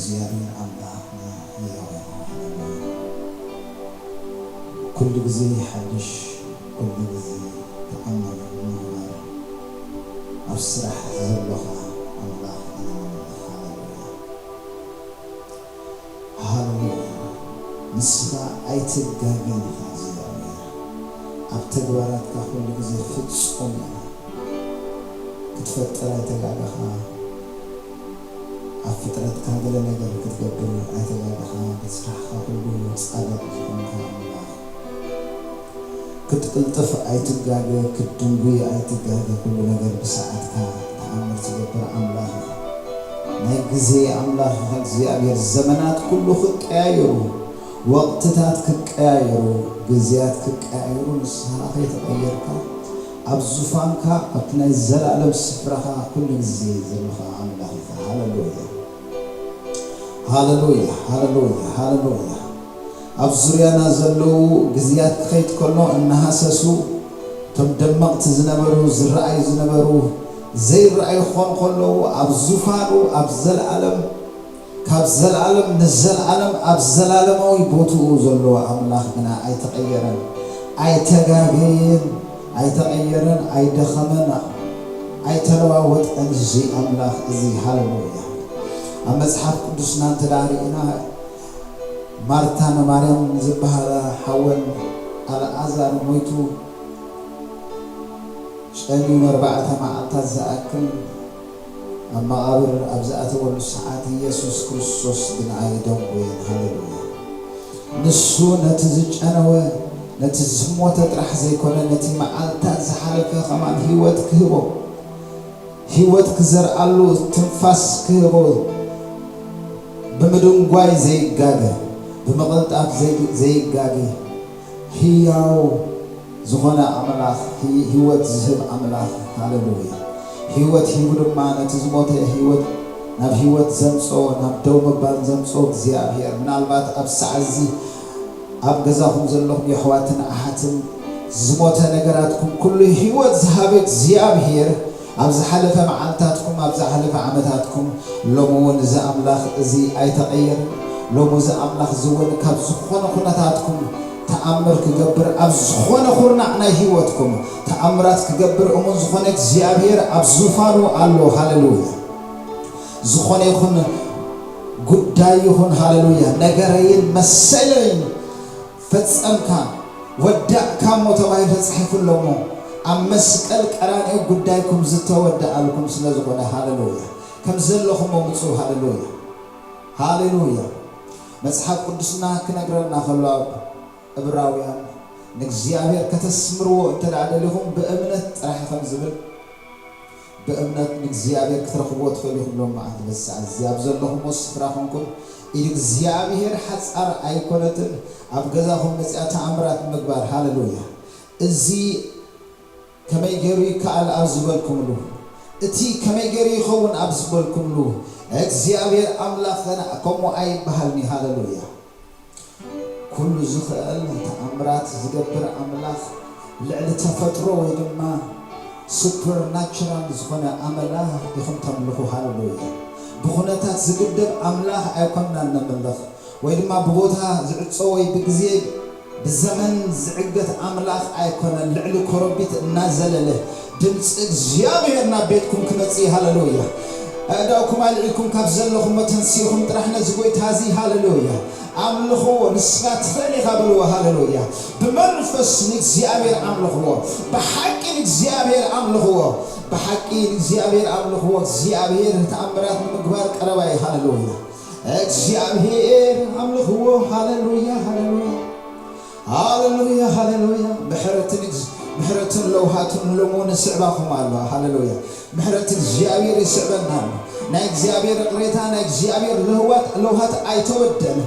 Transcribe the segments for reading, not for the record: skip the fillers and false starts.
እግዚአብሔር አምላክና ሕያው كل ጊዜ حدش كل ጊዜ ተአምር ነው አስራህ ዘለኻ አምላክ ሃሌሉያ ንስኻ አይትጋገን እግዚአብሔር ኣብ ተግባራትካ ኩሉ ጊዜ ፍጹም ክትፈጠር አይተጋገኻ አፍጥረት ካገለ ነገር ክትገብር አይተጋገኻ በስራኻ ሁሉ ጻድቅ ሆንካ ክትቅልጥፍ አይትጋገ ክትድንጉ አይትጋገ ሁሉ ነገር በሰዓትካ ተአምር ትገብር አምላክ ናይ ጊዜ አምላክ እግዚአብሔር ዘመናት ሁሉ ክቀያየሩ ወቅትታት ክቀያየሩ ጊዜያት ክቀያየሩ ንስኻ ከተቀየርካ ኣብ ዙፋንካ ኣብ ናይ ዘላለም ስፍራኻ ኩሉ ጊዜ ዘለኻ አምላክ ሃሌሉያ ሃሌሉያ ሃሌሉያ ሃሌሉያ ኣብ ዙርያና ዘለው ጊዜያት ከይት ከሎ እናሃሰሱ ቶም ደመቅቲ ዝነበሩ ዝረአዩ ዝነበሩ ዘይረአዩ ኾን ከለው ኣብ ዙፋኑ ኣብ ዘላለም ካብ ዘላለም ንዘላለም ኣብ ዘላለማዊ ቦታኡ ዘሎ አምላክ ግና አይተቀየረን አይተጋገየን አይተቀየረን አይደኸመን አይተለዋወጠን እዚ አምላክ እዚ ሃሌሉያ ኣብ መጽሐፍ ቅዱስና ተዳሪእና ማርታና ማርያም ዝበሃላ ሓወን አልዓዛር ሞይቱ ሸኒን 4 መዓልታት ዝኣክል ኣብ መቃብር ኣብ ዝኣተወሉ ሰዓት ኢየሱስ ክርስቶስ ግን ኣይደወየን ሃሌሉያ ንሱ ነቲ ዝጨነወ ነቲ ዝሞተ ጥራሕ ዘይኮነ ነቲ መዓልታት ዝሓለፈ ከማን ህይወት ክህቦ ህይወት ክዘርአሉ ትንፋስ ክህቦ ብምድንጓይ ዘይጋገ بمقلطاف زي ሕያው ዝኾነ አምላክ ህይወት ዝህብ አምላክ ሃሌሉያ ህይወት ድማ ነቲ ዝሞተ ህይወት ናብ ህይወት ዘምጾ ናብ ደው መባል ዘምጾ እግዚአብሔር ምናልባት ኣብ ሰዓዚ ኣብ ገዛኹም ዘለኹም የሕዋትን ኣሓትን ዝሞተ ነገራትኩም ኩሉ ህይወት ዝሃበ እግዚአብሔር ኣብ ዝሓለፈ መዓልታትኩም ኣብ ዝሓለፈ ዓመታትኩም ሎሙን እዚ አምላክ እዚ ኣይተቀየረን ሎሙዝ አምላክ ዝወን ካብ ዝኾነ ኩነታትኩም ተአምር ክገብር ኣብ ዝኾነ ኩርናዕ ናይ ህይወትኩም ተአምራት ክገብር እሙን ዝኾነ እግዚአብሔር ኣብ ዙፋኑ ኣሎ ሃሌሉያ ዝኾነ ይኹን ጉዳይ ይኹን ሃሌሉያ ነገረይን መሰለኝ ፈጸምካ ወዳእካ ሞተባይ ተጽሒፉሎሞ ኣብ መስቀል ቀራንዮ ጉዳይኩም ዝተወዳአልኩም ስለዝኾነ ሃሌሉያ ከም ዘለኹም ምፁ ሃሌሉያ ሃሌሉያ መጽሐፍ ቅዱስና ክነግረና ከሎ ዕብራውያን ንእግዚአብሔር ከተስምርዎ እንተዳደልኹም በእምነት ጥራሕ ከም ዝብል በእምነት ንእግዚአብሔር ክትረኽብዎ ትኽእሉኹም ሎም መዓልቲ በሰዓት እዚኣብ ዘለኹም ስፍራ ኾንኩም ኢድ እግዚአብሔር ሓፃር ኣይኮነትን ኣብ ገዛኹም መፅኣ ተኣምራት ምግባር ሃሌሉያ እዚ ከመይ ገይሩ ይከኣል ኣብ ዝበልኩምሉ እቲ ከመይ ገይሩ ይኸውን ኣብ ዝበልኩምሉ እግዚአብሔር አምላክና ኮሞ አይባልኒ ሃሌሉያ ኩሉ ዝኽእል ተአምራት ዝገብር አምላክ ልዕሊ ተፈጥሮ ወይ ድማ ሱፐር ናቹራል ዝኾነ አምላክ ይኹም ተምልኹ ሃሌሉያ ብኹነታት ዝግደብ አምላክ ኣይኮንና ነምልኽ ወይ ድማ ብቦታ ዝዕጾ ወይ ብግዜ ብዘመን ዝዕገት አምላክ ኣይኮነን ልዕሊ ኮረቢት እናዘለለ ድምፂ እግዚአብሔርና ቤትኩም ክመጽእ ሃሌሉያ أداكم عليكم كابزلكم وتنسيهم طرحنا زغويت هذه هاللويا أملخو نسخات خلي قبلوا هاللويا بمنفس نكزيابير أملخو بحق نكزيابير أملخو بحق نكزيابير أملخو زيابير تأمرات مقبار كرواي هاللويا زيابير أملخو هاللويا هاللويا هاللويا هاللويا بحرة اللوحات لمون سعباكم الله هاللويا بحرة الزيابير يسعبنا نا እግዚአብሔር ቅሬታ ና እግዚአብሔር ለውሃት አይተወደን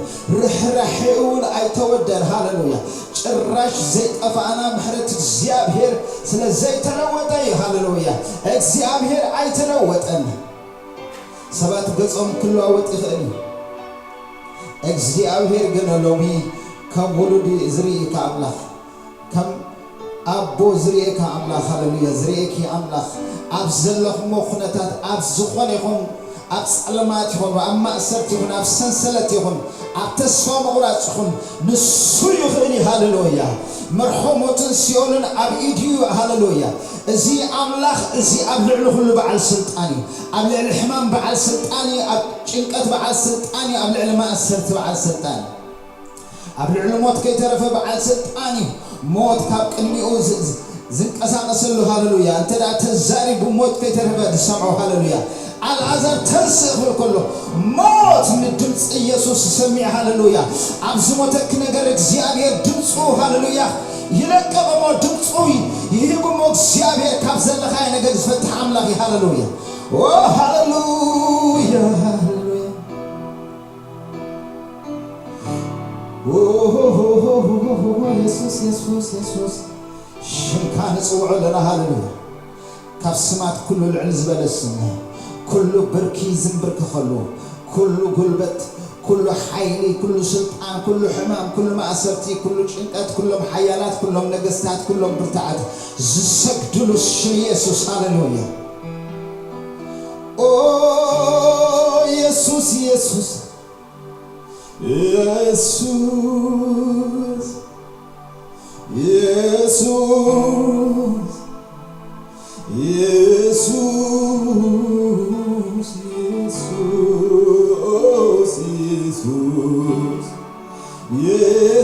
ረሕረሕውን አይተወደን ሃሌሉያ ጭራሽ ዘይጠፋና ምሕረት እግዚአብሔር ስለዚህ ተለወጠ ሃሌሉያ እግዚአብሔር አይተለወጠን ሰባት ገጾም ክለዋወጥ ይኽእል እግዚአብሔር ግን ሎሚ ከሙሉድ ዝሪኢካ አምላክ ከም አቦ ዝሪኢካ አምላክ ሃሌሉያ ዝሪኢኪ አምላክ أبزلهم مخنتات أبزخون يكون أبسلمات يخون وأما أسرت يخون أبسنسلت يخون أبتسفى مغرات يخون نسو يخوني هاللويا مرحومة سيولن أبيديو هاللويا زي أملاخ زي أبلع كل بعل سلطاني أبلع الحمام بعل سلطاني أبشنكت بعل سلطاني أبلع لما أسرت بعل سلطاني أبلع الموت كي ترف بعل سلطاني موت كاب كنيو زنك أساقسلو هاللويا أنت لا تزاري بموت كي ترف دسمعو هاللويا العذر تنسخ كله موت من الدمس يسوع سمع هاللويا عبزمتك نجرك زيادة دمسو هاللويا يلقى بموت دمسو يهيبو موت زيادة كابزل لخاي نجرك فتح عملاقي هاللويا أوه هاللويا هاللويا أوه يسوع يسوع يسوع شمكان صوع لنا هاللويا كابسمات كله العلز بلسنا كل بركي زنبرك خلو كل قلبت كل حيلي كل سلطان كل حمام كل مأسرتي كل شنقات كل محيالات كلهم نقستات كلهم برتعات زسجدوا الشم يسوس هاللويا أوه يسوس يسوس يسوس يسوس يسوس يسوس يسوس يسوس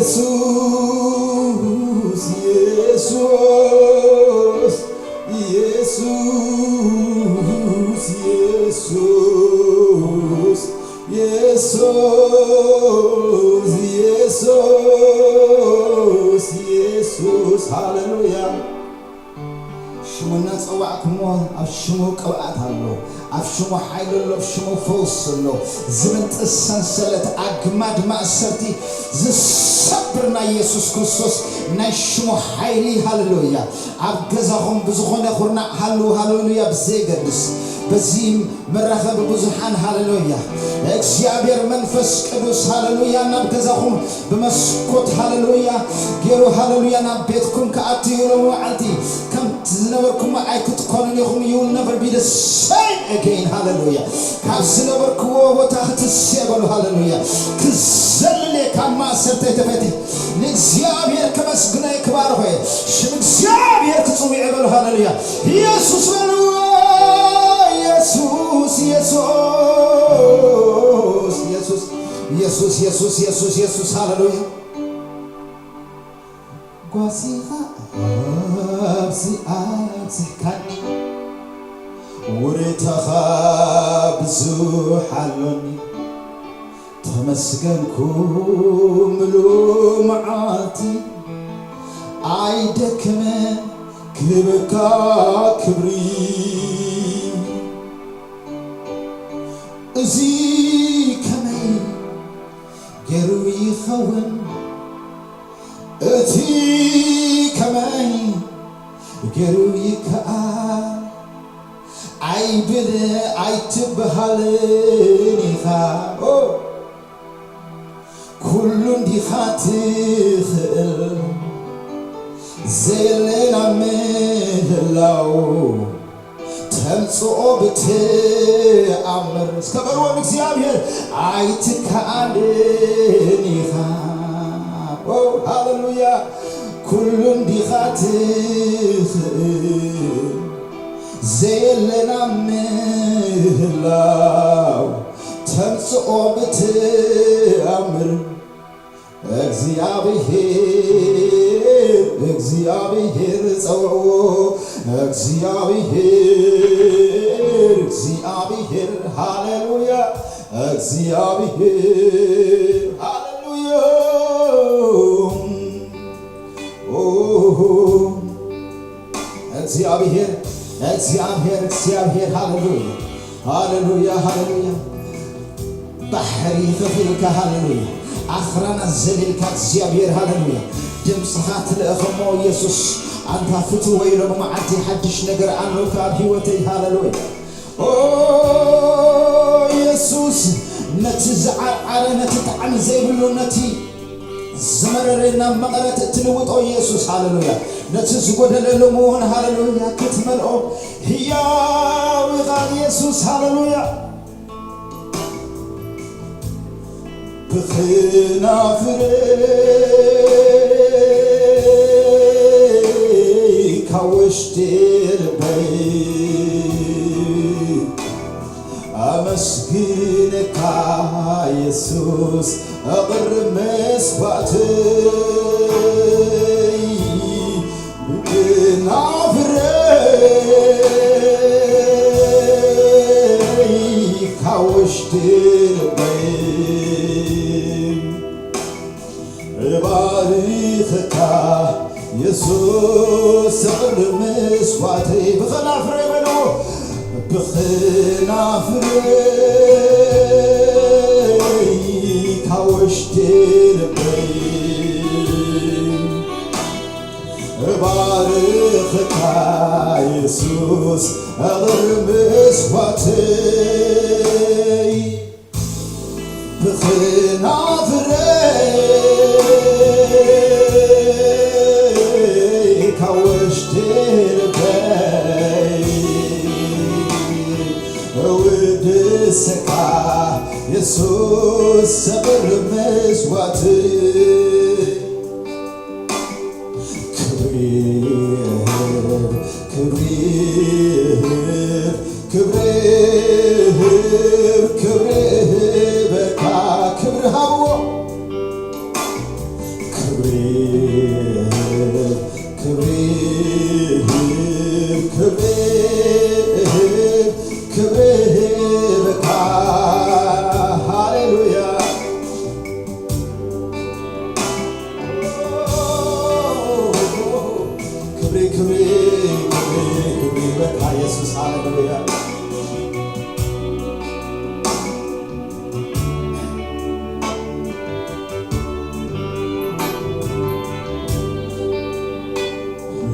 يسوس يسوس يسوس يسوس هاللويا شمونا صواعكمو أفشمو قوات هاللو أفشمو حيل الله أفشمو فوس الله زمنت السنسلة أجمد مأسرتي زصبرنا يسوع كريستوس نشمو حيلي هاللويا أبجزهم بزخنا خورنا هاللويا بزيجدس بزيم مرخب بزحان هاللويا إكسيابير منفس كدوس هاللويا نبجزهم بمسكوت هاللويا جيرو هاللويا نبيتكم كأتيرو وعدي كم تزنوركم I could call you you'll never be the same again hallelujah كابزنوركم وتحت السبل hallelujah كزللي كما سرتيتفتي لإكسيابير كمسجنا كبار هوي شم إكسيابير كصومي عبل hallelujah يسوع يسوع يسوع يسوع يسوع يسوع يسوع hallelujah قاسيها أبسي كان وريتها بزوحلوني تمسكنكم ملو معاتي عيدك من كبكا كبري زي كمي قروي خون أتي كمي قروي كأ عيب عيتب هالني خا كل دي خاتخ زيلنا مهلاو تمصو بتأمر سكبروا بكسيابير عيتك عليني خا هاللويا كل دي خاتخ زيلنا مهلاو تمصو بتأمر እግዚአብሔር ጸውዖ እግዚአብሔር ሃሌሉያ እግዚአብሔር ሃሌሉያ እግዚአብሔር ሃሌሉያ ሃሌሉያ ሃሌሉያ ባህሪ ከፍልከ ሃሌሉያ أخرنا الزليل كأكسيابير هاللويا دم صخات لأخمو يسوس أنت فتو ويلو معتي حدش نقر عنه كابهوتي هاللويا أوه يسوس نتزعر على نتتعن زي بلو نتي زمررنا مقرة تلوط أو يسوس هاللويا نتزقود للمون هاللويا كتملأو هيا وغال يسوس هاللويا بخنافري كوشتير بي أمسكينك يسوس أقر مسواتي بخنافري كوشتير باريخك يسوس سقر مسواتي بخنافري منو بخنافري كوشتي لبي باريخك يسوس سقر مسواتي بخنافري ودسكا يسوس سقر مسواتي كبرير كبرير كبرير كبرير بكا كبر هو كبرير كبرير كبرير كبرير بكا هاليلويا كبري كبري كبري كبري بكا يسوس هاليلويا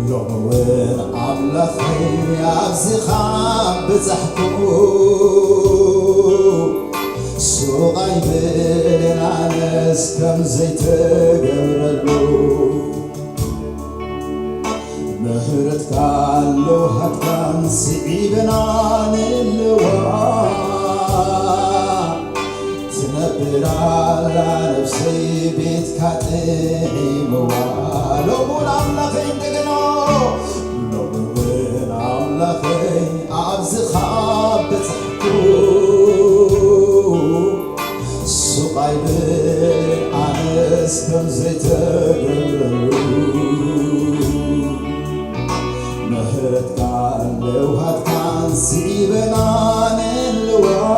لون أملخي أبزخام بزحكو سوغاي بين عنس كم زيت قبرلو مهرت كالو هتكن سعيبنا للوا تنبر على نفسي بيت كاتعي موالو مول أملخي انتقنو لون أملخي أبزخام بزحكو سوقاي بين عنس كم زيت قبرلو مهرت كان لو هاد كان سيبنا نلوا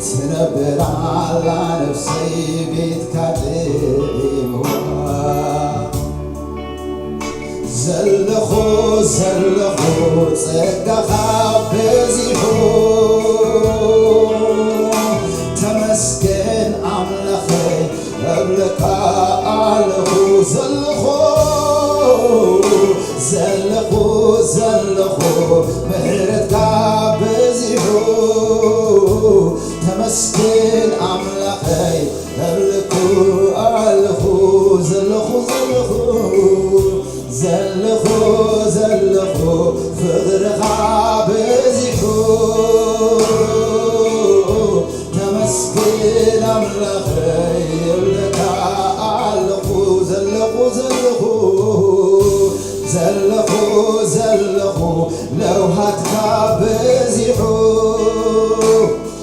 تنبر على نفسي بيت كاتيموا زلخو زلخو تصدقا بزيحو تمسكن أملخي قبلك ألخو زلخو زلخو زلخو مهرتك بزيحو تمسكن أملخي قبلكو ألخو زلخو زلخو زلخو زلخو فغرخا بزيحو تمسكن أملخي قبلك ألخو زلخو زلخو زلخو زلخو لو هاتك بزيحو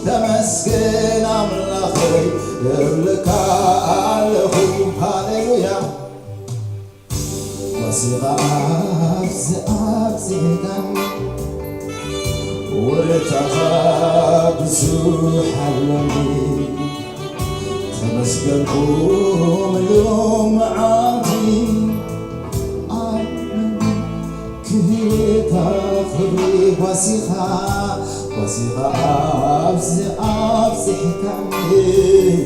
تمسكن أملخي قبلك ألخو هاليلويا وصيغة أبزيغان ورتخاب زوحلني تمسكنكم اليوم عادي كهيتا وصيغة أبزي حكامي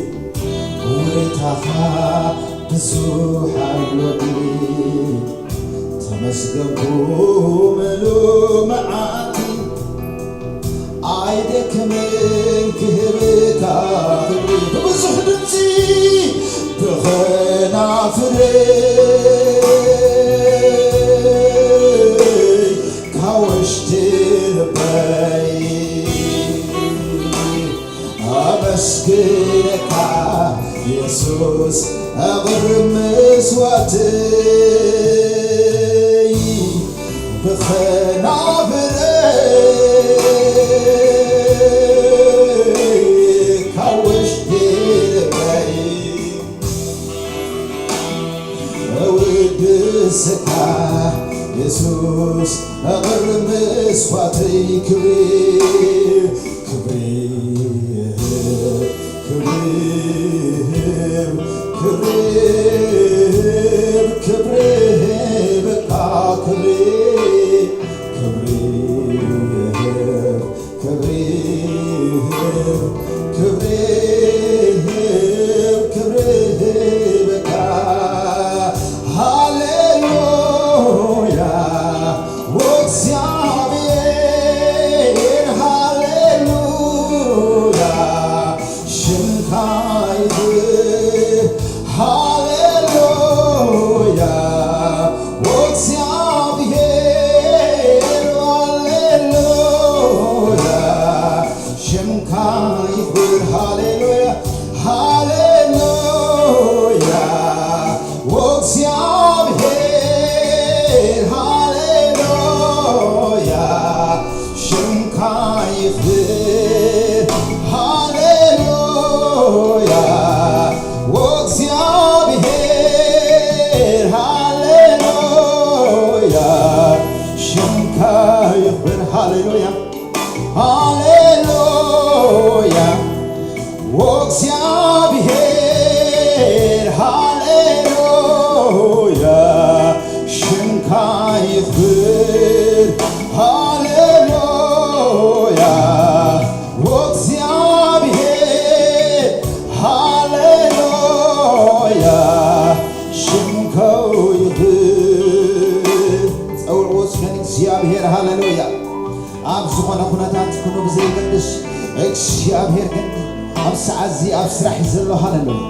ورتخاب زوحلني تمسكنكم اليوم عادي عيدك من كهبتا ببزح دمتي بخنافري كوشتي لبي መስክረካ ኢየሱስ أغرم مسواتي بخنا بريك كوش ديربي أود سكا يسوس أغرم مسواتي كبير كبير كبير كبريب كبريب كبريب كبريب كبريب كبريب كبريب هاليلويا وكسيابين هاليلويا شنكايد هاليلويا أبزخنا خناتات كنو بزي قدش እግዚአብሔር ግን አብሰዓዚ አብስራሕ ዘሎ ሃሌሉያ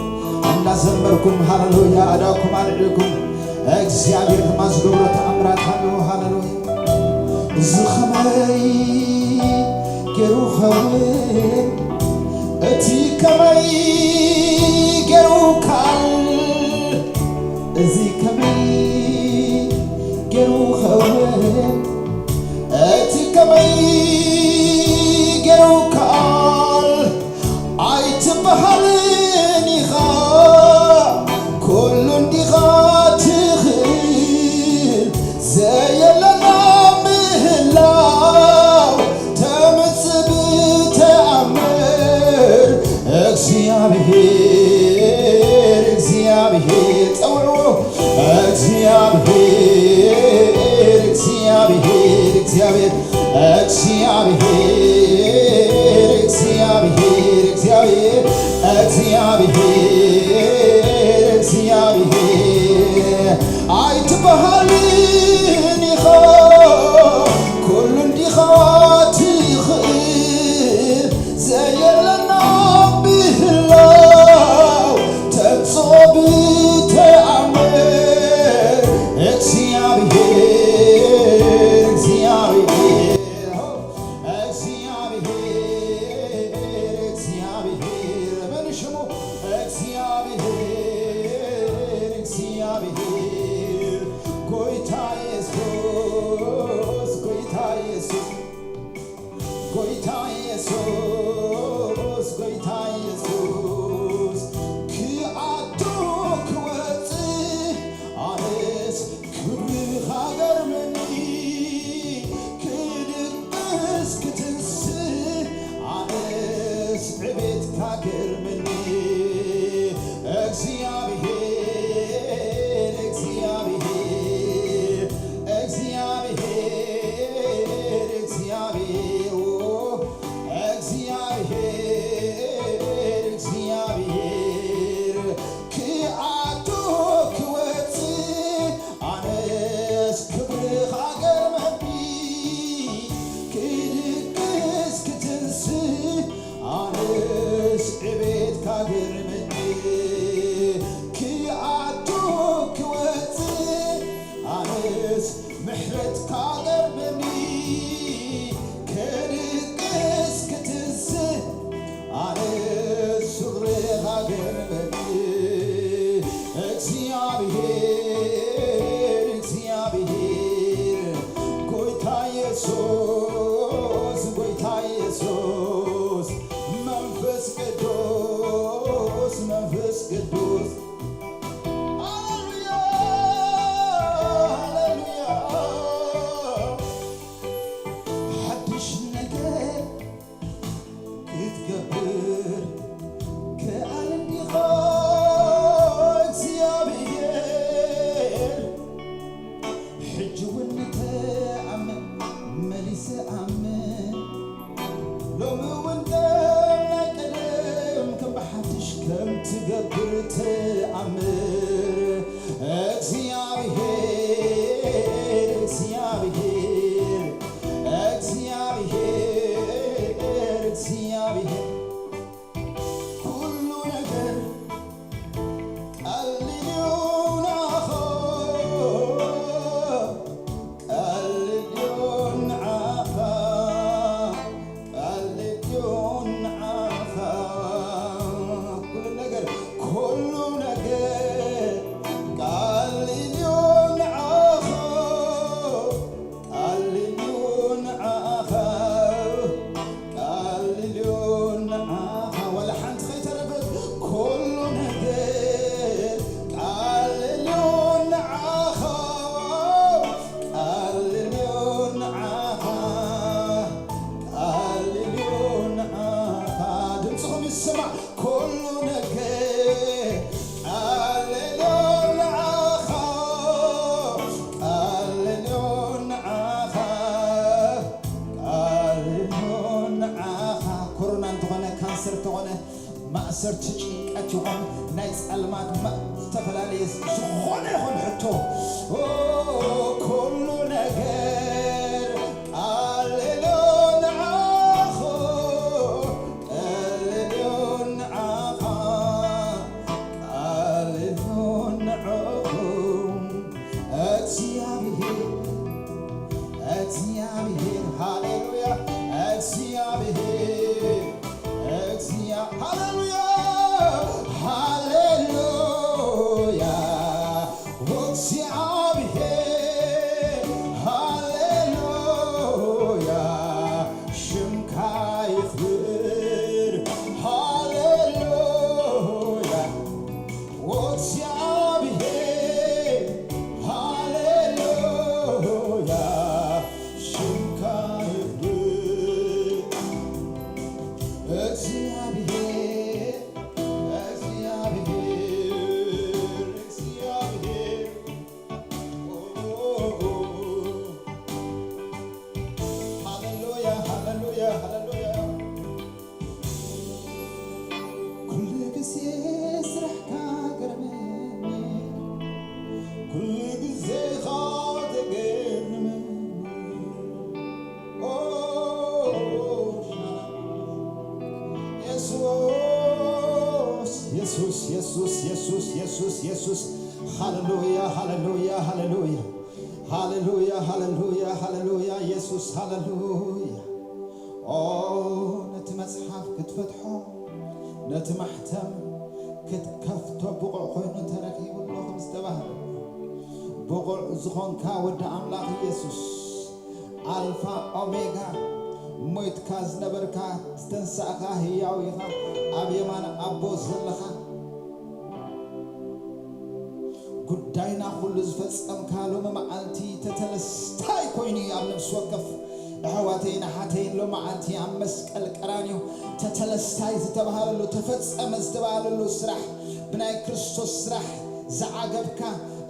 እናዘመርኩም ሃሌሉያ አዳኩም አልልኩም እግዚአብሔር ማዝገብረ ተአምራት አሎ ሃሌሉያ ዝኸመይ ገሩ ኸወን እቲ ከመይ ገሩ ካል እዚ ከመይ ገሩ ኸወን እቲ ከመይ ገሩ ካል አይትበሃልን ኢኻ ኩሉ እንዲኻ ትኽእል ዘየለና ምህላው ተመጽእ ብተአምር እግዚአብሔር እግዚአብሔር ጸውዑ እግዚአብሔር እግዚአብሔር እግዚአብሔር እግዚአብሔር እግዚአብሔር እግዚአብሔር እግዚአብሔር እግዚአብሔር አይትበሃልን ኢኻ ኩሉ እንዲኻ ትኽእል ዘየለና ምህላው ተመጽእ ብተአምር እግዚአብሔር እግዚአብሔር ቅዱስ መንፈስ ቅዱስ ሃሌሉያ ሃሌሉያ ሐድሽ ነገር ክትገብር ከዓለም ዲኻ እግዚአብሔር ሕጂ እውን ተኣምን መሊሰ ኣምን ሎሚ እውን ናይ ቀደም ከም ብሓድሽ ከም ትገብር ተኣምር እግዚአብሔር እግዚአብሔር እግዚአብሔር እግዚአብሔር ኩሉ ነገር ቀሊል ናኸ ቀሊል ናኸ ቀሊል ናኸ ኩሉ ነገር ቀሊል ናኸ ቀሊል ናኸ ቀሊል ናኸ ወላ ሓንቲ ከይተረፈት ኩሉ ነገር ቀሊል ናኸ ቀሊል ናኸ ቀሊል ናኸ ድምፅኹም ይስማዕ ኩሉ ነገር ቀሊል ናኸ ቀሊል ናኸ ቀሊል ናኸ ኮሮና እንተኾነ ካንሰር እንተኾነ ማእሰርቲ ጭንቀት ይኾን ናይ ጸልማት ዝተፈላለየ ዝኾነ ይኹን ሕቶ ኩሉ ነገር ቀሊል ናኸ ቀሊል ናኸ ቀሊል ናኸ እግዚአብሔር ሃሌሉያ እግዚአብሔር ሃሌሉያ ሃሌሉያ እግዚአብሔር ሃሌሉያ ሽምካ ይክብር ሃሌሉያ እግዚአብሔር ሃሌሉያ ሽምካ ይክብር እግዚአብሔር እግዚአብሔር ሃሌሉያ ሃሌሉያ ሃሌሉያ ኩሉ ግዜ ስራሕካ ገርመኒ ኩሉ ግዜ ኻ ተገርመኒ ኢየሱስ ኢየሱስ ኢየሱስ ኢየሱስ ኢየሱስ ሃሌሉያ ሃሌሉያ ሃሌሉያ ሃሌሉያ ሃሌሉያ ሃሌሉያ ኢየሱስ ሃሌሉያ ነቲ መጽሓፍ ክትፈትሖ ነቲ ማሕተም ክትከፍቶ ብቑዕ ኮይኑ ተረኺቡሎ ከም ዝተባህለ ብቑዕ ዝኾንካ ወዲ ኣምላኽ ኢየሱስ ኣልፋ ኦሜጋ ሞይትካ ዝነበርካ ዝተንሳእካ ህያው ኢኻ ኣብ የማን ኣቦ ዘለኻ ጉዳይና ኩሉ ዝፈጸምካ ሎሚ መዓልቲ ተተለስታይ ኮይኑ ኣብ ነፍሲ ወከፍ ኣሕዋተይን ኣሓተይን ሎሚ መዓልቲ ኣብ መስቀል ቀራንዮ ተተለስታይ ዝተባሃለሉ ተፈጸመ ዝተባሃለሉ ስራሕ ብናይ ክርስቶስ ስራሕ ዝዓገብካ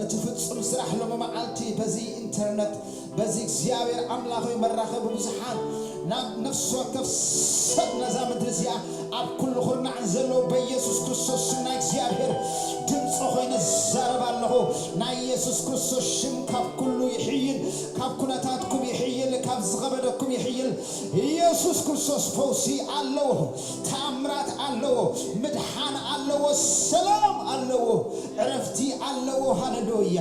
እቲ ፍጹም ስራሕ ሎሚ መዓልቲ በዚ ኢንተርኔት በዚ እግዚአብሔር ኣምላኻዊ መራኸቢ ብዙሓን ናብ ነፍሲ ወከፍ ሰብ ነዛ ምድሪ እዚኣ ኣብ ኩሉ ኩርናዕ ዘለዎ በኢየሱስ ክርስቶስ ስም ናይ እግዚአብሔር ድምፂ ኮይኑ ዝዛረብ ኣለኹ ናይ ኢየሱስ ክርስቶስ ሽም ካብ ኩሉ ይሕይል ካብ ኩነታትኩም ይሕይል ካብ ዝኸበደኩም ይሕይል ኢየሱስ ክርስቶስ ፈውሲ ኣለዎ ተኣምራት ኣለዎ ምድሓን ኣለዎ ሰላም ኣለዎ ዕረፍቲ ኣለዎ ሃሌሉያ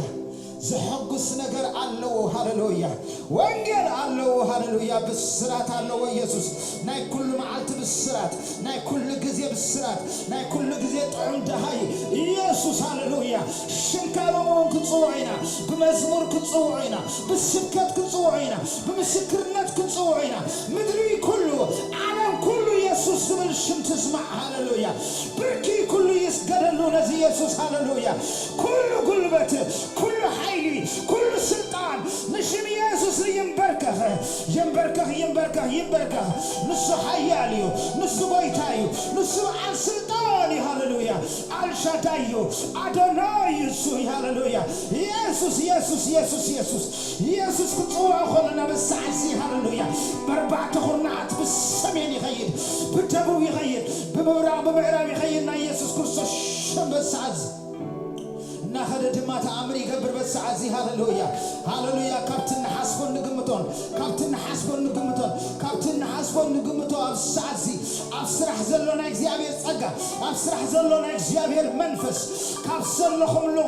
زحقس نجر الله هاللويا وانجل الله هاللويا بالسرات الله يسوع ناي كل معلت بالسرات ناي كل جزية بالسرات ناي كل جزية عند هاي يسوع هاللويا شنكارون كتصوعينا بمزمور كتصوعينا بالسكات كتصوعينا بمسكرنات كتصوعينا مدري كله عالم كله يسوع من ነፍስም ትስማዕ ሃሌሉያ ብርኪ ኩሉ ይስገደሉ ነዚህ ኢየሱስ ሃሌሉያ ኩሉ ጉልበት ኩሉ ኃይል ኩሉ ስልጣን ንሽም ኢየሱስ ይንበርከኽ ይንበርከኽ ይንበርከኽ ይንበርከኽ ንሱ ኃያል እዩ ንሱ ጌታ እዩ ንሱ በዓል ስልጣን እዩ ሃሌሉያ አልሻዳይ እዩ አዶናይ እሱ ሃሌሉያ ኢየሱስ ኢየሱስ ኢየሱስ ኢየሱስ ኢየሱስ ክጽዋዕ ኾለና በሳዕሲ ሃሌሉያ በርባዕተ ኹርናት ብሰሜን ይኸይድ ብደቡብ ይኸይድ በምዕራብ ይኸይድና ኢየሱስ ክርስቶስ ሽም በሳዕዚ ناخذ دمات أمريكا بربسعزي هاللويا هاللويا كابتن حسبون نجمتون كابتن حسبون نجمتون كابتن حسبون نجمتون أبسعزي أبسرح زلنا إجزابير سجى أبسرح زلنا إجزابير منفس كابسر لهم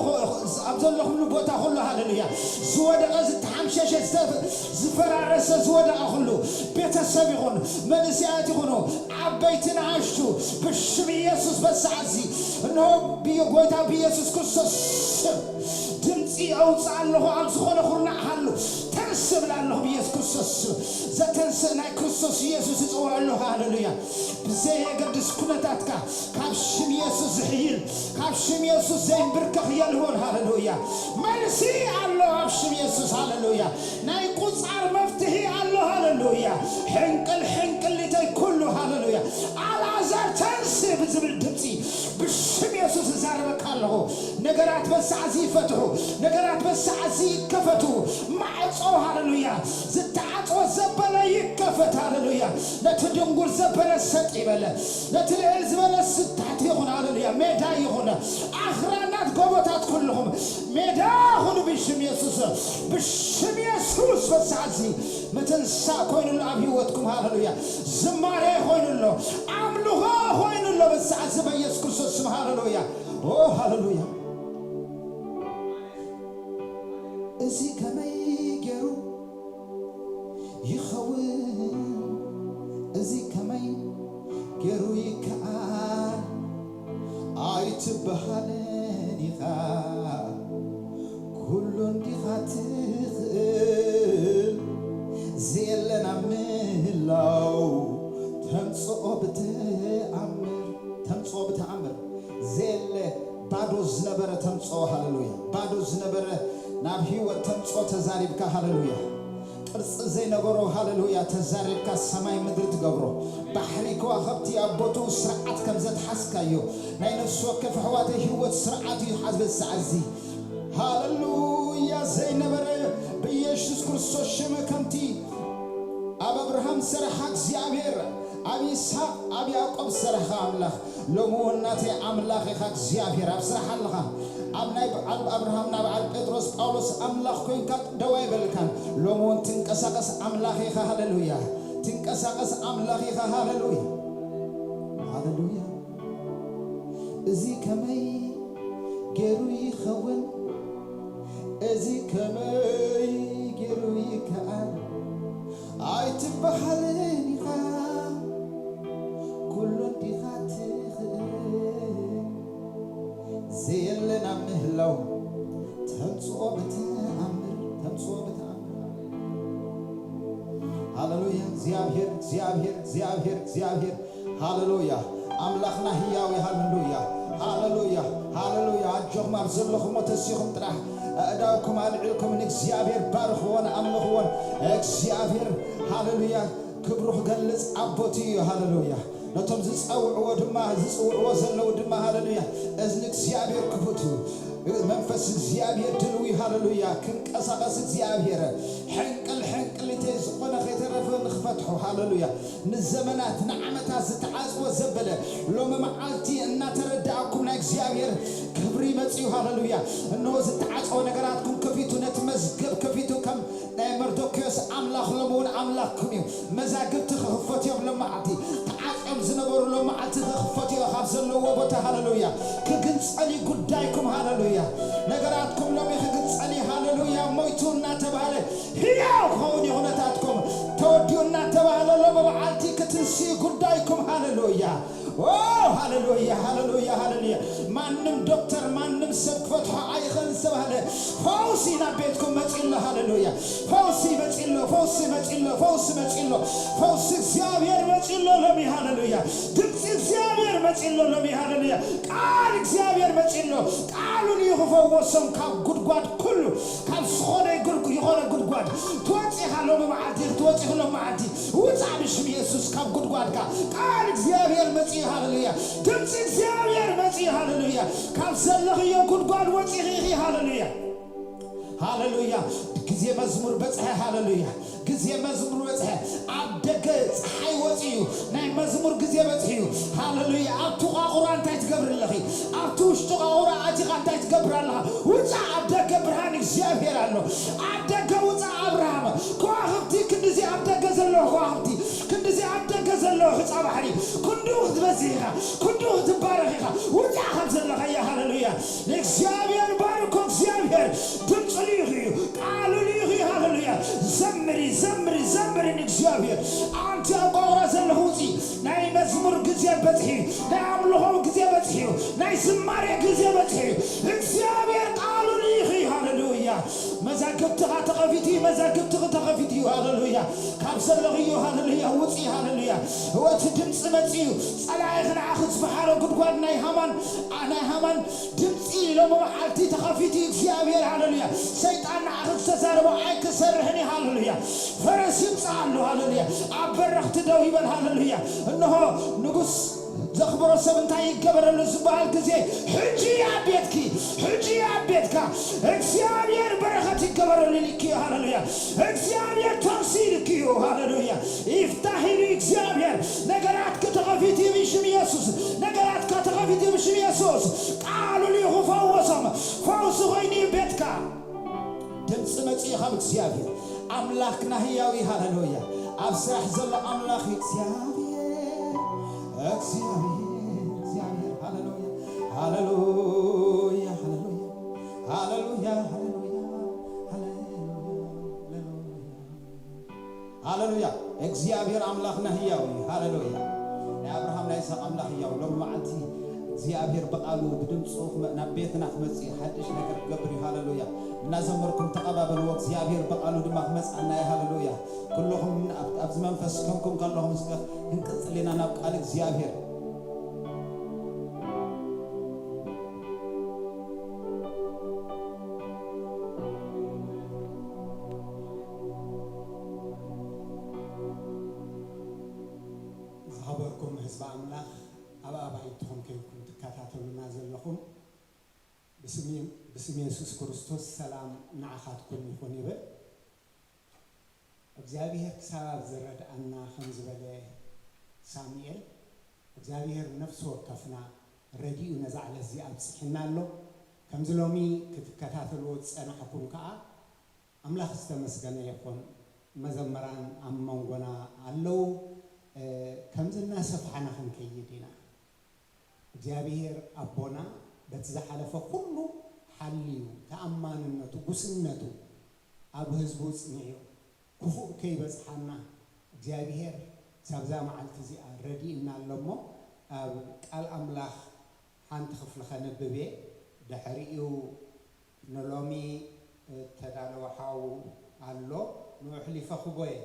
أبزل لهم لبوتا خلوا هاللويا زود غزت حمشة زفر عرس زود أخلو بيت السبيخون من سياتيخونو عبيتنا عشتو بشمي يسوس بسعزي إنه بيجوتا بيسوس كرسوس دمتي أوصل له على زخون خلنا حلو تنسب له بيسوس كرسوس زتنسنا كرسوس يسوس يسوع له هاللويا بزي قدس كنتاتك كابشم يسوس حيل كابشم يسوس زين بركة يلهون هاللويا مرسي الله كابشم يسوس هاللويا نايقوس على مفتاحي الله هاللويا حنك اللي تاي كله هاللويا على زار تنسب زبل دمتي بشم يسوس زاربك الله نقرات بس عزي فتحو نقرات بس عزي كفتو معصو هاللويا زتعصو زبلا يكفت هاللويا نتدنقر زبلا ستعي بلا نتلعز بلا ستعت يخون هاللويا ميدا يخون أخرانات قوتات كلهم ميدا يخون بشم يسوس بس عزي متنسا كوين الله بيوتكم هاللويا زماري خوين الله عملوها خوين الله بس عزي بيسوس كرسوس هاللويا أوه هاللويا إزي كما يجرو يخون إزي كما يجرو يكعان عايت بحالين يخا كلون دي خاتخل زيلنا مهلاو تنصو بتعمر زيل بادوز نبرة تنصو هاللويا بادوز نبرة نبهي وتنصو تزاربك هاللويا قرص زي نغرو هاللويا تزاربك السماي مدرت غبرو بحريك وخبتي أبوتو سرعت كمزت حسكايو ناينفسو كيف حواتي هو سرعت يحزب السعزي هاللويا زي نبرة بيشوس كرسو شمكمتي أبا إبراهيم سرحك زيابير أبي إسحاق أبي يعقوب سرح أملاخ لمو الناتي أملاخ يخاك زيابير أبسرح الله أبناء أبراهيم نبع بطرس باولوس أملاخ كوين كات دواي بلكان لمو تنكساقس أملاخ يخا هاللويا تنكساقس أملاخ يخا هاللويا هاللويا إزي كمي جيرو يخون إزي كمي جيرو يكأن عايت بحالين يخا كلون دي خاتخ زيلنا مهلو تنصو بتعمر هاللويا زيابير هاللويا أملاخنا هياوي هاللويا أجوغ مرزلكم وتسيخم ترح أداوكم أدعيكم إنك زيابير بارخوان أملخوان إك زيابير هاللويا كبروح قلز أبوتي هاللويا نتم زسأوع ودما زسأوع وزلنا ودما هاللويا إذنك زيابير كفتو منفس زيابير دلوي هاللويا كنك أساقس زيابير حنك اللي تيزقنا خيترفن نخفتحو هاللويا نزمنات نعمتها زتعاز وزبلة لو ما معالتي أن تردعكم ناك زيابير كبري متسيو هاللويا إنه زتعاز ونقراتكم كفيتو نتمزقب كفيتو كم مردوكيوس أملاخ لمون أملاخكم يو مزاقب تخفت يوم لما عطي تعاقم زنبور لما عطي تخفت يوم خابزن لو وبتا هاللويا كجنس علي قدايكم هاللويا نقراتكم لما يخجنس علي هاللويا مويتونا تبالي هياو خوني هنتاتكم توديونا تبالي لما معالتي كتنسي قدايكم هاللويا اوه هاللويا مانم دكتور مانم سبك فتحة عيخن سبالي فوسي نبيتكم مجئلو هاللويا فوسي مجئلو فوسي زيابير مجئلو መጪሎ ለሚ ሃሌሉያ ድምጽ እግዚአብሔር መጪሎ ለሚ ሃሌሉያ ቃል እግዚአብሔር መጪሎ ቃሉን ይፈወሰም ካብ ጉድጓድ ኩሉ ካብ ዝኾነ ይሆነ ጉድጓድ ትወጪ ሃሎ በማዓዲ ትወጪ ሃሎ ማዓዲ ውጣ ብሽም ኢየሱስ ካብ ጉድጓድ ቃል እግዚአብሔር መጪ ሃሌሉያ ድምጽ እግዚአብሔር መጪ ሃሌሉያ ካብ ዘለኽዮ ጉድጓድ ወጪ ሃሌሉያ ሃሌሉያ ጊዜ መዝሙር በጽሐ ሃሌሉያ ጊዜ መዝሙር በጽሐ አደገ ፀሐይ ወጪዩ ናይ መዝሙር ጊዜ በጽሐዩ ሃሌሉያ አብቱ ቃቁራ እንታይ ትገብርለኺ አብቱ ውሽጡ ቃቁራ አጂኻ እንታይ ትገብራለኻ ውጣ አደገ ብርሃን እግዚአብሔር አሎ አደገ ውጣ አብርሃም ከዋኽብቲ ክንዲዚ አደገ ዘለዎ ከዋኽብቲ ክንዲዚ አደገ ዘለዎ ህፃባሕሪ ኩንዱ ክትበዚኻ ኩንዱ ክትባረኺኻ ውጣ ካብ ዘለኻ ያ ሃሌሉያ እግዚአብሔር ባርኮ እግዚአብሔር ድምፁ ልይኽዩ ቃሉ ልይኽዩ ሃሌሉያ ዘምሪ ዘምሪ ዘምሪ እግዚአብሔር አንተ አቋራ ዘለኹ ውጪ ናይ መዝሙር ጊዜ በጽሐዩ ናይ አምልኾ ጊዜ በጽሐዩ ናይ ዝማሬ ጊዜ በጽሐዩ እግዚአብሔር ቃሉ ልይኽዩ ሃሌሉያ መዛግብትኻ ተኸፊቱ መዛግብትኻ ተኸፊቱ ሃሌሉያ ካብ ዘለኽዮ ሃሌሉያ ውጪ ሃሌሉያ ወቲ ድምፂ መጽዩ ጸላኢኽ ንዓኽ ዝፈሓረ ጉድጓድ ናይ ሃማን ድምፂ ሎሞ መዓልቲ ተኸፊቱ እግዚአብሔር ሃሌሉያ ሰይጣን ንዓኽ ዝተዛረበ ኣይክሰርሕኒ ሃሌሉያ ፈረስ ይምጻእ ሃሌሉያ ኣብ በረኽቲ ደው ይበል ሃሌሉያ እነሆ ንጉስ ዘኽብሮ ሰብ እንታይ ይገበረሉ ዝበሃል ጊዜ ሕጂ አቤትኪ ሕጂ አቤትካ እግዚአብሔር በረኸት ይገበረሉ ልክዩ ሃሌሉያ እግዚአብሔር ተርሲል ልክዩ ሃሌሉያ ይፍታሂሉ እግዚአብሔር ነገራት ከተኸፊት ይብሽም ኢየሱስ ነገራት ከተኸፊት ይብሽም ኢየሱስ ቃሉ ሊፈወሰም ፈውስ ሆይኒ ቤትካ ድምፅ መጽኢ ካብ እግዚአብሔር አምላክና ህያዊ ሃሌሉያ ኣብ ስራሕ ዘሎ አምላኽ እግዚአብሔር ሃሌሉያ ሃሌሉያ ሃሌሉያ ሃሌሉያ እግዚአብሔር አምላክና ህያዊ ሃሌሉያ አብርሃም ላይ ሰ አምላክ ህያው ለማዓንቲ እግዚአብሔር በቃሉ በድምጹ ናብ ቤትና ክመጽ ሓድሽ ነገር ገብር ሃሌሉያ እናዘመርኩም ተቀባበሉ እግዚአብሔር በቃሉ ድማ ክመጽና ሃሌሉያ ኩልኩም ኣብ መንፈስ ከምኩም ካለኩም እስከ እንቅጽልና ናብ ቃል እግዚአብሔር زخبركم حزب أملاك أبايتهم كيكون تكاتلونا زلهم بسم يسوع كريستوس سلام نعخاتكم يكون يبل እግዚአብሔር ሰባብ ዘረድ አና خمس بله ሳሙኤል እግዚአብሔር ነፍስ ወከፍና ረዲኡ ነዛዕለ እዚ አብጽሕናሎ ከምዝሎሚ ክትከታተሉ ጸናሕኩም ከአ አምላክ ዝተመስገነ ይኹን መዘመራን አመንጎና አለው ከምዝና ሰፍሐና ክንከይድና እግዚአብሔር አቦና በተዘሐለፈ ሁሉ ሐልዩ ተአማንነቱ ጉስነቱ አብ ህዝቡ ጽኒዩ ኩፉ ከይበጽሐና እግዚአብሔር ሳብዛ መዓልቲ እዚ ረዲእና አለሞ አብ ቃል አምላክ ሓንቲ ክፍል ኸነብቤ ድሕሪኡ ንሎሚ ተዳለወሓው አሎ ንውሕሊፈ ክቦየ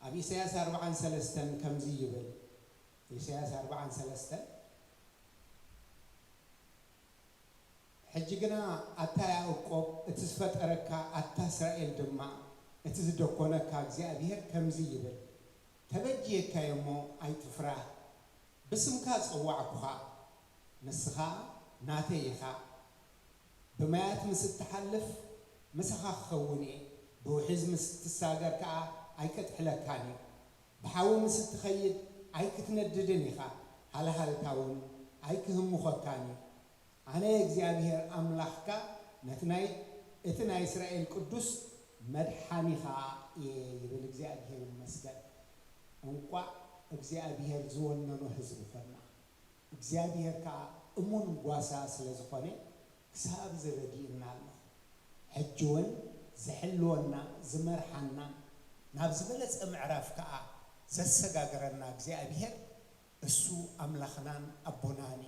ኣብ ኢሳያስ 43 ከምዚ ይብል ኢሳያስ 43 ሕጅግና አታ ያዕቆብ እትስፈጠረካ አታ እስራኤል ድማ እትዝደኮነካ እግዚአብሔር ከምዚ ይብል ተበጅየካ የሞ ኣይትፍራህ ብስምካ ጽዋዕኩኻ ንስኻ ናተይኻ ብማያት ምስትሓልፍ ምሳኻ ክኸውን እየ ብውሒዝ ምስትሳገር ከዓ ኣይከጥሕለካን እዩ ብሓዊ ምስትኸይድ ኣይክትነድድን ኢኻ ሃልሃልታውን ኣይክህሙኸካን እዩ አነ እግዚአብሔር አምላክካ ነትናይ እትናይ እስራኤል ቅዱስ መድኃኒኻ ይብል እግዚአብሔር ይመስገን እንኳ እግዚአብሔር ዝወነኑ ህዝብ ፈና እግዚአብሔር ካ እሙን ጓሳ ስለዝኾነ ክሳብ ዝረዲእና ኣሎ ሕጅውን ዝሕልወና ዝመርሐና ናብ ዝበለጸ ምዕራፍ ከዓ ዘሰጋገረና እግዚአብሔር እሱ አምላኽናን አቦናን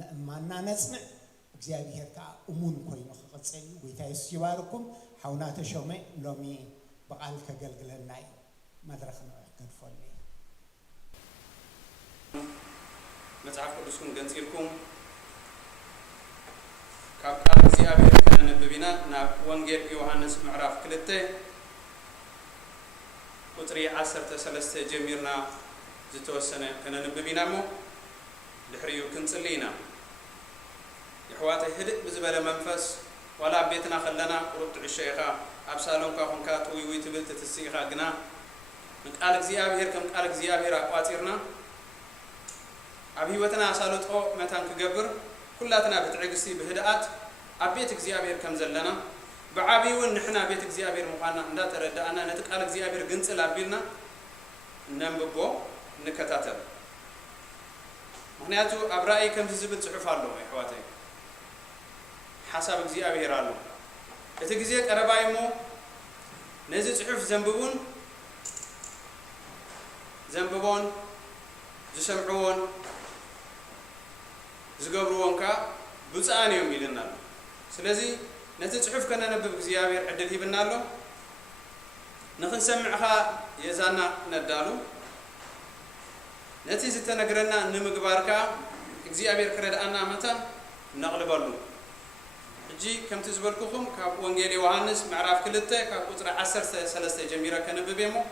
ምእማና ነጽንዕ እግዚአብሔር ካ እሙን ኮይኑ ክቅጽል ጌታ ኢየሱስ ይባርኩም ሓውና ተሾመ ሎሚ በቃል ከገልግለና መድረኽ ነው ገድፎልኝ መጽሐፍ ቅዱስን ገንጽልኩም ካብ ቃል እግዚአብሔር ከነነብብና ናብ ወንጌል ዮሐንስ ምዕራፍ 2 ቁጥሪ 13 ጀሚርና ዝተወሰነ ከነነብብና ሞ ድሕሪኡ ክንጽልይና يحواتي هدئ بزبالة منفس ولا بيتنا خلنا قرط الشيخة أبسالهم كافن كاتوي ويتبل تتسيخة قنا نقالك زيابير كم قالك زيابير أقواتيرنا أبي وتنا أسالوت أو متان كجبر كلاتنا بتعقسي بهدأت أبيتك زيابير كم زلنا بعابي ونحنا بيتك زيابير مقالنا لا ترد أنا نتقالك زيابير قنص لابيلنا ننببو نكتاتل مهنياتو أبرائي كم تزبط صحف الله يحواتي حسب እግዚአብሔር አለው እትጊዜ ቀረባይሞ ነዚህ ጽሑፍ ዘንብቦን ዝሰምዑውን ዝገብሩዎንካ ብጻን እዮም ይልናል ስለዚህ ነዚህ ጽሑፍ ከነነብብ እግዚአብሔር ዕድል ይብናሎ ንኽንሰምዕኻ የዛና ነዳሉ ነቲ ዝተነግረና ንምግባርካ እግዚአብሔር ክረዳአና መታ ነቕልበሉ جي كم تزبلكم كاب وانجيل يوحنس معرف كلته كاب قطر 13 جميرة كنببيمو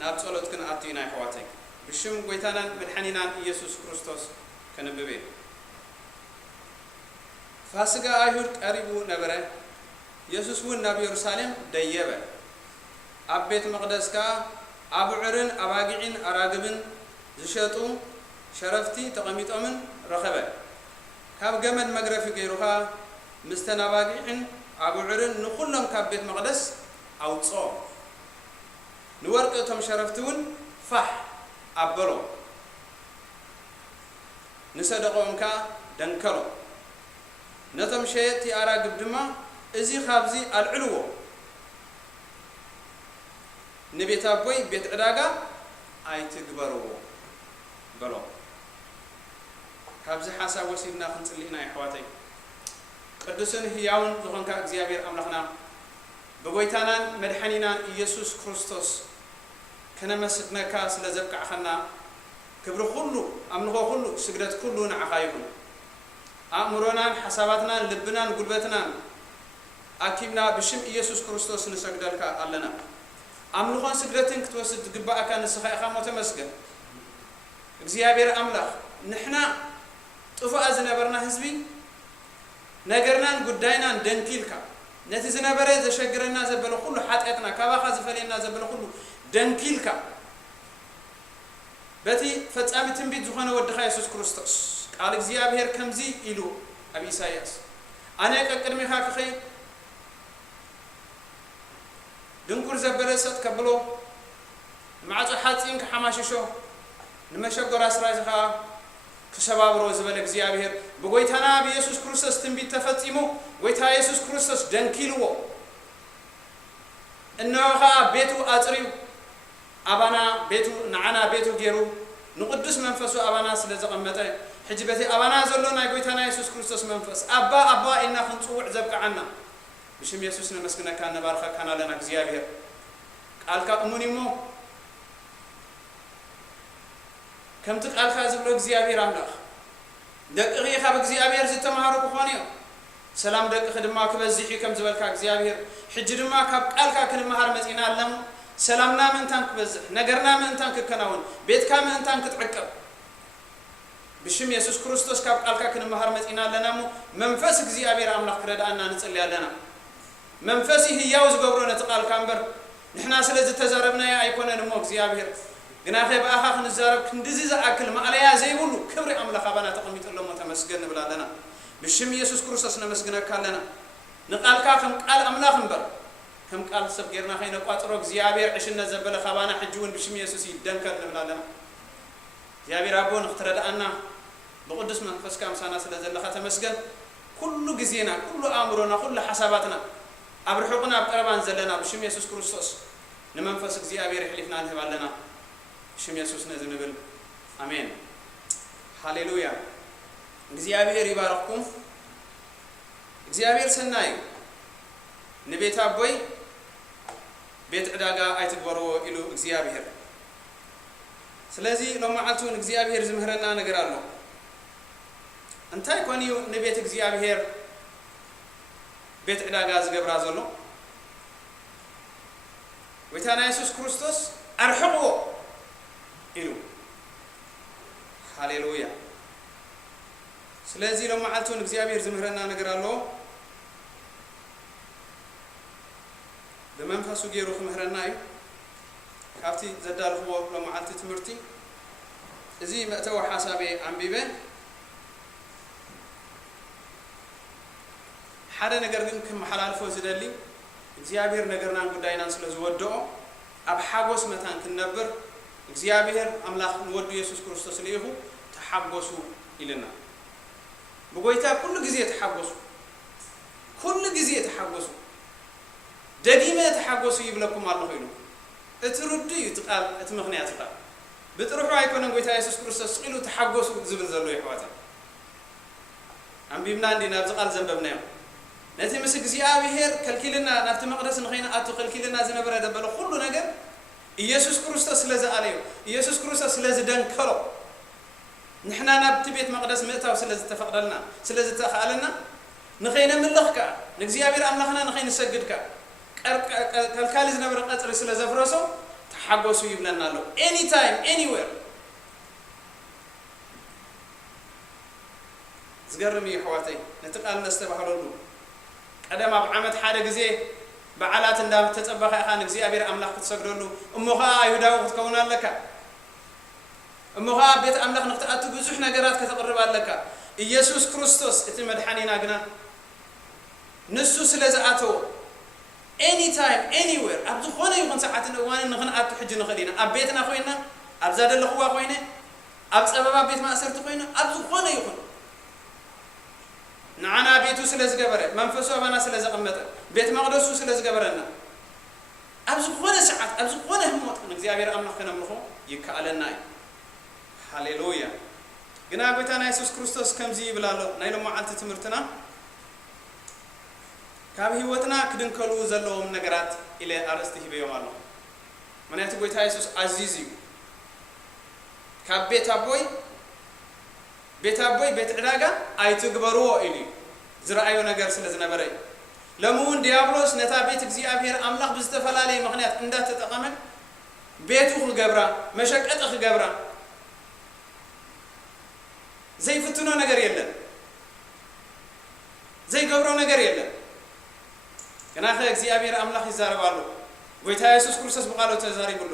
ناب صلوت كن أعطينا حواتك بشم قويتانا بالحنينا يسوع كريستوس كنببي فاسقا أيهود قريبو نبره يسوع هو النبي يرسالم ديبه أبيت مقدس كا أبو عرن أباقعين أراقبن زشاتو شرفتي تقميت أمن رخبه كاب جمد مقرفي غيرها مستناباقين أبو عرن نقولهم كبيت مقدس أو تصو نورقتهم شرفتون فح أبلو نصدقهم كا دنكلو نتم شيء تيارا قبدما إزي خابزي العلو نبيت أبوي بيت عداقا أي تقبرو بلو خابزي حاسا وسيدنا خنصلينا يا حواتي قدسن هياون زخنك እግዚአብሔር አምላክና በጎይታና መድኃኒና ኢየሱስ ክርስቶስ ከነመስግነካ ስለዘብቃኸና ክብር ሁሉ አምልኮ ሁሉ ስግደት ሁሉ ንዓኻይሁ አእምሮናን ሐሳባትናን ልብናን ጉልበትናን አኪምና ብሽም ኢየሱስ ክርስቶስ ንሰግደልካ አለና አምልኮን ስግደትን ክትወስድ ግባአካ ንስኻይኻ ሞተ መስገን እግዚአብሔር አምላክ ንሕና ጥፋእ ዝነበርና ህዝቢ ነገርናን ጉዳይናን ደንኪልካ ነቲ ዝነበረ ዘሸግረና ዘበለ ሁሉ ኃጢአትና ካባኻ ዝፈለና ዘበለ ሁሉ ደንኪልካ በቲ ፈጻሚ ትንቢት ዝኾነ ወድኻ ኢየሱስ ክርስቶስ ቃል እግዚአብሔር ከምዚ ኢሉ አብ ኢሳይያስ አነ ቀቅድሚኻ ክኸይ ድንኩር ዘበለ ሰጥ ከብሎ ማዕጾ ሓጺን ከሐማሽሾ ንመሸጎራ ስራይኻ كسبابرو زبل እግዚአብሔር በጎይታና በኢየሱስ ክርስቶስ ትንቢት ተፈጽሞ ጎይታ ኢየሱስ ክርስቶስ ደንኪልዎ እነሆ ቤቱ አጽሪው አባና ቤቱ ንዓና ቤቱ ገይሩ ንቅዱስ መንፈሱ አባና ስለዘቀመጠ ሕጅበቲ አባና ዘሎ ናይ ጎይታና ኢየሱስ ክርስቶስ መንፈስ አባ ኢና ክንጽውዕ ዘብቃዓና ብሽም ኢየሱስ ነመስግነካ ነባርከካ ለና እግዚአብሔር ቃልካ እሙኒሞ كم تقال خازب لو እግዚአብሔር አምላክ دقيقه خاب እግዚአብሔር ዝተማሃሩ ኮኾንዮ ሰላም ደቅ خدما كبزحي كم زبلك እግዚአብሔር حج دما كاب قالك كنمهار مصينا علم سلامنا من تانك بزح نغرنا من تانك كناون بيتك من تانك تعقب بشم يسوع كريستوس كاب قالك كنمهار مصينا لنا منفس እግዚአብሔር አምላክ ረዳና እንጸልይ ያለና መንፈሲ ህያው ዝገብሮ ነጥቃል ካምበር نحنا ስለዚህ ተዛረብና አይኮነን ሞ እግዚአብሔር ግና ኸባኻ ክንዛረብ ክንድዚ ዘአክል ማለያ ዘይብሉ ክብሪ አምላክ አባና ተቀሚጥሎም ተመስገን ብላለና ብሽም ኢየሱስ ክርስቶስ ነመስግነካለና ንቃልካ ከም ቃል አምላክ እንበር ከም ቃል ሰብገርና ኸይነ ቋጥሮ እግዚአብሔር ዕሽነ ዘበለ ኸባና ሕጅውን ብሽም ኢየሱስ ይደንከል ብላለና እግዚአብሔር አቦ ንኽትረዳአና በቅዱስ መንፈስ ካምሳና ስለዘለኻ ተመስገን ኩሉ ጊዜና ኩሉ አእምሮና ኩሉ ሐሳባትና አብርሑቅና አብቀረባን ዘለና ብሽም ኢየሱስ ክርስቶስ ንመንፈስ እግዚአብሔር ይሕሊፍና እንህባለና بشم يسوع نزنبل آمين هاليلويا እግዚአብሔር ይባርኩም እግዚአብሔር ሰናይ ንቤት አቦይ ቤት ዕዳጋ አይትግበሮ ኢሉ እግዚአብሔር ስለዚህ ለማዓቱን እግዚአብሔር ዝምህረና ነገር አለው እንታይ ኮንዩ ንቤት እግዚአብሔር ቤት ዕዳጋ ዝገብራ ዘሎ ወይታና ኢየሱስ ክርስቶስ አርሕቆ ኢሉ ሃሌሉያ ስለዚህ ለማዓልቱን እግዚአብሔር ዝምህረና ነገር አለው በመንፈሱ ጌሩ ዝምህረና እዩ ካብቲ ዘዳልኽዎ ለማዓልቲ ትምህርቲ እዚ መእተው ሐሳቤ አንቢበ ሓደ ነገር ግን ከመሐላልፎ ዝደሊ እግዚአብሔር ነገርና ጉዳይናን ስለዝወደኦ ኣብ ሓጎስ መታን ክንነብር እግዚአብሔር አምላኽ ወዱ ኢየሱስ ክርስቶስ ለይሁ ተሐጎሱ ኢልና በጎይታ ኩሉ ጊዜ ተሐጎሱ ኩሉ ጊዜ ተሐጎሱ ደጊመ ተሐጎሱ ይብለኩም አለሁ ኢሉ እትሩዱ ይጥቃል እትምኽንያት ይጥቃል بتروح رايكون قويت يسوع كريستوس قيلوا تحققوا زبل زلوا يحواته عم بيمنا عندنا بزقال زنبنا نتي مسك زيابيهر كلكيلنا نفت مقدس نخينا اتو كلكيلنا زنبره دبلو كل ነገር ኢየሱስ ክርስቶስ ስለዛ አለዩ ኢየሱስ ክርስቶስ ስለዚ ደንከሎ ንሕና ናብቲ ቤት መቅደስ ምእታው ስለዚ ተፈቅደልና ስለዚ ተኻለና ንኸይነ ምልኽካ ንእግዚአብሔር አምላኽና ንኸይነ ሰግድካ ከልካሊ ዝነበረ ቀጽሪ ስለዘፍረሶ ተሐጎሱ ይብለናል any time anywhere ዝገርም ይحواتي ነጥቃል ነስተባህለሉ ቀደም ኣብ ዓመት ሓደ ጊዜ በዓላት እንዳም ተጸበኸ ኻን እግዚአብሔር አምላኽ ተሰግደሉ እሞኻ አይሁዳው ክትከውን አለካ እሞኻ ቤት አምላኽ ንክትአቱ ብዙሕ ነገራት ከተቀርብ አለካ ኢየሱስ ክርስቶስ እቲ መድኃኒና ግና ንሱ ስለዝአቶ any time anywhere abdu khona yukun sa'at wan nkhna atu hijj nkhadina abetna khoyna abzada lkhwa khoyna ab sababa bet ma asartu khoyna abdu khona yukun na'ana betu selaz gabare manfasu abana selaz qamata bet maqdasu selaz gabarana abdu khona sa'at abdu khona hmot እግዚአብሔር አምላክ ከነምልኹ ይካለና ሃሌሉያ ግና ቤታና ኢየሱስ ክርስቶስ ከምዚ ይብላሎ ናይሎ ማዓልቲ ትምርትና ካብ ህይወትና ክድንከሉ ዘለዎም ነገራት ኢለ አርስቲ ሂበዮም አሎ ምክንያቱ ጌታ ኢየሱስ አዚዝ እዩ ካብ ቤት አቦይ ቤት ዕዳጋ አይትግበርዎ ኢሉ ዝራአዩ ነገር ስለዝነበረ ለሙን ዲያብሎስ ነታ ቤት እግዚአብሔር አምላኽ ብዝተፈላለየ ምክንያት እንዳተጠቀመ ቤቱ ክገብራ መሸቀጥ ክገብራ ዘይፍትኖ ነገር የለም ዘይገብሮ ነገር የለም كنا خا እግዚአብሔር አምላኽ ይዛረባሉ ጌታ ኢየሱስ ክርስቶስ በቃሉ ተዛሪብሉ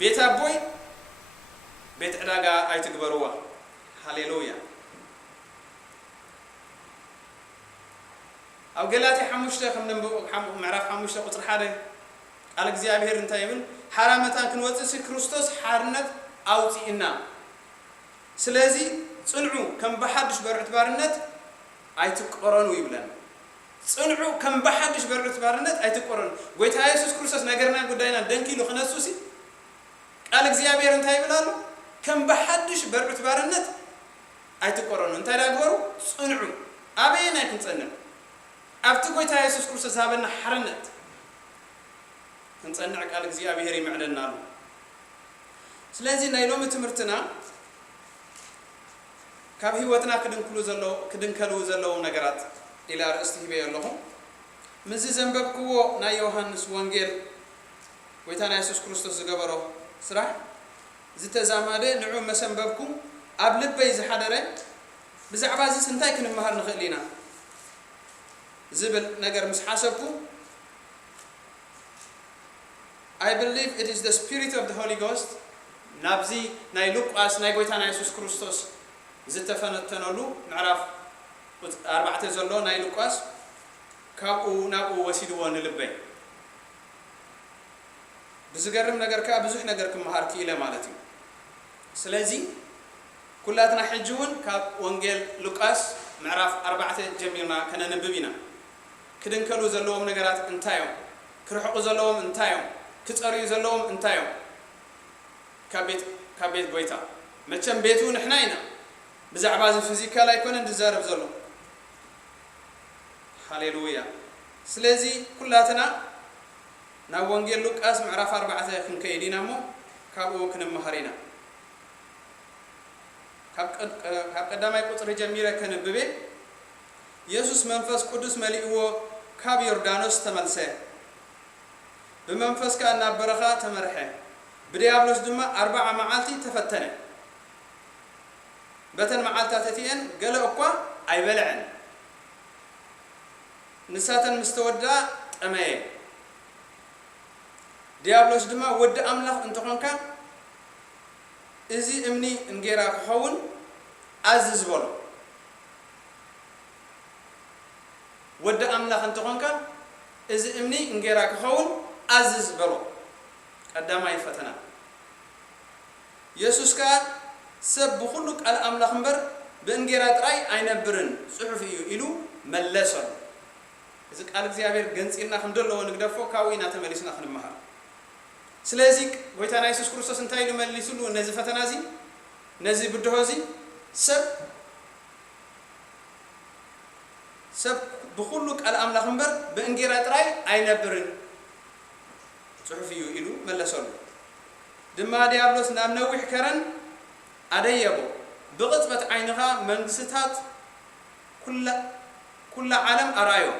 ቤት አቦይ ቤት ዕዳጋ አይትግበሩዋ ሃሌሉያ አው ገላቲ 5 ምዕራፍ 5 ቁጥር 1 ቃል እግዚአብሔር እንታይ ይብል حرامታን ክንወጽስ ክርስቶስ ሓርነት አውጪና ስለዚህ ጽንዑ ከም በሐድሽ በርዕት ባርነት አይትቆረኑ ይብለን ጽንዑ ከም በሐድሽ በርዕት ባርነት አይትቆረኑ ጌታ ኢየሱስ ክርስቶስ ነገርና ጉዳይና ደንኪሉ خنسوሲ ቃል እግዚአብሔር እንታይ ይብላሉ ከም በሐድሽ በርዕት ባርነት አይትቆረኑ እንታይ ዳግበሩ ጽንዑ አበየና ክንጸንዕ ኣብቲ ጌታ ኢየሱስ ክርስቶስ ሃበና ሓርነት ክንጸንዕ ቃል እግዚአብሔር ይምዕደናሉ ስለዚህ ናይሎም ትምርትና ካብ ህይወትና ክድንከሉ ዘለው ነገራት ኢላ ርእስቲ ሂበ ያለሁ ምዝ ዘንበብክዎ ናይ ዮሐንስ ወንጌል ጌታና ኢየሱስ ክርስቶስ ዝገበሮ ስራሕ ዝተዛማደ ንዑ መሰንበብኩ ኣብ ልበይ ዝሓደረ ብዛዕባ እዚ እንታይ ክንመሃር ንኽእሊና ዝብል ነገር ምስ ሓሰብኩ I believe it is the spirit of the Holy Ghost ናብዚ ናይ ሉቃስ ናይ ጌታና ኢየሱስ ክርስቶስ ዝተፈነተነሉ ምዕራፍ 4 ዘሎ ናይ ሉቃስ ካብኡ ናብኡ ወሲድዎ ንልበይ ብዝገርም ነገር ካ ብዙሕ ነገር ክመሃር ክኢለ ማለት እዩ ስለዚህ ኩላትና ሕጅውን ካብ ወንጌል ሉቃስ ምዕራፍ 4 ጀሚርና ከነንብብ ኢና ክድንከሉ ዘለዎም ነገራት እንታዮም ክርሕቁ ዘለዎም እንታዮም ክጸርዩ ዘለዎም እንታዮም ካብ ቤት ጌታ መቸም ቤቱ ንሕና ኢና ብዛዕባ ፊዚካል ኣይኮነ እንድዛረብ ዘሎ ሃሌሉያ ስለዚህ ኩላትና ናብ ወንጌል ሉቃስ ምዕራፍ 4 ክንከይዲናሞ ካብኡ ክንመሃር ኢና ካብ ቀዳማይ ቁጥሪ ጀሚረ ከንብቤ ኢየሱስ መንፈስ ቅዱስ መሊእዎ ካብ ዮርዳኖስ ተመልሰ በመንፈስ ካና በረኻ ተመርሐ በዲያብሎስ ድማ 40 መዓልቲ ተፈተነ በተን መዓልታት እቲአን ገለ እኳ አይበልዕን ንሳተን ምስተወዳ ጠመየ ዲያብሎስ ድማ ወደ አምላኽ እንትኾንካ እዚ እምኒ እንጌራ ክኸውን አዝዝ በሎ ወደ አምላኽ እንትኾንካ እዚ እምኒ እንጌራ ክኸውን አዝዝ በሎ ቀዳማይ ፈተና ኢየሱስ ካ ሰብ በኩሉ ቃል አምላኽ እንበር በእንጌራ ጥራይ አይነብርን ጽሑፍ እዩ ኢሉ መለሰሉ እዚ ቃል እግዚአብሔር ገንጽና ከምደለው ንግደፎ ካዊና ተመሊስና ክንመሃር ስለዚህ ጎይታና ኢየሱስ ክርስቶስ እንታይ ይመልሱሉ እነዚህ ፈተናዚ እነዚህ ብድሆዚ ሰብ በኩሉ ቃል አምላኽ እንበር በእንጌራ ጥራይ አይነብርን ጽሑፍ እዩ ኢሉ መለሰሉ ድማ ዲያብሎስ ናብ ነዊሕ ከረን አደየቦ بقطبة عينها منجستات كل عالم أرايو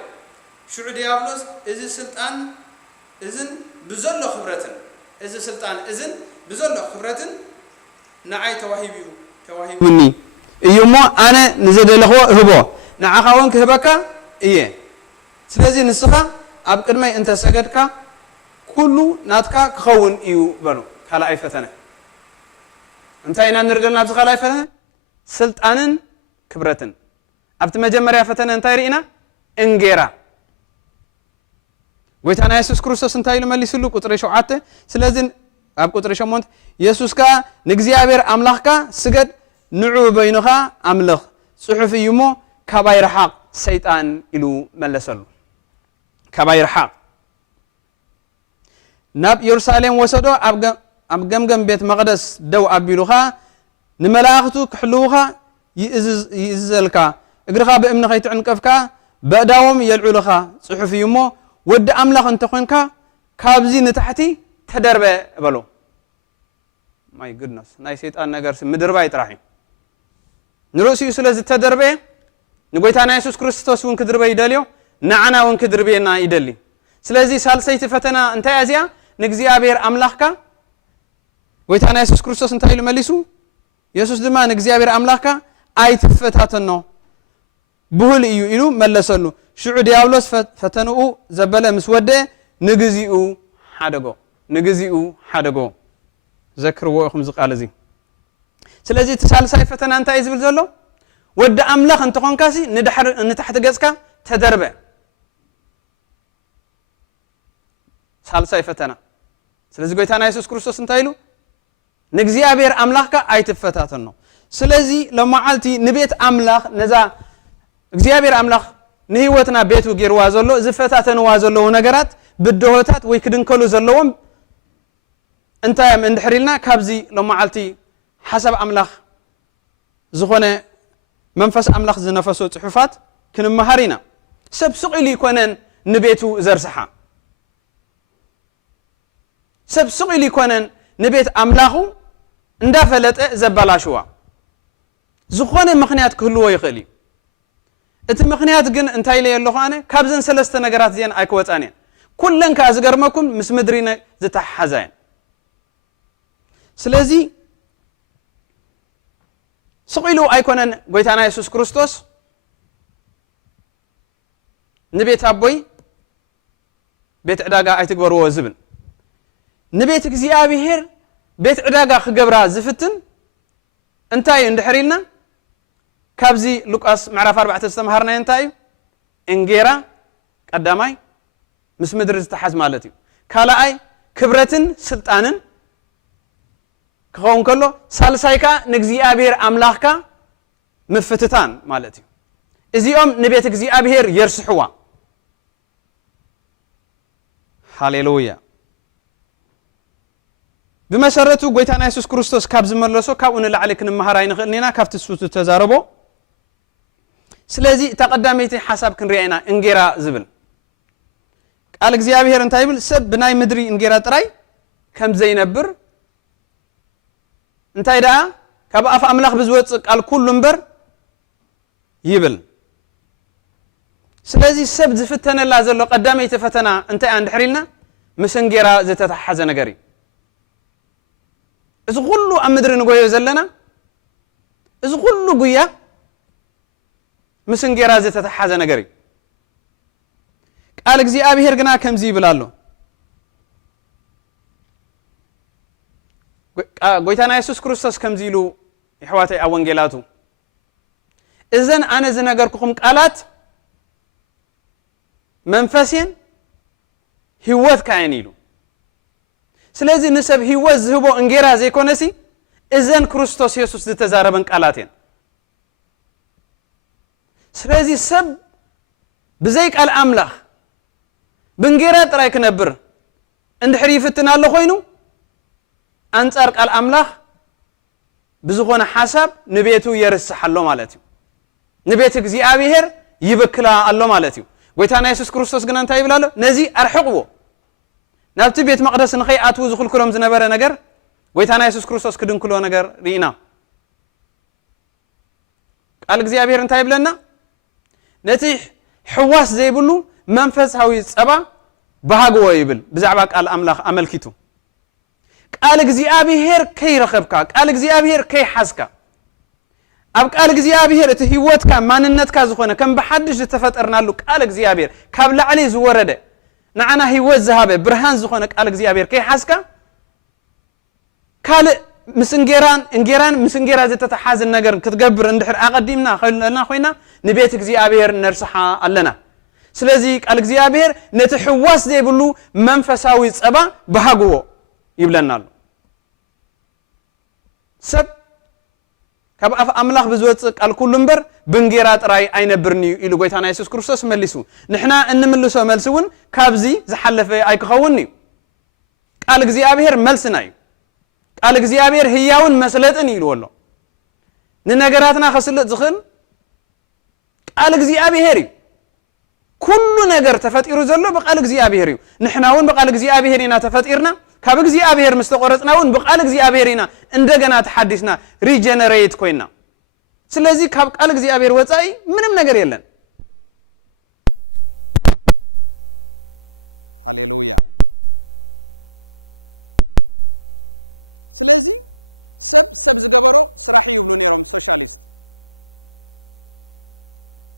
شو ديابلوس إذا سلطان إذن بزلوا خبرتن إذا سلطان إذن بزلوا خبرتن نعي توهيبوني يومو أنا نزد له هبو نعخاون كهبكا إيه سلزي نسخة أبكر ما أنت سجدك كله ناتك خون إيو بلو خلا أي فتنة أنت هنا نرجع نبز خلا أي فتنة سلطانن كبرتن أبت مجمرة فتنة أنت يرينا إنجيرا ويتانا يسوع كريستوس أنت يلو ملي سلوك وتريشوا عته سلزين أبكو تريشوا مونت يسوع كا نجزيابير أملاك كا سجد نعو بينها أملاك صحفي يومو كباير حق سيطان إلو ملسلو كباير حق ناب يرسالين وسدو أبجم بيت مقدس دو أبيلوها نملاختو كحلوها يزلكا اقرخا بأمن خيت عنكفكا بداوم يلعولها صحفي يومو ود أملاخ انتخونكا كابزي نتحتي تدربه بلو ماي جودنس ناي سيطان نغرس مدربه يطرحي نروسي سلاز تدربه نغويتانا يسوع كريستوس ون كدربه يدليو نعنا ون كدربينا يدلي سلازي سالسيت فتنا انت ازيا نغزيابير املاخكا غويتانا يسوع كريستوس انت يلو مليسو يسوع دما نغزيابير املاخكا ايتفتاتنو بهول ايو الو ملسلو شعو ديابلوس فتنو زبله مسوده نغزيو حدغو ذكروا اخم زقالزي سلازي تسالساي فتنا انت يزبل زلو ود املاخ انت كونكاسي ندحر نتحت غزكا تدربه سالساي فتنا سلازي غيتانا يسوع كريستوس انت يلو نغزيابير املاخكا ايتفتاتنو سلازي لما عالتي نبيت املاخ نزا እግዚአብሔር አምላኽ ንህይወትና ቤቱ ጌርዋ ዘሎ ዝፈታተንዋ ዘለዎ ነገራት ብድሆታት ወይ ክድንከሉ ዘለዎም እንታይም እንድሕሪልና ካብዚ ለማዓልቲ ሓሳብ አምላኽ ዝኾነ መንፈስ አምላኽ ዝነፈሶ ጽሑፋት ክንመሃሪና ሰብ ስቂሉ ይኮነን ንቤቱ ዘርሰሓ ሰብ ስቂሉ ይኮነን ንቤት አምላኹ እንዳፈለጠ ዘባላሽዋ ዝኾነ ምኽንያት ክህልዎ ይኽእል እቲ ምኽንያት ግን እንታይ ለየ ኣለኹ ኣነ ካብዘን ሰለስተ ነገራት ዚን ኣይክወፃን ኩለን ከ ዝገርመኩም ምስ ምድሪ ዝተሓሓዛየን ስለዚ ስቂሉ ኣይኮነን ጎይታና ኢየሱስ ክርስቶስ ንቤት ኣቦይ ቤት ዕዳጋ ኣይትግበርዎ ዝብል ንቤት እግዚአብሔር ቤት ዕዳጋ ክገብራ ዝፍትን እንታይ እንድሕሪልና كابزي لوقاس معرف 4 استمهرنا ينتاي انجيرا قداماي مس مدر تحز مالتي كالاي كبرتن سلطانن كون كلو سالسايكا نغزيابير املاخكا مفتتان مالتي ازيوم نبيت እግዚአብሔር يرسحوا هاليلويا بمسرته غويتانا يسوع كريستوس كابز ملسو كابون لعلك نمهراي نخلنينا كافت سوت تزاربو سلازي تقدميتي حساب كنرينا انجيرا زبل قال እግዚአብሔር እንታይ ይብል ሰብ ብናይ ምድሪ እንጌራ ጥራይ ከም ዘይነብር እንታይ ዳ ካብ ኣፍ ኣምላኽ ብዝወፅእ ቃል ኩሉ እምበር ይብል ስለዚ ሰብ ዝፍተነላ ዘሎ ቀዳመይቲ ፈተና እንታይ አንድሕሪልና ምስ እንጌራ ዝተተሓሓዘ ነገር እዩ እዚ ኩሉ ኣብ ምድሪ ንጎዮ ዘለና እዚ ኩሉ ጉያ ምስ እንጌራ ዝተተሓሓዘ ነገር እዩ ቃል እግዚአብሔር ግና ከምዚ ይብል ኣሎ ጎይታና ኢየሱስ ክርስቶስ ከምዚ ኢሉ ይሕዋተይ ኣብ ወንጌላቱ እዘን ኣነ ዝነገርኩኹም ቃላት መንፈስን ህይወት ካየን ኢሉ ስለዚ ንሰብ ህይወት ዝህቦ እንጌራ ዘይኮነሲ እዘን ክርስቶስ ኢየሱስ ዝተዛረበን ቃላት እየን ስለዚ ሰብ ብዘይ ቃል ኣምላኽ ብእንጌራ ጥራይ ክነብር እንድሕር ይፍትን ኣሎ ኮይኑ አንጻር ቃል አምላኽ ብዝኾነ ሐሳብ ንቤቱ የርስሕ ኣሎ ማለት እዩ ንቤት እግዚአብሔር ይበክላ ኣሎ ማለት እዩ ጎይታና ኢየሱስ ክርስቶስ ግን እንታይ ይብል ኣሎ ነዚ አርሕቅዎ ናብቲ ቤት መቅደስ ንኸይኣትዉ ዝኽልክሎም ዝነበረ ነገር ጎይታና ኢየሱስ ክርስቶስ ክድንክሎ ነገር ሪኢና ቃል እግዚአብሔር እንታይ ይብለና ነቲ ሕዋስ ዘይብሉ መንፈሳዊ ጸባ ባህግዎ ይብል ብዛዕባ ቃል አምላኽ አመልኪቱ ቃል እግዚአብሔር ከይረኸብካ ቃል እግዚአብሔር ከይሓዝካ ኣብ ቃል እግዚአብሔር እቲ ህይወትካ ማንነትካ ዝኾነ ከም በሓድሽ ዝተፈጠርናሉ ቃል እግዚአብሔር ካብ ላዕሊ ዝወረደ ንዓና ህይወት ዝሃበ ብርሃን ዝኾነ ቃል እግዚአብሔር ከይሓዝካ ካል እንጌራን ምስ እንጌራ ዝተተሓዘ ነገር ክትገብር እንድሕር ኣቀዲምና ኮይና ንቤት እግዚአብሔር ነርስሓ ኣለና ስለዚ ቃል እግዚአብሔር ነቲ ሕዋስ ዘይብሉ መንፈሳዊ ጸባ ባህግዎ ይብለና ኣሎ ሰብ ካብ ኣፍ ኣምላኽ ብዝወፅእ ቃል ኩሉ እምበር ብእንጌራ ጥራይ ኣይነብርኒ ኢሉ ጎይታና ኢየሱስ ክርስቶስ መሊሱ ንሕና እንምልሶ መልሲ እውን ካብዚ ዝሓለፈ ኣይክኸውን እዩ ቃል እግዚአብሔር መልስና እዩ ቃል እግዚአብሔር ህያውን መስለጥን ኢሉ ኣሎ ንነገራትና ከስልጥ ዝኽእል ቃል እግዚአብሔር እዩ ኩሉ ነገር ተፈጢሩ ዘሎ በቃል እግዚአብሔር እዩ ንሕና እውን በቃል እግዚአብሔር ኢና ተፈጢርና ካብ እግዚአብሔር ምስተቆረጽናውን በቃል እግዚአብሔርና እንደገና ተሐዲስና ሪጀነሬት ኮይና ስለዚ ካብ ቃል እግዚአብሔር ወጻኢ ምንም ነገር የለን ሃሌሉያ ስለዚ ሰብ ዝገበሮ ስራሕ ይብሉ ነይሮም ሶሻሊስት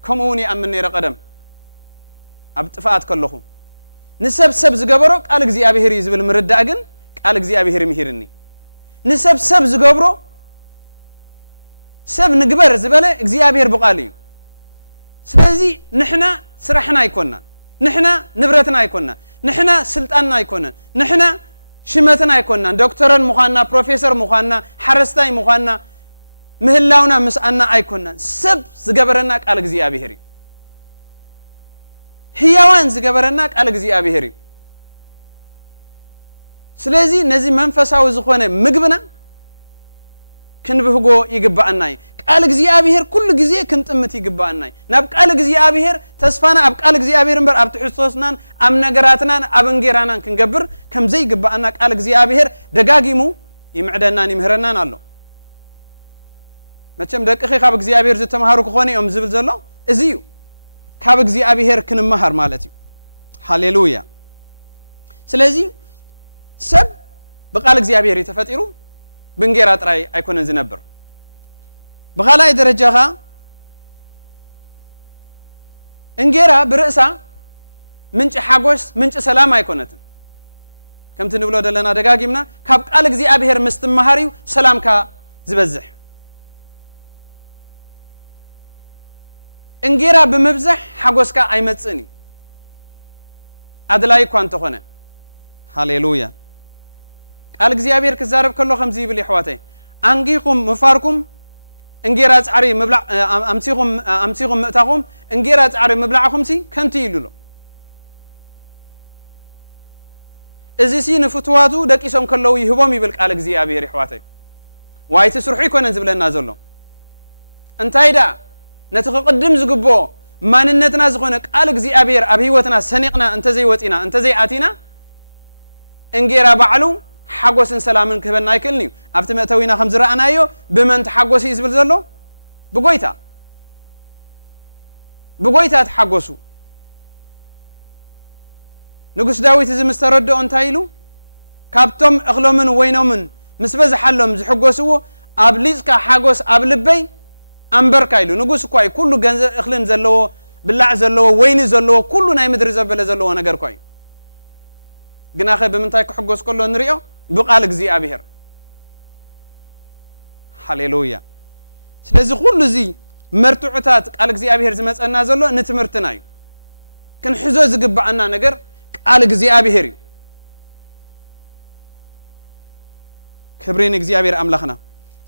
ከምኡውን ይኣምን ነይረ ቀደም ኣብ ጥፋት ከለኹ ንሰብ ዝገበሮ ቃል እግዚአብሔር ይዝብል ምርዳእ ግን ቃል እግዚአብሔር ይምሂርኒ ንሰብ ዝገብሮ ሰብ ንግበር ዝበለ እግዚአብሔር በቃል እዩ ስለዚ ንሕና ስራሕና ይኮንና ንሕና ንብረትና ይኮንና ንሕና ስልጣንና ይኮንና ንሕና ሽመትና ይኮንና ዶክተርን ምዃንና ፕሮፌሰር ምዃንና ሓረስታይ ምዃንና ምህላውና ምስኣና ኣይኮንና ሰብ ዝገበረና ቃል እግዚአብሔር እዩ ህያዋን ዝገበረና ቃል እግዚአብሔር እዩ ስለዚ ነዚ መንፈሳዊ ዝኾነ ምግብና ክንብህጎ ይግባአና እዩ ቃል እግዚአብሔር ኩሉ ግዜ ክንጥምት ይግባአና እዩ ናብ ቃል እግዚአብሔር ተስፋና ኣብ ቃል እግዚአብሔር እምበር ኣብ ትሕዝቶስናን ኣብ ነገራትናን ኣብ እንጌራናን ክንገብር ከምዘይ ይግባአና ቃል እግዚአብሔር ደጋጊሙ ይምዕደናን ይምህረናን ኣሎ መቸም ደቅኺ ካብ እግዚአብሔር ዝተማሃሩ ክኾኑ እዮም ዝብል ዘሎ እዚ እዩ ካብ እግዚአብሔር ክንመሃር ማለት እዩ ሃሌሉያ ስለዚ ሰብ በቃል እግዚአብሔር ተፈጢሩ ብእንጌራ ጥራይ ኣይኮነን ዝነብር በኻላይ ደረጃኻ እንጌራ ብርእሳ ምንጭ ሓጎስ ምንጭ ሰላም ኣይኮነትን ከምቲ ንብሎ ደለና ደጋጊምና ካብ ቃል እግዚአብሔር ምስትመሃር እዩ ሰላምካ ዝበዝሕ እንጌራ ብምብዛሕ ሓጎስካ ኣይመጽእን እዩ ኣድላይ እኳ እንተኾነ ሃሌሉያ ቃል እግዚአብሔር ክዛረብ ከሎ ከምዚ ይብል ይሕዋተይ አንጊኹም ምፋርኩም እንጌራ ጻዕሪ ምብላዕ ኣምሲኹም ምእታኹም እንጌራ ጻዕሪ ምብላዕኹም ሲ ከንቲ ይሉሎ እዚ ሲ ንፍትዋቱ ደቂሶም ከለው ይህቦም ይብል ቃል እግዚአብሔር ይሕዋተይ ዋይቲ ስርሑ ይኮነን ዝብለና ዘሎ እንታይ ዳ ነቲ ቅድም ዝግቦ ማንነትና ዝኾነ ቃል እግዚአብሔር ኣብ ህይወትና ሰኒቕና እንተዘይ ወፂና እንተዘይ ኣቲና እንጌራ ባዕሉ ሓጎስን ሰላምን ክህበና ይክእልኒ እዩ ኣብቲ መእተዊና ከም ዝረኣናዮ ብመን ተሓጎሲ ዝብል ዘሎ ብጎይታ ተሓጎሱ ንጉስ ዳዊት እዚ ምስ ተረድኦ እንታይ ኢሉ ካብቶም እኽሎምን ወይኖምን ምስ በዝሓሎም ዝሕጎስዎ ኣብ ሊፅካ ሓጎስ ኣብ ልበይ ኣንበርካ ኢሉ ንጉስ እኳ እዩ ኩሉ ገንዘብ እኽልን ዘለዎ ብላዕ ዘለዎ ወይኒ ዘለዎ ኩሉ ናይ ምድሪ ዘበለ ዘለዎ ነገር እኳ እዩ ግና ኸ ብምንታይ ክሕጎስ ከሎ ንሪኦ ብቃል እግዚኣብሔር ሃሌሉያ ስለዚ ኩሉ እዚ መርትዑታት ቃል እግዚኣብሔር ዝመፀና ዘሎ ንትምህርትና እዩ ክንሕዞ ዝግባአና ነገር ቃል እግዚኣብሔር እዩ ክብሪ ንእግዚኣብሔር ኣምላኽና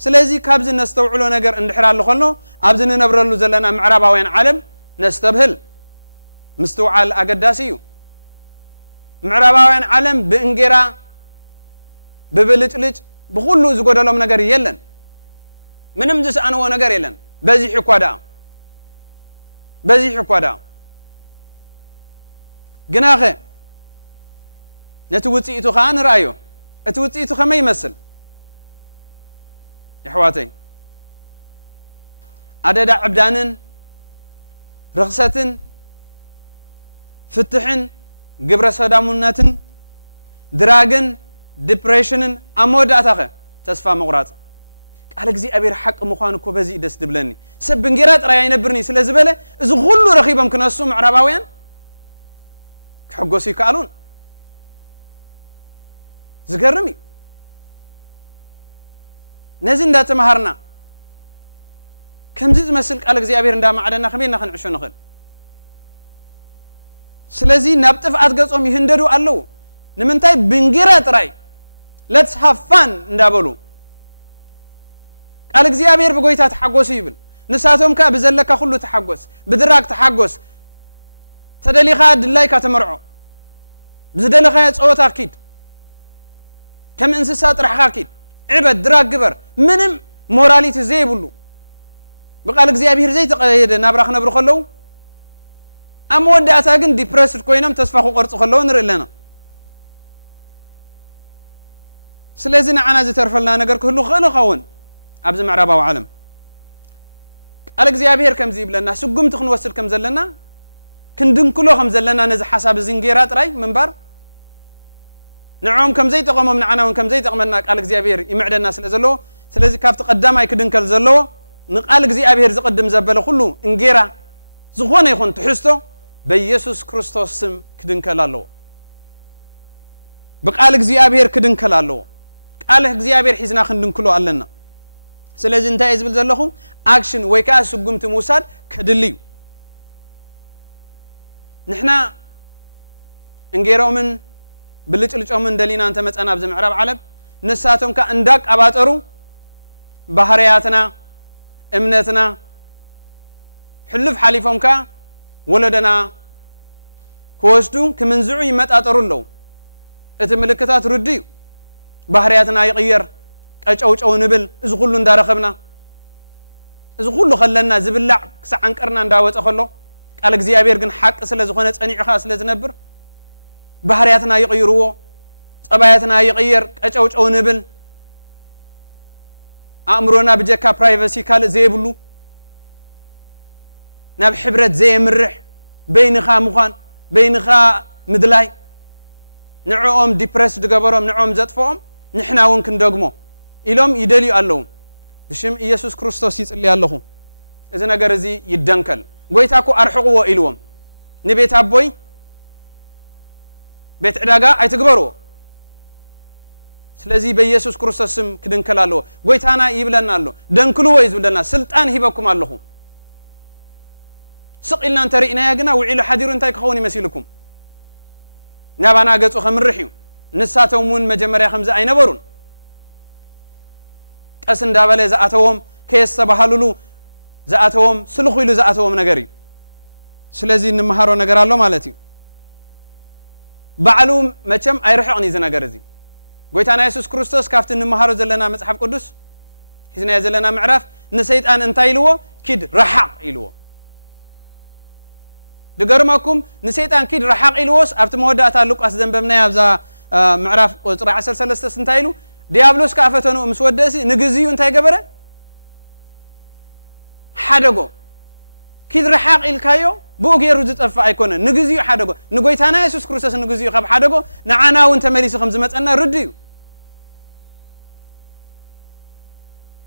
ስለዚ ካብዚ ነስተውዕሎ ነገር እንድሕር ኣሎ ከሎ ኣብዚ ንነብረሉ ዘለና ምዕራባውያን ዓለም ነስተብህል ምስትውዓል ኣገዳሲ እዩ ምዕራባውያን ዓለም ብእንጌራ ብብልጭልጭ ብኩሉ ዝጎደሎም ነገር የለን ምንም ዝሰኣንዎ ነገር የለን በዚሕ እኳ ደኣ ግና ኸ ነቲ ውፅኢቱ ከዓ ንርአዮ እቲ ውፅኢቱ ከመይ ይመስል يحواتي عدد عبدانن رخصتن فتحن قبر صداموناتن دراغن ديبريشنن امود اتاخه تسفى مغراط قال እግዚአብሔር حق مخان እኮ በዚ ደስ ድብለኒ ሰብ እንጌራት ራይ አይነብርኒ ስለዝበለ እዚ ሁሉ ረኺቦም ክነሱ ምዕራባውያን ክሕጎሱ ይካሉን ዝገርም ነዚ እንዳተማሃርና ከምዚ ዝመስል ቃል እግዚአብሔር እንዳማዕደና ከመይና ክንዕሾ ንኽእል ስለዚ ናብ ጥፍኣት ገጾም ይህንደዱ ኣለው ንምንታይ ብንጌራት ራይ let's have fun እንዳበሉ ቃል እግዚአብሔር በጎይታ ተሐጎሱ ይብል ንሳቶም ካ በዘለካ ሁሉ ተሐጎስ ብድራክ ተሐጎስ ተደሊኻ ድላይካ ተመርዖ ብዝደለኻ ጾታ ኪድ ከም እንስሳ ጥራሕኻ ኪድ عبد دراك جبر منم موراليتي زي بلو بقال እግዚአብሔር زي تقيد نابراخ نبر خلو ام وداتا ግን ዲፕረስድ ኮይኖም ተስፋ ቁርጽ خلو نرئ لنا ስለዚህ ንዓና ዝተርፈልና ነገር ኩሉ خلو خون ابز معرباو عالم قال እግዚአብሔር ከምዚ ይብለና ስጉምት ክንወስድ ከም ዘለና ክንድንክሎ ከም ዘለና ነዚ ሓሳብ ዝንጌራ ጥራይ መንባር نعم كم زي تقوم من عنا وكم زي تقمنا قال እግዚአብሔር ይምዕደና ስለዘሎ ስለዚ ካብቲ ቀዳማይ ክድንከል ዘሎ ንቃል እግዚአብሔር ዝቀድም ዘበለ ሁሉ እንጌራ ዝኾነ ይኹን ትሕስቶ በኢየሱስ ክርስቶስ ስም ክድንከል ኣለዎ በቃል እግዚአብሔር ክድንከል ኣለዎ ቃል እግዚአብሔር ሒዝና ክንድንክሎ ኣለና ስለዚ እንታይ ዝብል ዘለኹ አክሽን ወይ ከዓ ስጉምቲ ሙሳድ ከድልዩ ንሕና እንጌሮምን ብልጭልጮምን ደሊና እንተ መጻና ኣብ ምዕራብ ዓለም ንሳቶም ካ እንዳቅ አባጠሩ ባህሪያትና እምነትና ሕልፍ ሓሊፎም ካ ወለደና ክወስዱ ክምንዝዑ ይመጣጠሩ ኣለው እቲ ምልክታት ርድዩ ባህሪያትና ይቕየር ቀጨውጨው ንብል እዚ ሁሉ እንዳረኸብና እዚ ሁሉ ከለና ዝብላዕ ክሳዕ አንቀርና እንዳወፀ ከሎ ቃል እግዚአብሔር ግን ሓቂ ስለ ዝኾነ ጸኒዕኻ ስለ ዝነብር ባህሪያትና ይቕይርዎ ጸባያትና ይቕየር ቀጨውጨው ንብል አእምሮና ብጀካ ፕራይቬሲ ካል ዘይብሉ ናብ ሕብረት ዘይምርሕ በይንኻ ምዃን በይንኻ ምድላይ ንዕኦም ዲፕረስድ ገበሮም ንዕኦም ዘጥፎም ንሕና እውን ክንደግሞ ኢሎም ይደልዩ ኣለዉ ብሽም ኢየሱስ ክርስቶስ ይጽልይ ኣለኹ እዚ ነገር እዚ ይደንከል ጎይታኮ አርሕቅዎ ኢልዎም ንቤት አቦይ ቤት ዕዳጋ አይትግበሩ ስለዚህ በኢየሱስ ክርስቶስ ስም ክድንከል ኣለዎ ጎይታና ይብለና ኣሎ ደንክልዎ ይዝብለና ስልጣን ሂበኩም ኣለኹ ስቂልና እንተሪእና ያግና ውዒሉ ሓዲሩ እንታይ ክኸውን ይመስልኩም ናባና ገጹ ከምርሕ እዩ ንሳቶም እውን መጀመርያ ከምዚ አይነበሩን ቀስ እንዳበለ ዝኣተዎም ከየስተባሃሉሉ ዝኣተዎም ስልኹ ኢሉ ዝኣተዎም ነገር እዩ ስለዚህ እንመሃሮ ነገር ኣሎ ማለት እዩ ባዕሉ መቸም አይርሕቅን እዚ ነገር እዚ ጎይታና ኢየሱስ ክርስቶስ ካብቲ እንመሃሮ ዘለና መጽሐፍ ቅዱስ ሒዝና ዘለና ምዕራፍ ንሰይጣን እንታይ ኢልዎ ኪድ ረሓቅ ኢልዎ ድገርማኩም ንሰይጣን ኪድ ረሓቅ ኢልዎስ ኣብቲ መወዳእታ ሉቃስ ዘንበብና ኣብዛ معرف قصر 13 سنتايلو ديابلوس كافتنو مسودسي نغزيو انتاي غبره حدغو كيد رحاق الكايو بوغيرو زطفا ايكون نغزيو حدغو نغويتانا يسوس كريستوس نغزيو خب حدغو نعانا وانت مليس خم زمصنا رديو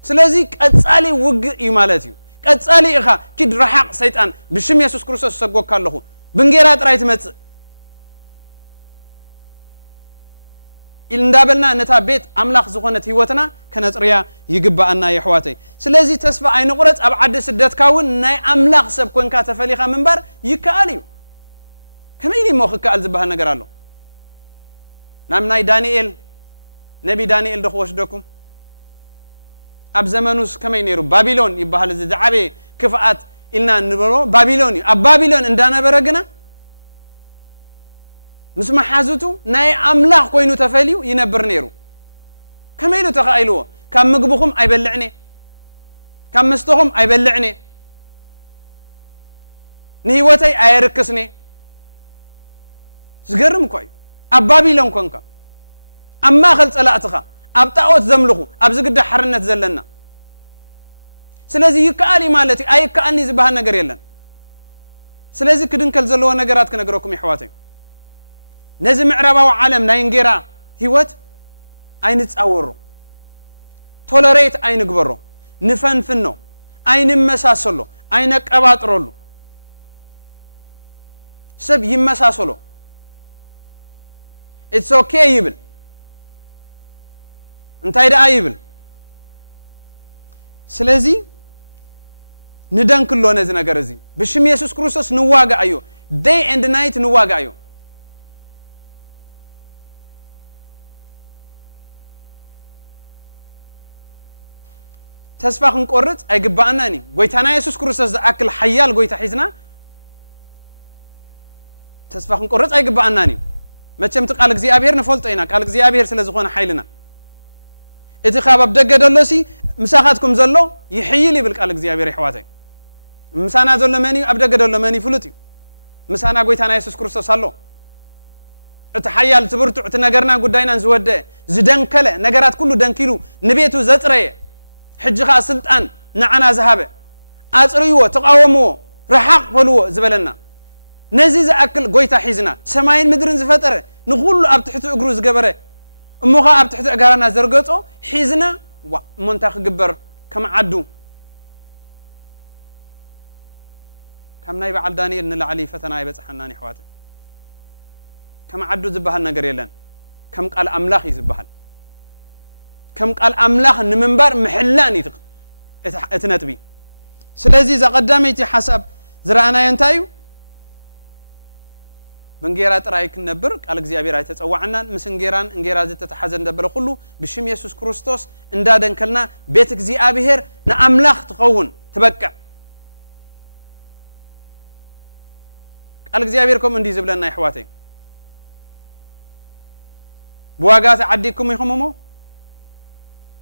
سلازي قصالي وغ يمالتيو قصالي اخا كيد رحاق شيطان بشم يسوس كريستوس سغوكالو بنغيرا طراي تمص إلندابلنا نتا بيت أملاخ زخونة هيوتنا كنصريا يغبانا يحواتي سلازي تسفى اي نقرص اب عد سدت كاون ناي املاخ سب كونكا تفليخا منبر يكاليو كميني موخ كال زبها ነገር አለው نام ناي دانيኤል نبي دانيኤل دخوش دكم اب زمانوس كمينيرو بابيلون يبحال زعابي كفات إلنا نبرو بابيلوني اب بابيلون اندانا برغنا مسمع حازتو ناي املاخ كوينو تفليو ينبر نيرو كميلو تخايلو كم مغبخم ايبلعني كم مستهم ايبلعني نيوتي ايركسني زغرم كوي ابابيلون كونكا اما خلص لااتخا ابطاوت زملخو ابزغد حرنت زلنا سلازي يكالي مالتي اي كاني زبها ነገር የለን سلازي كدنكل زلو ነገራት كنገركم يحواتي نزي معرباو عالم ناينجيرا هيوت اين تصاورو تولريت اين غبرو نفنفنو اين مساسلو اين قباطرولو سب يمساسلو اتس اوكي يبل انتاي دا يبل سلازي ندنكلو نزي ነገር እዚ بشم يسوس كريستوس نواغا ايو day and night نواغا ايو تسفا خنقرط ايغباناني غويتانا يسوس كريستوس اكل حيال غويتا حيزنا تسفا خنقرط ايغباناني مچم تقال እግዚአብሔር نفلطينا قال እግዚአብሔር ስለዝኾነ حيلنا እቲ خابب دغدلوسي مساخاتكم زلو يحيل يبل قال እግዚአብሔር يحواتي مسانا زلو مني اب دغدلو مني فلطي مسانا غويتانا يسوس كريستوس الله እቲ حيال تبرتو እቲ ነገርና ጉዳይና ዝወደ ዝደንከለ ነገራት ኩሉ ደንኪሉ ንቤቱ ዘጥረየ حجخا سلطان نعنا ذهبه اصريو تقاومو رحق بلو زبلنا نزي زاكل غويتا حيزنا سماين مدرن زفطر نخلو اب تحت اغرو زغبره امخا اب تحت اغارنا زرغصو حيزنا منتخ غبر كم عدو كم ناي بعد دانيال نلعلي فتنا يبصحنا حواتي كم عدو زبحال ነገር የለን كم قال املاح يزبحال كم قال املاح نمنبر محلان يتق اتنطبي سلازي اذا قداميتي حسب زرانا ينتايو بنغيرا طراي كنبر قال እግዚአብሔር አይተጸዋعنا مسنغيران انغيرا زتتحزن دبل كله بشم يسوع كريستوس اندادنكلنا بيت እግዚአብሔር ناملاح تخون تبقى قال እግዚአብሔር كم اندي زبلنا يحواتي بواغات عديكم يخممو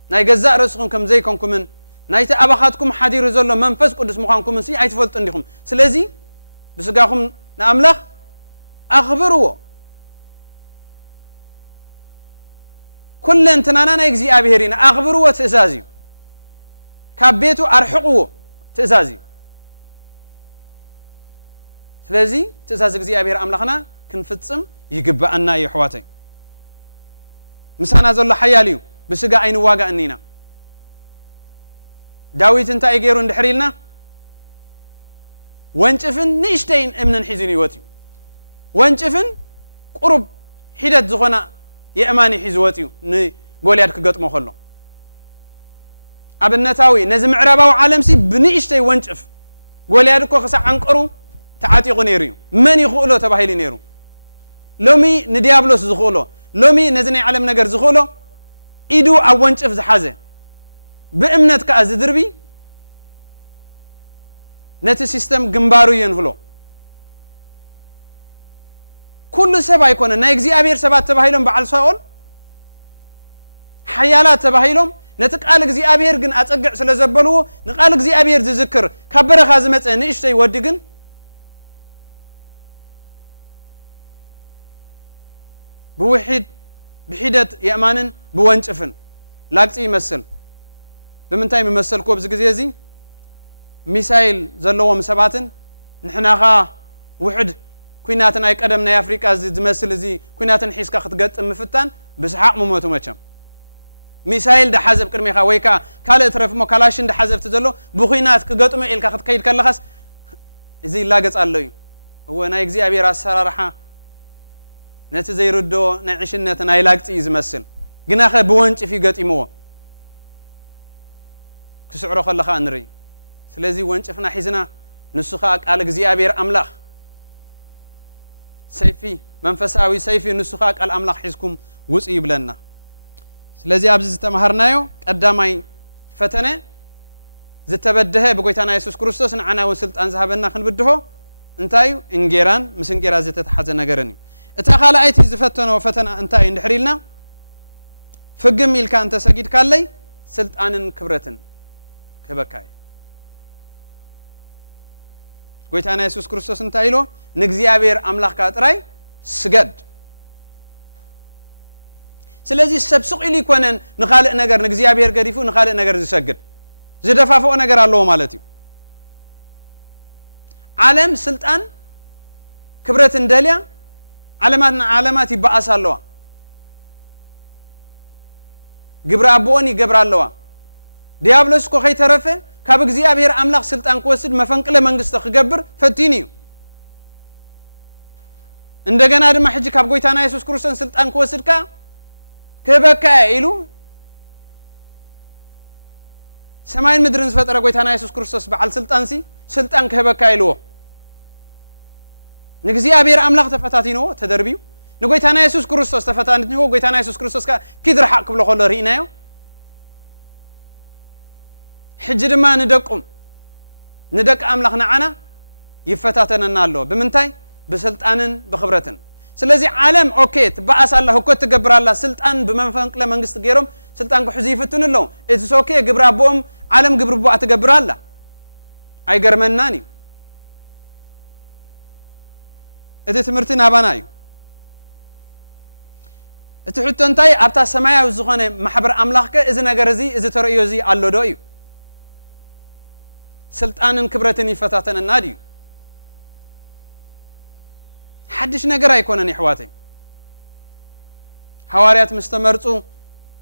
ناي جزاء رزقكم كم زيكم نايت ابخاتكم حدير زلو منفس قدس مخانكم سي ايتفلط انديكم سلازي بسغاكم ناملاح اخبروا كل انتنانا ناي እግዚአብሔርና اخبروا تزازي كبيتو ارحقوا تزازي سلازي تزاز እግዚአብሔር املاخنا كنفصم يغبانا يحواتي مسانا زلو حياليو بسغا اين واغا انينا داويت انت ايغيرو اندحريلنا وانچفن نيشتين امنن حيزين يوتي وانچفن قرب حيدت زخنا ياماني حيزوتيو ني غولياد كغطمو خلو ابنتاوي نز معرباو عالم سي بنيشتي وانچف غولياد كو خسا عنقرو تعاطيقو نيريو من يخولو تباهيلي نيرو لومي نديابلوس زخولو لومي نزني عالم نجر زخولو إيدو أونشف زحازة بإمنة كأز دربي نت سيستم جنبارو ينهلو كل سبا يكون نايجزي أبير سبات تباهيلهم بعل سؤال حيالات تباهيلهم نتقال جزي أبير جن أتقع سلزبلو نقال جزي أبير تذكر كبر خازمة نيشتي ودقن بوحيد بحيدة يأمانن بوانشفن لاقصي يمثل بمنتاي يمثل كوب زي زي ميسايل زلوا مسباتن نحنا خا وحد كويناتنا يقدمنا يا افريقيا زمثل زي كويناتن حيسكا خطقط مفتان بسحاق مموتو مچم ميسايل ده حزب قرميخا ويكا كال اترف مو كلاشن ده حزب تزلو بخوينات كغطم إلكا خطكيد كلخس زي لاقص الله هو نا እግዚአብሔር አሰራርሓ ነቲ ዘይርዶ ናይ ዕሽነት ናይ ላቅፂ ዝመስል ግና ኸ ብወንጭፍ ይገጢምዎ ክስዕሮ ከለኻ ንርኢ ስለዚ ወንጭፍና ሒዝና ንሱ ኸ ቃል እግዚአብሔር አምላኽ ሰይፊ መንፈሳዊ ሰይፊ ንሱ ኸ ቃል አምላኽ ሒዝኩም ውጽ ይብለና ስለዚ ኣብዚ ዝተማሃርናዮ ቀዳማይ ፈተነ ዝተበደኸ በጎይታና ኢየሱስ ክርስቶስ ንዓና ወስልጣን ዝሃበና ክንብድሆ انتايو انجيران مس انجيرا زتتحز نغرني اتا خالايتي زفتنو فتنا انتاي ندحريلنا فغم يلكا انت سجيد كالي سلطانن كبرتن كبكاي قويتانا يسوس كريستوس انتايلو نغزيابير املاح كاتراي سجد سلازي سبسق الي كونن نخالق نغر نغزيابير غديفو نخالق نغر زسجد زدفافو نغر الله مالتي عالم سلطان كبرت انداليا علامات يبقى سالوا جبر ابوني جبر الله ديابلوس كو خي ترفه كاب እግዚአብሔር አምላክ ስልጣን ኮስድ መፈንቅለ መንግስት ተገበር ፈቲኒው እንደገና ድማ ሕጂ ካብ ጎይታና ኢየሱስ ክርስቶስ ስልጣን ኮስድካ ከበካ ኢሉ ሰማይን ምድርን ዝፈጠረ ጎይታና ኢየሱስ ክርስቶስ በዓል ስልጣንሲ ስልጣን ከበካ ኢሉዎ ንግዚአብሔር አምላክ ተፈታቲኖ ተደርቢው ንጎይታና ኢየሱስ ክርስቶስ ተፈታቲኖ ጎይታና ኢየሱስ ክርስቶስ ካ ኪድርሐቅ ብሎ ኸሎ ሪናዮ ሕጂ ድማ ንደቅ አምላክ ንዓና ይፈታተነና ኣሎ ብምንታይ በስልጣንን በኽብረትን ስለዚ ዓለም ኦኬ ትባአሳላ ህኮ ትገብራላ ስልጣን በመንፈንቅለ መንግስት ገይሮም ስልጣን ኩሕዚ ይፍትንሎ ኢትስ ኦኬ ግብራቦም ዓለም ግብርቦ አትገብራላ አይገርመናኒ እቲ ትምርቲ ናባና እዩ እቲ ሕቶ እንታይ ኣብታ ሰማያዊ ዝኾነ ማሕበር አምላኽከ እዚ ነገር እዚ እዚ ተርእዮ እዚ ኣሎ ዶ እዩ ስልጣንን ክብረትን ይፈታተነና ድዩ ሓድሽ ነገር ኣይኮነን ይሕዋተይ ሐዋርያት ምስተመርጹ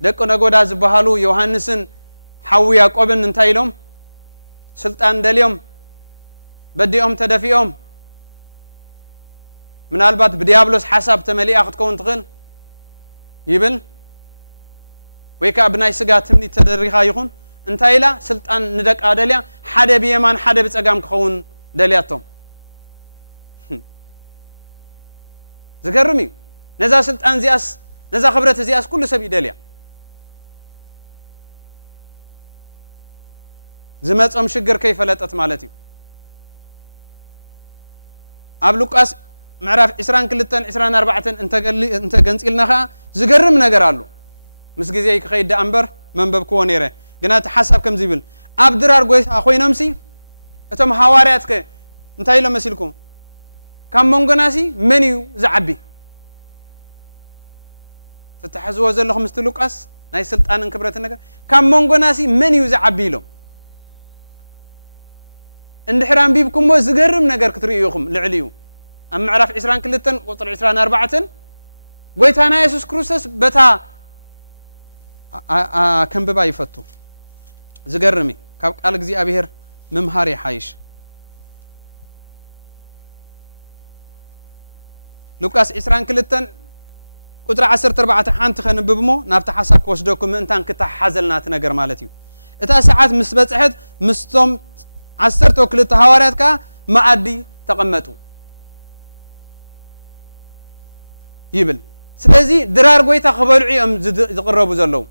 ደቀ ነጎዳ ዝበሃሉ ዮሐንስን ሓዊ ያዕቆብን እንታይ ኢሎም ስልጣን ደልዮም በዲኦም ተደፊኦም ምናልባት ብዲያብሎስ ሓሳብ ተመሊኣ ክትከውን ትኽእል ይብል ወይካ ብናይ ስጋ ትምኒት ተደሪኻ ይኹን እንታይ ኢላ ስልጣን ንደቃ ደልያ ሓደ ብየማን ሓደ ብፀጋም ክኸውን ደልያቶም ዝገርም እዩ ነዛ ስልጣን እዚኣስ ነዛ ክብረት እዚኣስ ኩሉ ሰብ ይደልያ ዝመጾም ሽግር ከይፈለጠት ማለት እዩ ኣብ ሉቃስ ምዕራፍ 22 24 እንተ ገንጽልና ኸ ዝገርም ነገር አሉ ምስ ግዜ ይከይድ አንበር መንበብ ኮ ነይረ ግና ተሐሳብ ከም ዝብል ኣብ ድራር ጎይታ ኮይኖምሲ እቶም ሐዋርያት ከ እንታይ ኢሎም መስልኩም ካብ መንጎናሲ መን እዩ ዝዓቢ ተተሐዝዎ ዘለኹም ምስቲ ሉቃስ ናይ ስልጣንን ክብረትን ነገር ካብ መንጎናሲ መን እዩ ዝዓቢ ኢሎም እንድሕር አንቢብኩሞ ዝገርም ነገር ክትርእዩኹም ልዕልዩ ኣብ ምዕራፍ 22 ቁጥር 24 ጎይታና ኢየሱስ ክርስቶስ በታ ከንብባ ይፈቱ ዝገርም ካብ ቃል እግዚአብሔር መምሃር ይሓይሽ ሉቃስ 22 ቁጥር 14 ሓንቲ ከንብብሞ ናብታ ሓሳብ ክወስደኩም ምእንታን ክተሓዘልናት ነገር ማለት እዩ እታ ሰዓት ምስ በጽሐት ምስቶም 12 ሐዋርያት ካ ማዕዲ ተቀመጡ ይብል ስለዚ ድራር ጎይታ ክበልዑ እዮም ዝቅረቡ ዘለው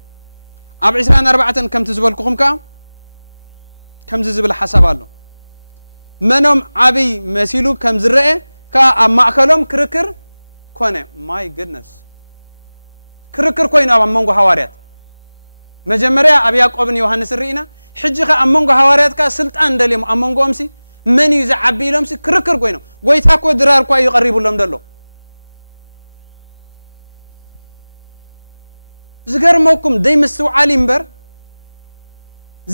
ኣብ 24 ከምቲ ዝበልኩኹም ካ ከምዚ ዝብል ሓሳብ ኣሎ መኖም ዓብይ መሲሉ ከም ዝረአ ካ ኣብ ማእከሎም ክርክር ኮነ ማይ ጉድነስ ክርክር ኮይኑ ኣብ መንጎ ሐዋርያት መጀመሪያ ኣብ ያዕቆብን ዮሐንስ ርኢና ሕጂ ኸ ኣብ መንጎ ሐዋርያት ካ ስልጣን ደልዮም ኣብ መንጎምሲ መን እዩ ዝዓቢ ኢሎምሲ ክርክር ኮይኑ ጎይታ ኮ ድራር ኳ ይቀሪቡሎም ደሎ ዝገርመኩም ደይ ምስተውዓሊ እምበር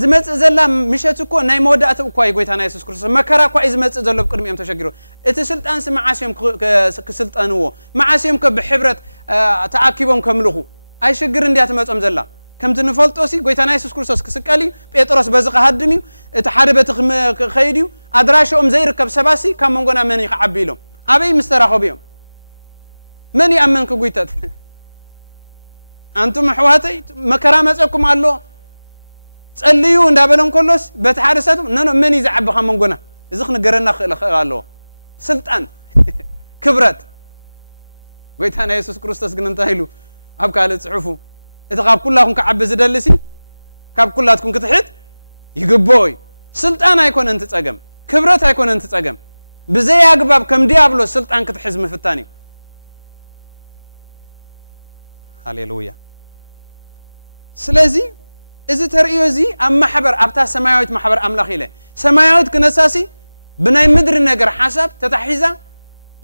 ዝመጽእ ዘላ ምሸት እኮ ናይ መወዳእታ እኮ ጎይታና ኢየሱስ ክርስቶስ መከራ እኮ ዝመጽእ ዘሎ ቅድሚኦም ተሸጊሩ እቲ ስልጣን ስማዓስዮም ክስልጣንዎ ማዓስዮም ከብሕብረት ተኣኪቦም ከምልኹ ኣይሽግር እንዲያ ትመጾም ዘላ ከምቲ ንፈልጦሲ ጎይታና ኢየሱስ ክርስቶስ ክስቀል ጴጥሮስ በዚ ከሃድም እቲ ሓደ በቲ ኸይድ ኣድራሾም ዘይርከብ ሰባሲ ካብ መንጎና መን ይዓቢ ኢሎም ኣበይ ምስተራኸብዮም መን ይኣመን ክጉይተት ኣንቱም ኣሕዋተይ መከራ መጸኩም ኣሎ ጸልዩ እንዳበለም ኮሎስ በቲ ሓደ ሰዓት መን ይዝዓቢ ካብ መንጎና እዚ ክንገረና ክእል ኣለዎ ስልጣን ክብረት ጎይታና ኢየሱስ ክርስቶስ ግን እንታይ ኢሉ ኣብ ካልእ ጽሑፉ እቲ ካብ ኩላኩም ክዓቢ ዝደልሲ ካብ ኩላትኩም ክትሕት ይግቦይ ስልጣን ኣይኮነን ትጸገም ክብረት ኣይኮነን ትጸገም ብዘይ ኣግባብ ከም ዲያብሎስ ስልጣን ክትሕዝ ምፍታን እዩ ሃሌሉያ ስለዚ እዚ ተርእዮ እዚ ኣብ ማሕበር ኣብታ ሰማያዊት ማሕበር ኣምላኽ ኢለ ሰማያዊት ክነሳሲ ብናይ ምድሪ ነገር ሓሳብ ተታሒዛ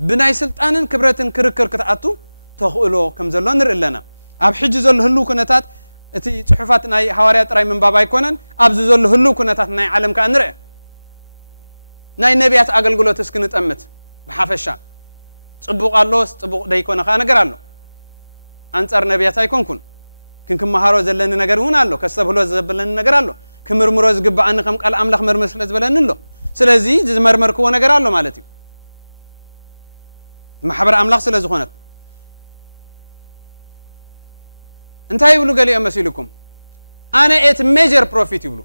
ብናይ ስልጣንን ክብረትን ክርክር ክትኣቱ ተኽእሎ ከም ዘሎ ንርኢ ኣለና ኣብ ሕጂ ዘሎ ህልው ኩነታት እቲ ጽሑፋት ናይ ሐዋርያ ጥራይ ምንባብ ኣይኮነን ኣብዚ ዘሎ ህልው ኩነታት ናይ ዓለም ከዓ ንርኢ ናይ ነቢያት ኣገልግሎት እስክንጠምት ብሓፈሻ ጽቡቕ ኣሎስ ጽቡቕ ደይኮነ ከዓ ነገር ኣሎ አንጻር ነቢያት ኣይኮንኩን ክንክመሃሮ ዘለኒ ነገር እውን ኣሎ ከሰብሎ ዘበለኒ ነገር ኣሎ ክምርምሮ ዝግባአኒ ከም ቃል ኣምላኽ መርምር ስለ ዝበለኒ ኣሎ ስለዚ ዝመርመርክዎ ነገር ኣሎ ማለት እዩ ማሕበር ኣምላኽ ስለ ዝኾነት እንታይ ይብሉ ገሊኦም መሲልኩም ኣነ ኤት ሜጀር ፕሮፊት ይብሉ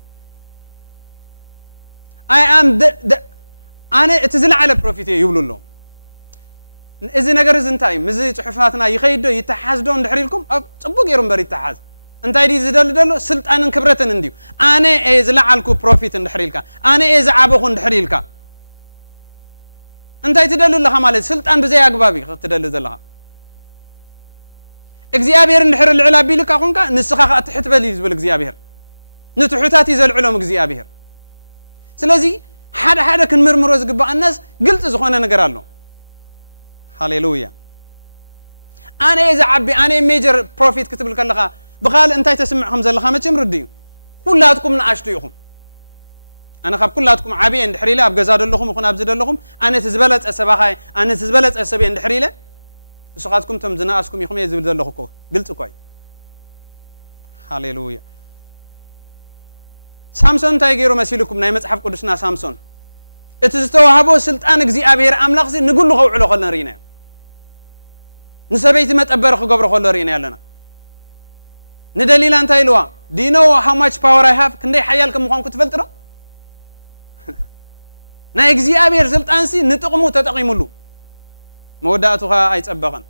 ኣይ ኣም ኣነ እቲ ዝለዓለ ፕሮፊት ይብሉ ኣሎ እዚ ነገር እዚ እንታይ ምዝ ጽሑፋትና ይኸይዶ ይተሓዝዶ እንድሕሪልኩም ኣብ ጽቡቕ ገይሩ እምበር ይተሓዝ እንታይ ዲ ዝደል ደሎ ስልጣንን ክብረትን እንዲዩ ኣነ ዝለዓልኩ ፕሮፊት እንድሕሪልካ ኣነ ዝዓበኹ እንድሕሪልካ እንታይ ትደል ለኻ ማለት ስልጣን ብዘይ ኣግባብ ትደል ዘለኻ እግዚአብሔር እንድሕር ልዕል ኣቢልካ ኮንካ ንስኻ ከዓ ትሕት በል ዝብል እግዚአብሔር ንትሑታት ይዘልዕሎም እግዚአብሔር ስለዚ ሓደ ሓደ ክንምርምሮ ዝግባአናስ ግልጽ ዝኾነ ነገር ኣሎ ሃሌሉያ ኣነ ዝዓቢ ኣነ ሜጀር ፕሮፊት ክትብል ከለኻ ብኻልእ እንታይ ተስምዕኩም ዘለኻ መቸም ርድዩ ኩላትኩም ንኣሽቱ ኢኹም ኣነ ካብ ኩላትኩም ዓብየ እንድሕር ኢለ ኣብ ገዛ ደለኹም ይኹን ኣብዚ ደለኹም ኣነ ትዝበለፀ ሰባኻ ኣነ ትዝበለፀ ሰብየ እንድሕር ኢለ ንስኻትኩም ቶም ዝነኣስኩም ኢኹም እየ ዝብል ዘለኹ እኮ ግልጽ እኮ እዩ ሃሌሉያ ሳምሶን እንታይ ገይሩ መሲልኩም ናይ መጽሓፍ ቅዱስና ሳምሶን እቲ ዝተዋህቦ ስልጣን እግዚአብሔር ኣምላኽ ዚ ንጉሉ ከውዕሎ ከለና ርኢናዮ ንሰበይቲ መጠበሪ ክገብሮ ከሎ ርኢና ኣለና ንደሊላ እንታይ ኢልዋ do you know how much power I have ክንደይ ሓያል ከም ምዃንኩ ትፈልጥ ዶ ናይ እግዚአብሔር ስልጣን ሲ ንጥቕሙ ተጠቒሙሉ መወዳእቱኻ ኣይጸበቐን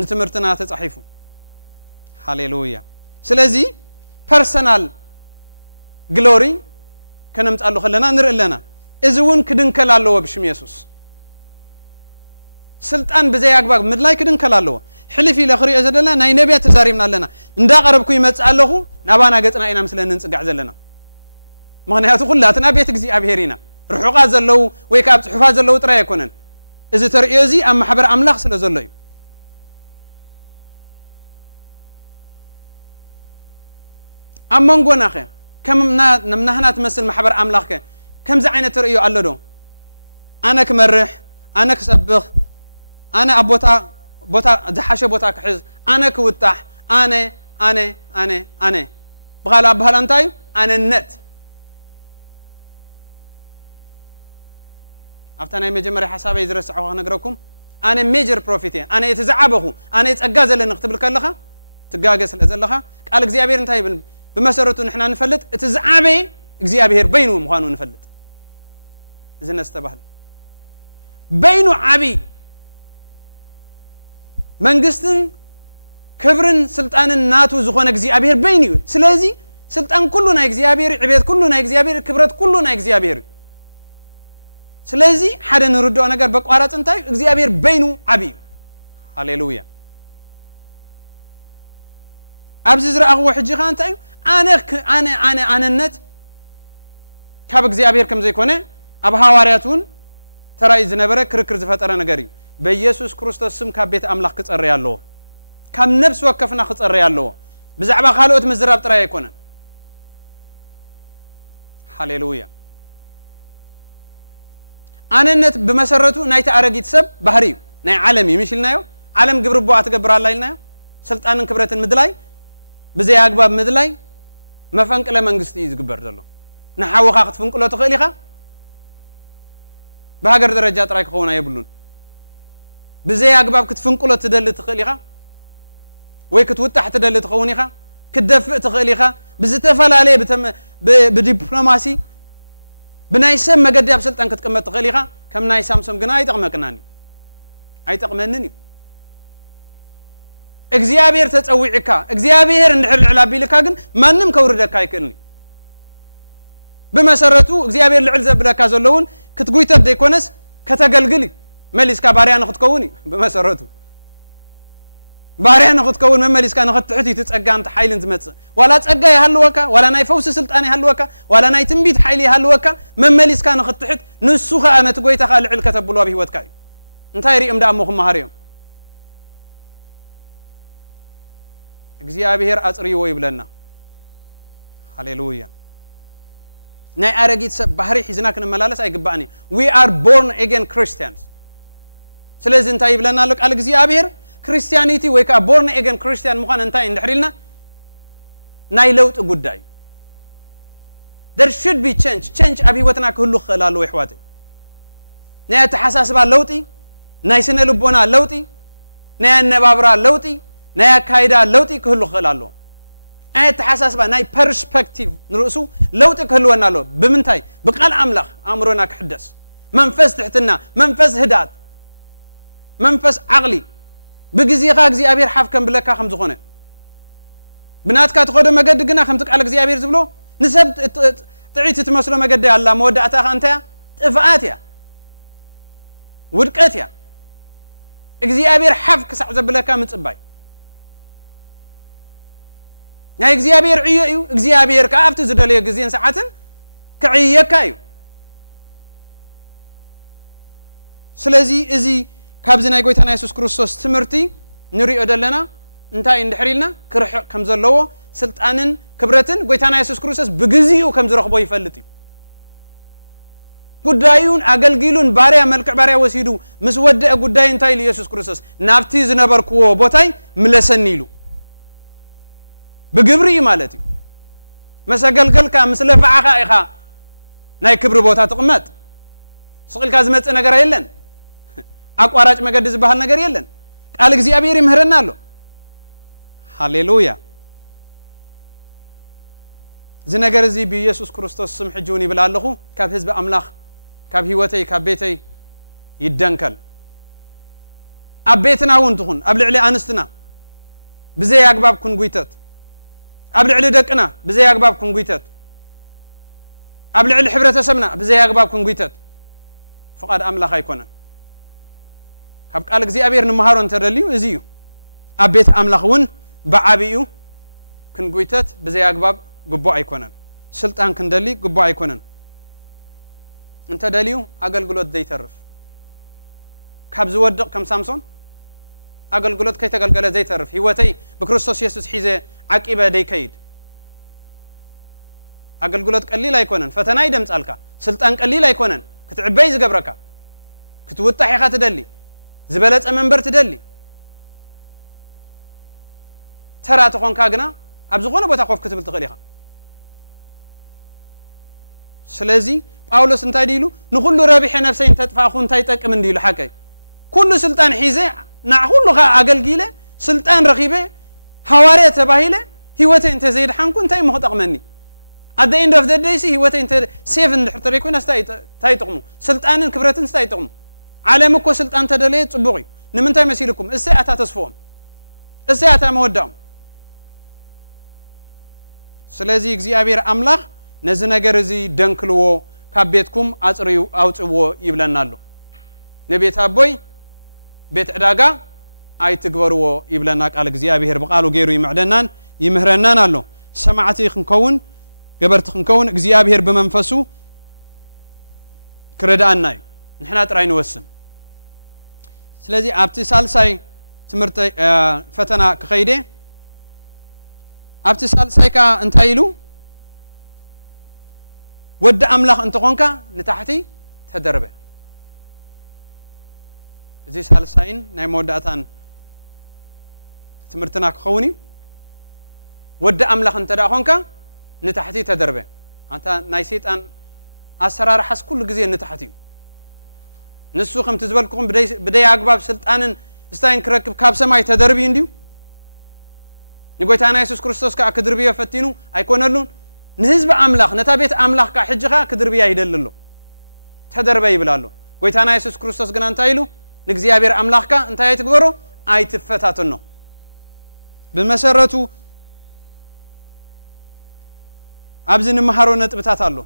ንትምህርትና ተጻሒፉ ሃሌሉያ ስለዚ ፐርሰናል ግሎሪ ከነምጻሉ ከለና ንርኢ ኣለና እዚ እውን ክድንከል ኣለዎ ብሽም ኢየሱስ ስልጣን ብዘይ ኣግባብ ምድላይ ክድንከል ኣለዎ ሕልፍ ኢለ ክሪኦ ዘለና ናይ ነቢያት ተዛሪብና ኣለና እንዳቐረብኩ ይመጽእ ኣለኹ ናባና ገጽና ኢና ምስለ ንንጽጋዕ ዘለና ምክንያቱ ኩላትና ቤት እግዚአብሔር ኢና ርሑቓት ዘለው ወይ ካብ ጽሑፋት ዘለው ጥራይ ኣይኮነን እዚ ተርእዮ እዚ ኣብ ማሕበር ኣምላኽ ስለ ዘሎ እዩ ኣብ መንጎና ኸ ከም ናህና ትመስል ማሕበር ኣምላኽ ከ ከምዚ ዓይነት ተርእዮ ኣሎ ዶ ኣነ ክመርሕ ኣነ ክሰብኽ ኣነ ኣብ ቦታ ዝሓሸ ቦታ ክሕዝ ኣነ ክውጣሕ ኣነ ብኻልእ ኣባህላ እንታይ እዩ ኣነነት ኣብታ ናይ መጀመርያ ሓሳበይ ዝረስዐኹ ክነግረኩም ኣነ ሜጀር ፕሮፊት እየ ኣነ እቲ ዝዓበኹ ኣነ ጸጋ ዘለኒ ክትብል ከለኻ ትጋገ ስለ ዘለኻ ቃል እግዚአብሔር እንታይ ይብል ብመሰረቱ ንሕና ንፈልጥ እቲ ዝዓበየ እግዚአብሔር በይኑ ምዃኑ ንፈልጥ እዚ ነስተባህል በይኑ ዓብይ መንግስትን ክብርን ስልጣንን ናቱ ዝኾነ እግዚአብሔር በይኑ እዩ ስለዚ ስልጣን ኩሉ ናይ እግዚአብሔር ዕቤት ኩሉ ናይ እግዚአብሔር ክብረት ኩሉ ናይ እግዚአብሔር ስለዚ ሓደ ንርድኦ ነገር በቋራጽ እንታይ እግዚአብሔር በይኑ ዓብይ ሃሌሉያ ኣብዚ ዝረኣኽዎ ሕጂ ኸ እንታይ እዩ ኣነነት ካብ እግዚአብሔር ከም ዘይኮነ ኣብ ሐዋርያት እውን ተራእይ ዝነበረ ክርክር ዝፈጠረ ነገር እዩ በኢየሱስ ክርስቶስ ስም ካብ ቤት ኣምላኽ ክጸርይ ኣለዎ كم نفس وكفنا خطر يالله بزعبا خالوت مزراب ترى يكونن هاليلويا أنا نت بمسرته نايت أرجيت سب بحريو ناي عالمي مش لنايو عالم قبر بوعت قبر الله لنايو سلطان كبرت المدلاي بزي أقباب مدلاي ما فنك لا منجستي يقبر دلو نحاول خاطف فنك لا تخيلي خا بهاجر درجات رايك خونا يبلون بزي أقباب كتفنك لا تدل تخيلي خا ويكتوتح تدل تخوني خا كدفع تخيلي خا بزتفل عليه بتم بدبلوماسي بنايسم ما قد يبسلت أنك تكمل تخيليها كم نايسام سم جناي تقمك ناني أي تقمنني إجزيابير تتسويعك إجزيابير نحر العلابي لك هاجن ما نم كوردك هايكني بمسرته إجزيابير العلزة بلا كازلون كتقوي تبدي كونس كتقلقلي مليس كباريان أخذ كوني بمسرته باريان أخذ كون ممليس كان أخذ تحتي تتأجى أنت حيل أنت مت ولا تأجى يهلوكا ولا ناي فوس سلطاني هلوكا ولا ناي تنبيت حيلي هلوكا ممليس كان أخذ تحت نسوخة أنا تقوي تخال على كتب الله به وتكاي أنت هيري أمدا أمهم مهاريهم إجزيابير أتري ويبلنا هاليلويا ناي أرجيت بحري حزناك الملالس أي قبعني we are born again Christians سلزي أنت يبلنا لك على إجزيابير Christianity ويكا born again Christian مخان انتهي ندحريلنا نايلوت قداي there should be change أبي وتنا كله خلال وإحواتي ناي تحساس باللوتي ناي سنة لبونا لوتي ناي النبابرا لوتي ناي كايدا لوتي كله خلاله أي تحساس بال ناي perspective نرأسو لوتي كله ونالو بمنتاي بقال أملاخ أمرنا كحدث منفس تحتنا منفس هدات منفس عقلي بجزيقة جزي أبير حاف كم بلكا خمس خونة بنات كاتخود ما قد جنا خمسك على جزي أبير زبلو نسب تعيد تتمسلو ما قد الله مودع تاخ أنت تفقاتيا ودكاتيا جزي أبير حاف كسع زبلكا متصباي يعني جزي أبير عيو جزي أبير كأفت زدليه جزين ساعتن كعية كايو سلازي إزي كابزنا يقول تنا يسوع كريستوس تمرتي نري أدلنا انتهى اندحريلنا كرح كم زلوا سلطانن كبرتن قوي تنا يسوع كريستوس بجزيو كم زرخ بوي فلتي قدايون أقلقيلون باريا ملك باريا وسيدو مسود قداي انتهى ليسوع كريستوس نافتي زنبركوا بوتاي ملسنيلو بجبري مالتي مسا قلقل كا مسل فعخا إخا ناي كبر بوتا تقمت سقل كازمت نجار يلن أقوارج ما قد زبها النجار يلن قال جزي أبيري مهرنا له هاليلويا زي نجار زي بيسوع كريستوس سمح جوني بالله كاب حزب أملاخ كاب هوتي كاب بيتي يدنكل أبيتنا وانتهون قبل علي أنستنا بزي أقباب كن قويتت قبل علي دقنا بزي أقباب كن قويتت قبل علي حبرة سمنا بزي أقباب كن قويتت فقد أملاخ يكونن كاب قال جزي أبير نمهارون ترليو إزيو أبيت أملاخون بعبيو كن قويتت بزي أقباب قبوا يكونن سلطان كن دلي قبوا يكونن أنت دليو أقل قلوت ذي ترف كاب زودق كم سامسون أقل قلوت كي تقل قلت ذي ترف هوتي بكريستوس يسوع حيزة عقيبة دي كيد أقل قلوت قليلا يكونن فتناي دم سألك سلطان قليلا يكونن كتعبيز قبرك كتوتح يا خات دلي زبالات أمنبر تدلي ترى تكون كاغنا أبزغونا بتاخذ كتب التقليها سلازي باولوس انت ديلو نقول له رابح نفسي انت تفاخون تايتك من ديلو حكي كل سلطان حيزه نعقول له اقل قيله سلطان رقيبه حواريه تباهيله هيوته انت زيد حنكو انت مخطق مني at the end of the day هيوته انت سيف نحتر يكون تايتقمو سلطانن كبرتن تايتقمو عالم اكو سلطان تدلي صبغي نمنتاي مسيلكم اساتا تصفون اساتا مودام سلازي እግዚአብሔር አምላክ ነዚ ነገር እዚ ደንክልዎ ካብቤትኩም አጽሪዩ አውጽዎ ይብለናሉ ነቤት አቦይ ቤት ዕዳጋ አይትግበርዎ ይብለና ቃል እግዚአብሔር በቃሉ ገይሩ ይምዕደናን ይምህረናን አሎ ሰማዕቲ ክንከውን ገበርቲ ክንከውን እግዚአብሔር በመንፈሱ ክረዳና ንሕና ጥራይ ንወስን ስለዚህ ኣብቲ ሳልሳይ ትምህርት ፈተና ከኸይደ ኣብቲ ሳልሳይካ እንታይ ኢሉ ወዲ ኣምላኽ እንትኾንካ ንታሕቲ ተደርበ እዚ ሳልሳይን ናይ መወዳእታን ትምህርትና ክኸውን እዩ ወዲ ኣምላኽ እንተዳ ኾንካ ንታሕቲ ተደርበ አንተ ናይ ሰይጣን ኣሰራርሓስ ኩሉ ግዜ ንታሕቲ እዩ ንሱ ከምቲ ዝበልኩኹም ብደይ ኣግባብ ስልጣንን ስታይን ክረክብ ካብ ሰማይ ተደርቢ እንዲዩ ንጎይታና ኢየሱስ ክርስቶስ ከዓ ክድርብዮ ፈቲኑ ኣይኮነሉን ንህዝቢ ኣምላኽ ነታ ቤት ኣምላኽ ከዓ ሕጂኻ ክድርብያ ይደልሎ ተደርበ ይብላሎ ጎይታና ኢየሱስ ክርስቶስ ግን እንታይ ኢሉ ንእግዚአብሔር ኣምላኽካ እንታይ ኣይትግበሮ ኣይትፈታተኖ ብመሰረቱ ኣብዚ ንመሃሮ ነጥብታት ኣሎ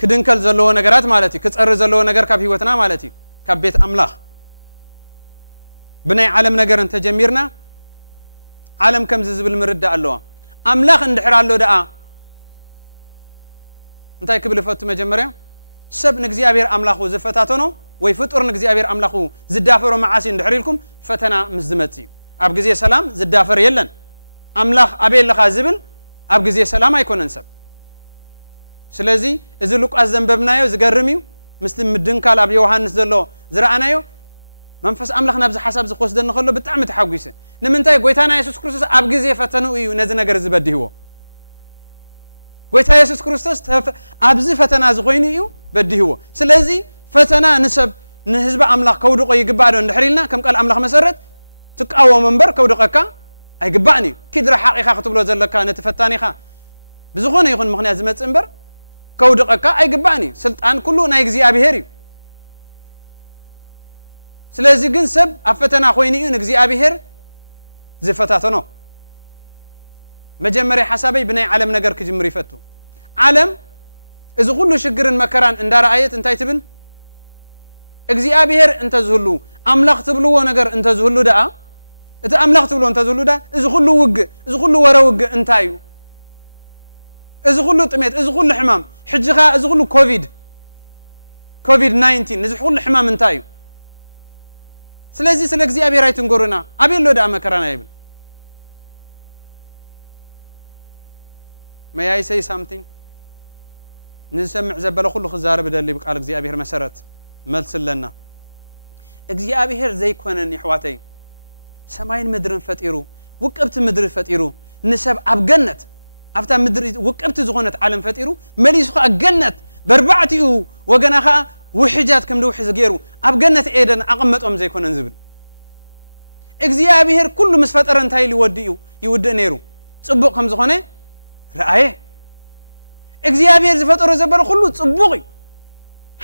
ክድንከል ዘለዎ ነገራት ማለት እዩ ክፀሪ ዘለዎ ነገር ካብ ህይወትና ማለት እዩ ካብ ቤት ኣምላኽ ብናይ ዓለም ነገር እንተጀሚርና ዓለም ከምዚ ዝብል ምርዳእ ኣለዋ ኣምላኽ እንድሕር ኣሎ ደኣ እንታይ ክብል ፈቱ መጀመርያ ሰብ ንእግዚአብሔር ኣምላኹ ዝፈታተኖ ወይ ፍጡር ንእግዚአብሔር ኣምላኹ ዝዳፈሮ መዓሲ እንድሕር ኢልኩም ፈተና ምስ ዝመጽ እዩ ኣብ ግዜ ሰላም ዝዳፈር የለን ኣምላኽ ኣቤለኻ ዝብል ኣብ ግዜ ሰላም ኣይኮነን ሰብ ስለዚ እዚ ሉቃስ ዘንበብናዮ ዝገርም እዩ ምስቲ ምድንካል ኣብ ዮሐንስ ዘሎ ዝረኣናዮ መንፈስ ኣምላኽ ናብዚ ሓሳብ ዝወስደኒ ከሎ ብጣዕሚ ተሓጒሰ ንምንታይ ጎይታና ኢየሱስ ክርስቶስ ኣብ ግዜ ፈተኑ እዩ ነዚ ነገር ዝበድህዎ ጎይታ ኢየሱስ ክርስቶስ ኣብዚ ፈተና ዝኾይኑ እዩ በድህዎ ስለዚ ፈተና ንሰብ ንህዝቢ ኣምላኽ ከውድቆ ይግባእ ዶ እንድሕር ኢልና ከም ቃል ኣምላኽ መሰረት ትቃወሞ እምበር ከውድቀካ ኣይግባእን እዩ ኪድራ ሓቂኻ ክትብሎ ዘለካ ነቲ ፈታኒኻ ብዝኾነ ይኹን ምክንያት ዝመፅእ እምበር ከውድቀካ ኣይግባእን እዩ ስልጣን ኩሉ ናይ እግዚኣብሔር እዩ ስለዚ ግን ሰብ ኣብ ፈተና ኮይኑ እዩ ንእግዚኣብሔር ዝፈታተኖ መጀመርያ ሓሳበይ ብናይ ዓለም ነገር ክጅምር ይፈቱ ዓለም እዚ ኩሉ ሽግርን መከራን እንዳረኣየት እንታይ ትብል እግዚአብሔር እንተዝህሉ ኣምላኽ ትብልዎ ነገር እንተዝህሉ ደኣ እቲ ኣምላኽ ትብልዎ እንተዝህሉ ደኣ እዚ ኩሉ ውግእ እዚ ኩሉ ወረውግ እንታይ እዩ እዚ ኩሉ ጥሜት እዚ ኩሉ ሕማም ሕጂኻ እዚ ኩሉ ኮቪድ 19 እዚ ኩሉ ሕማም እንታይ እዩ ስለዚ ስለ እግዚአብሔር ኣይትንገሩና ኣበሎ ደኣ መከራና ይብል may I say something ንሰምዕ ዘበለ ኩሉ ክዛረብ ደሊ ብቃል እግዚአብሔር መሰረት መልስ ለና እግዚአብሔር ዘይኮነን ይሕዋተይ ሰማይን ምድርን ፈጢሩ ውቅብቲ ምድሪ ፈጢሩ ንሰብ ኣብ ገነት ኣብታ ምድሪ ውቅብቲ ዝኾነት ዓለም ፈጢሩ መሊሱ ገነት በርባዕቲኡ ወገናኻ ውሕጃት ከም ድውሕ ዝገይሩ ኣብ ገነት ኤደን ኣቐመጦም ዘይኮነን ዝብል እግዚአብሔር ኩሉ ምስ ፈጠረ እንታይ ይውድእ ነይሩ ጽቡቕ ከም ዝኾነ ረአየ እግዚአብሔር ዝፈጠሮ ዘበለ ኩሉ ጽቡቕ እዩ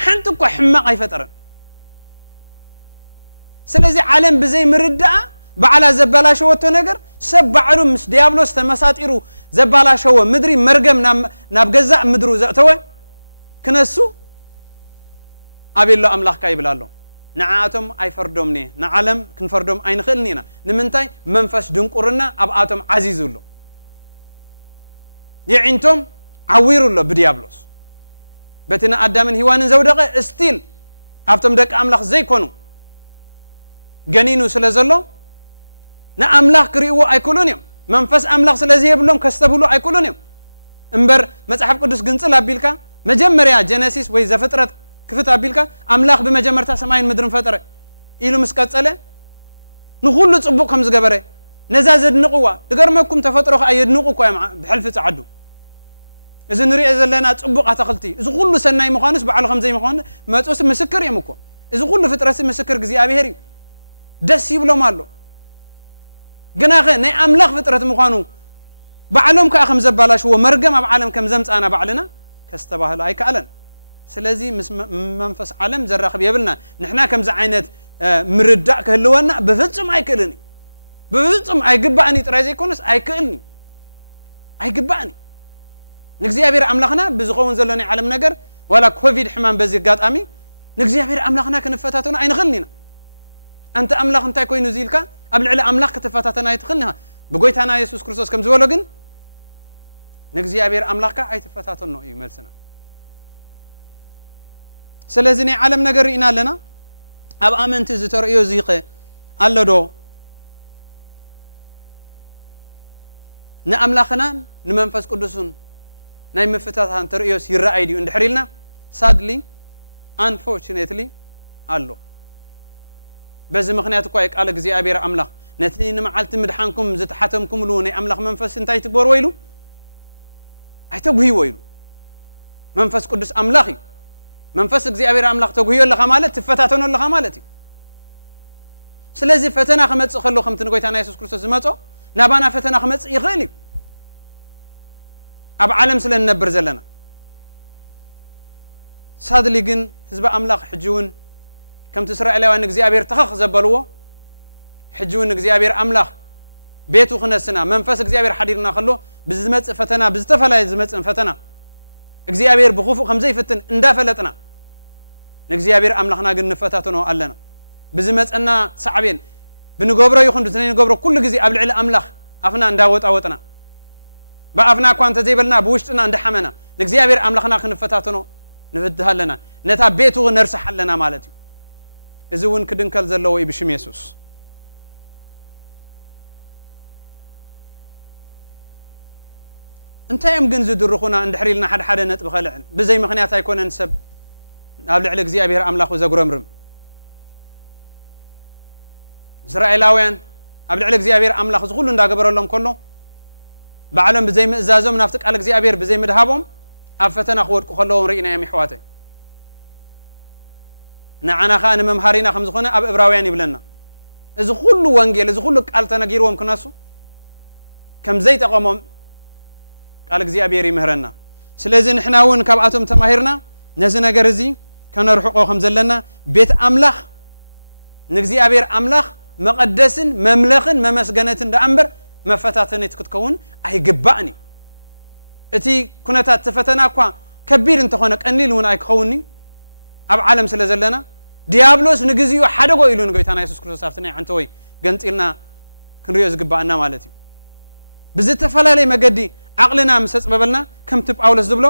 ሓንቲ እኳ ሕማቕ ኣይፈጠረን ስለዚ ዓለም ብዘይ ምርዳእ በዓላ ዘባላሸወቶ ነገር ሰብ ባዕሉ ምስ ዲያብሎስ ተመሳጢሩ ዘባላሸወ ምድሪ መርገም ናብ ገዛእ ምድሩ ዘእተወ ክነሱ ኣቤሎ ኣምላኽካ ይብላሎ ንዓኣቶም ኣይፈርዶምኒ ንዓለም ክንፈርዶም ኣይንኽእልኒ ኢና ንምንታይ መንፈስ ድንቁርና ኣብ ኣቶም ዓዚዙሎ ይዕንቶም ዓዊሩሎ ብዲያብሎስ በትና ኣዳምን ሂዋንን ዘውደቀ እስቲል ኣብቶም ደቂ ኣምላኽ ዘይኮኑ ገኒኑ ስለ ዘሎ ንኣምላኽ ክሪእዎ ኣይክእሉን እዮም መንፈስ ኣምላኽ ስለዚ የብሎም ከስተብህሉ ኣይክእሉን እዮም እምበር መጽሓፍ ቅዱስ ግንጽል ኣቢልካ መጀመርያ ጀነሲስ ወይ ዘፍጥረት ክፍት ኣቢልካ ኣምላኽ ብመጀመርታ ሰማይን ምድርን ፈጠረ ኢሉ ምስ ቀጸለ ንኹሉ ጽቡቕ ከም ዝገበረ ነዛ ዘድንቕዋ ድገርመኩም ተፈጥሮ ከዓ የድንቑ እኳ እዮም ብሕልፊ ጸዓዱ እዚ ንሪኦ ዘለና ጽቡቕ ኣተኽልቲ እዚ ኩሉ ሰናይ ምዃኑስ በዓሉ ከምዘይ ምዃኑ መጾስ ምስክር እዮም እኮ እዚ ኩሉ ፍጥረት ምስክር እግዚኣብሔር እዩ ደስ ይብሎም ኣሎ ግናኸ ናይ ኣምላኽ ፍጥረት ምዃኑ ባዕሎም ከዓ ከም ዘባላሽዎ መርገም ኣብ ዓለም ከም ዘምፃና ባዕልና ከስተባህሉ ኣይከኣለን ስለዚ ምስ መንፈስ ዓለም ዘራኽብ የብልና ንሕና ከምዚ ዓይነት ምርዳእ ክህልወና ብፍጹም ኣይክእልኒ ብፍጹም ኣይግባእኒ ጥራይ ዘይኮነስ ኣይክእልኒ ኣይግባእኒ ንእግዚአብሔር ኣምላኽና ብዝኸውን ዘሎ ናይ ዓለም ነገር ዋላ ኮቪድ ሕማም በዚ ኣጋጣሚ ንእግዚአብሔር ኣምላኽና ክንፈታተኑ ኣይንኽእልኒ ኢና أنت أملاك أنت كوي نزيلك قبل على أملاك تفتاتنا يتخلنها بقولتنا يسوع كريستوس كم زوجة جن نجزي أبير أملاك أي تفتاتنا يملسنا سلزني عالم نجرينا لنا أب أمنت زتر يوزيقه አለዶ ንአምላኽና ንመንፈስ ቅዱስን ናይ ምፍታታን ተርእዮስ ይረአይ ዲዩ እንድሕሪልና sadly unfortunately አሎ በዚ ምክንያት እኮ ቃል እግዚአብሔር አምላኽ ነቲ ንመዓልቲ ምድሓንኩም ዝተሓተምኩም ሉ ናይ አምላኽ መንፈስ እንታይ ትግበርዎ ኢሉ አይተጉሂዎ ኢሉ መንፈስ ቅዱስ አምላኽ እዩ መንፈስ እግዚአብሔር አምላኽ ተጉሂዮ ለኻ ማለት ትፈታተኖ ለኻ ማለት እዩ ስለዚ ፈተና ክመጽእ ከሎ ከምቲ ንጎይታና ኢየሱስ ክርስቶስ ዝመጾ ናባና ፈተና ክመጽእ ይኽእል እዩ ኣብ ዓለም ስለ ንነብር ዘለና sadly ግን ህዝቢ አምላኽ ሕጂውን ከምቲ እስራኤላውያን እግዚአብሔር ተኸኽ ዘበልዎ ሕጂውን እግዚአብሔር አምላኽ ቤቱ ክነስና መንፈስ እግዚአብሔር ሓዲርና ከሎ ብዝመጽእ ፈተና ብዝተፈላለየ ዝመጽእ ፈተና እግዚአብሔር ብኹፉእ ከም ዘይፍትን እንዳፈለጥና ንእግዚአብሔር አምላኽና ግን ንፈታተኖ ኣለና ብዝመጽና ሳዕቤን ብንገብሮ ይኹን ብዝነይንገብሮ ኩሉ ግዜ ኣብ ልዕሊ አምላኽ ኣፍና እንዳወጣወጥና በአፍና እኳ እንተዘይበልና ብውሽጥና እንዳሓመና ንእግዚአብሔር አምላኽና ክንፈታተኖ ንፍትህ ኣለና ነታ ቤቱ ነርሳሕ ኣለና ማለት እዩ እዚ እውን ክድንከል ዘለዎ እዩ ብሽም ኢየሱስ እንታይም ግን ዝድርኹና እንድሕሪልና ሓደ ነጥብ ኸልዕል ብዘይ ምክንያት ኣይኮነን ሰብ ኣብ ልዕሊ እግዚአብሔር አምላኹ ዘጉረምርም እስራኤላውያን ኣብ ልዕሊ እግዚአብሔር አምላኽ ዝኩሉ እንዳገበረሎም ከሎ ባዕሎም ብዘይ ምእዛዞም ናፍቲ ቃል እግዚአብሔር ብዘይ ምድሃቦም ኣብ ፈተና ክወድቁ ከለዎም ርኢና እዮም ይሕዋተይ ንዓና ኸ ንመምሃሪና ከም ዝኾነ ኣብ ዕብራውያን ይብለና እዚ ኩሉ ወንጌል እዚ ኩሉ ቃል ተነጊርዎም ክነሱ ከም ዘይጠቐሞም ቃል እግዚአብሔር ይምህረና ስለዚ ንሕና እውን ካብኣቶም ተማሂርና ነዚ ነገር እዚ ከነርሕቆ ከም ዘለና ቤት አምላኽ ንእግዚአብሔር አምላኽ መቀደስን መምለኽን መመስገነትን ዳእምበር መፈታተነት ክትከውን ኣይግባእኒ እቲ ኩነታት ተፈተና እኳ ከቢድ እንተኾነ ቀሊል እውን ኣይክኸውኒ ኣብ ዓለም ስለ ዘለና ዲያብሎስ ንግዚኡ ሓደጎ ኢሉ ንጎይታና ኢየሱስ ክርስቶስ ኣብቲ ናይ ዓንተ ወይ ገንፂልና ክንሪኦ ዝግባአና ማለት እዩ ብዝተፈላለየ መገዲ ዓቕልና ምስ ተፅበበልና ከምቲ ጳውሎስ ዝብሎ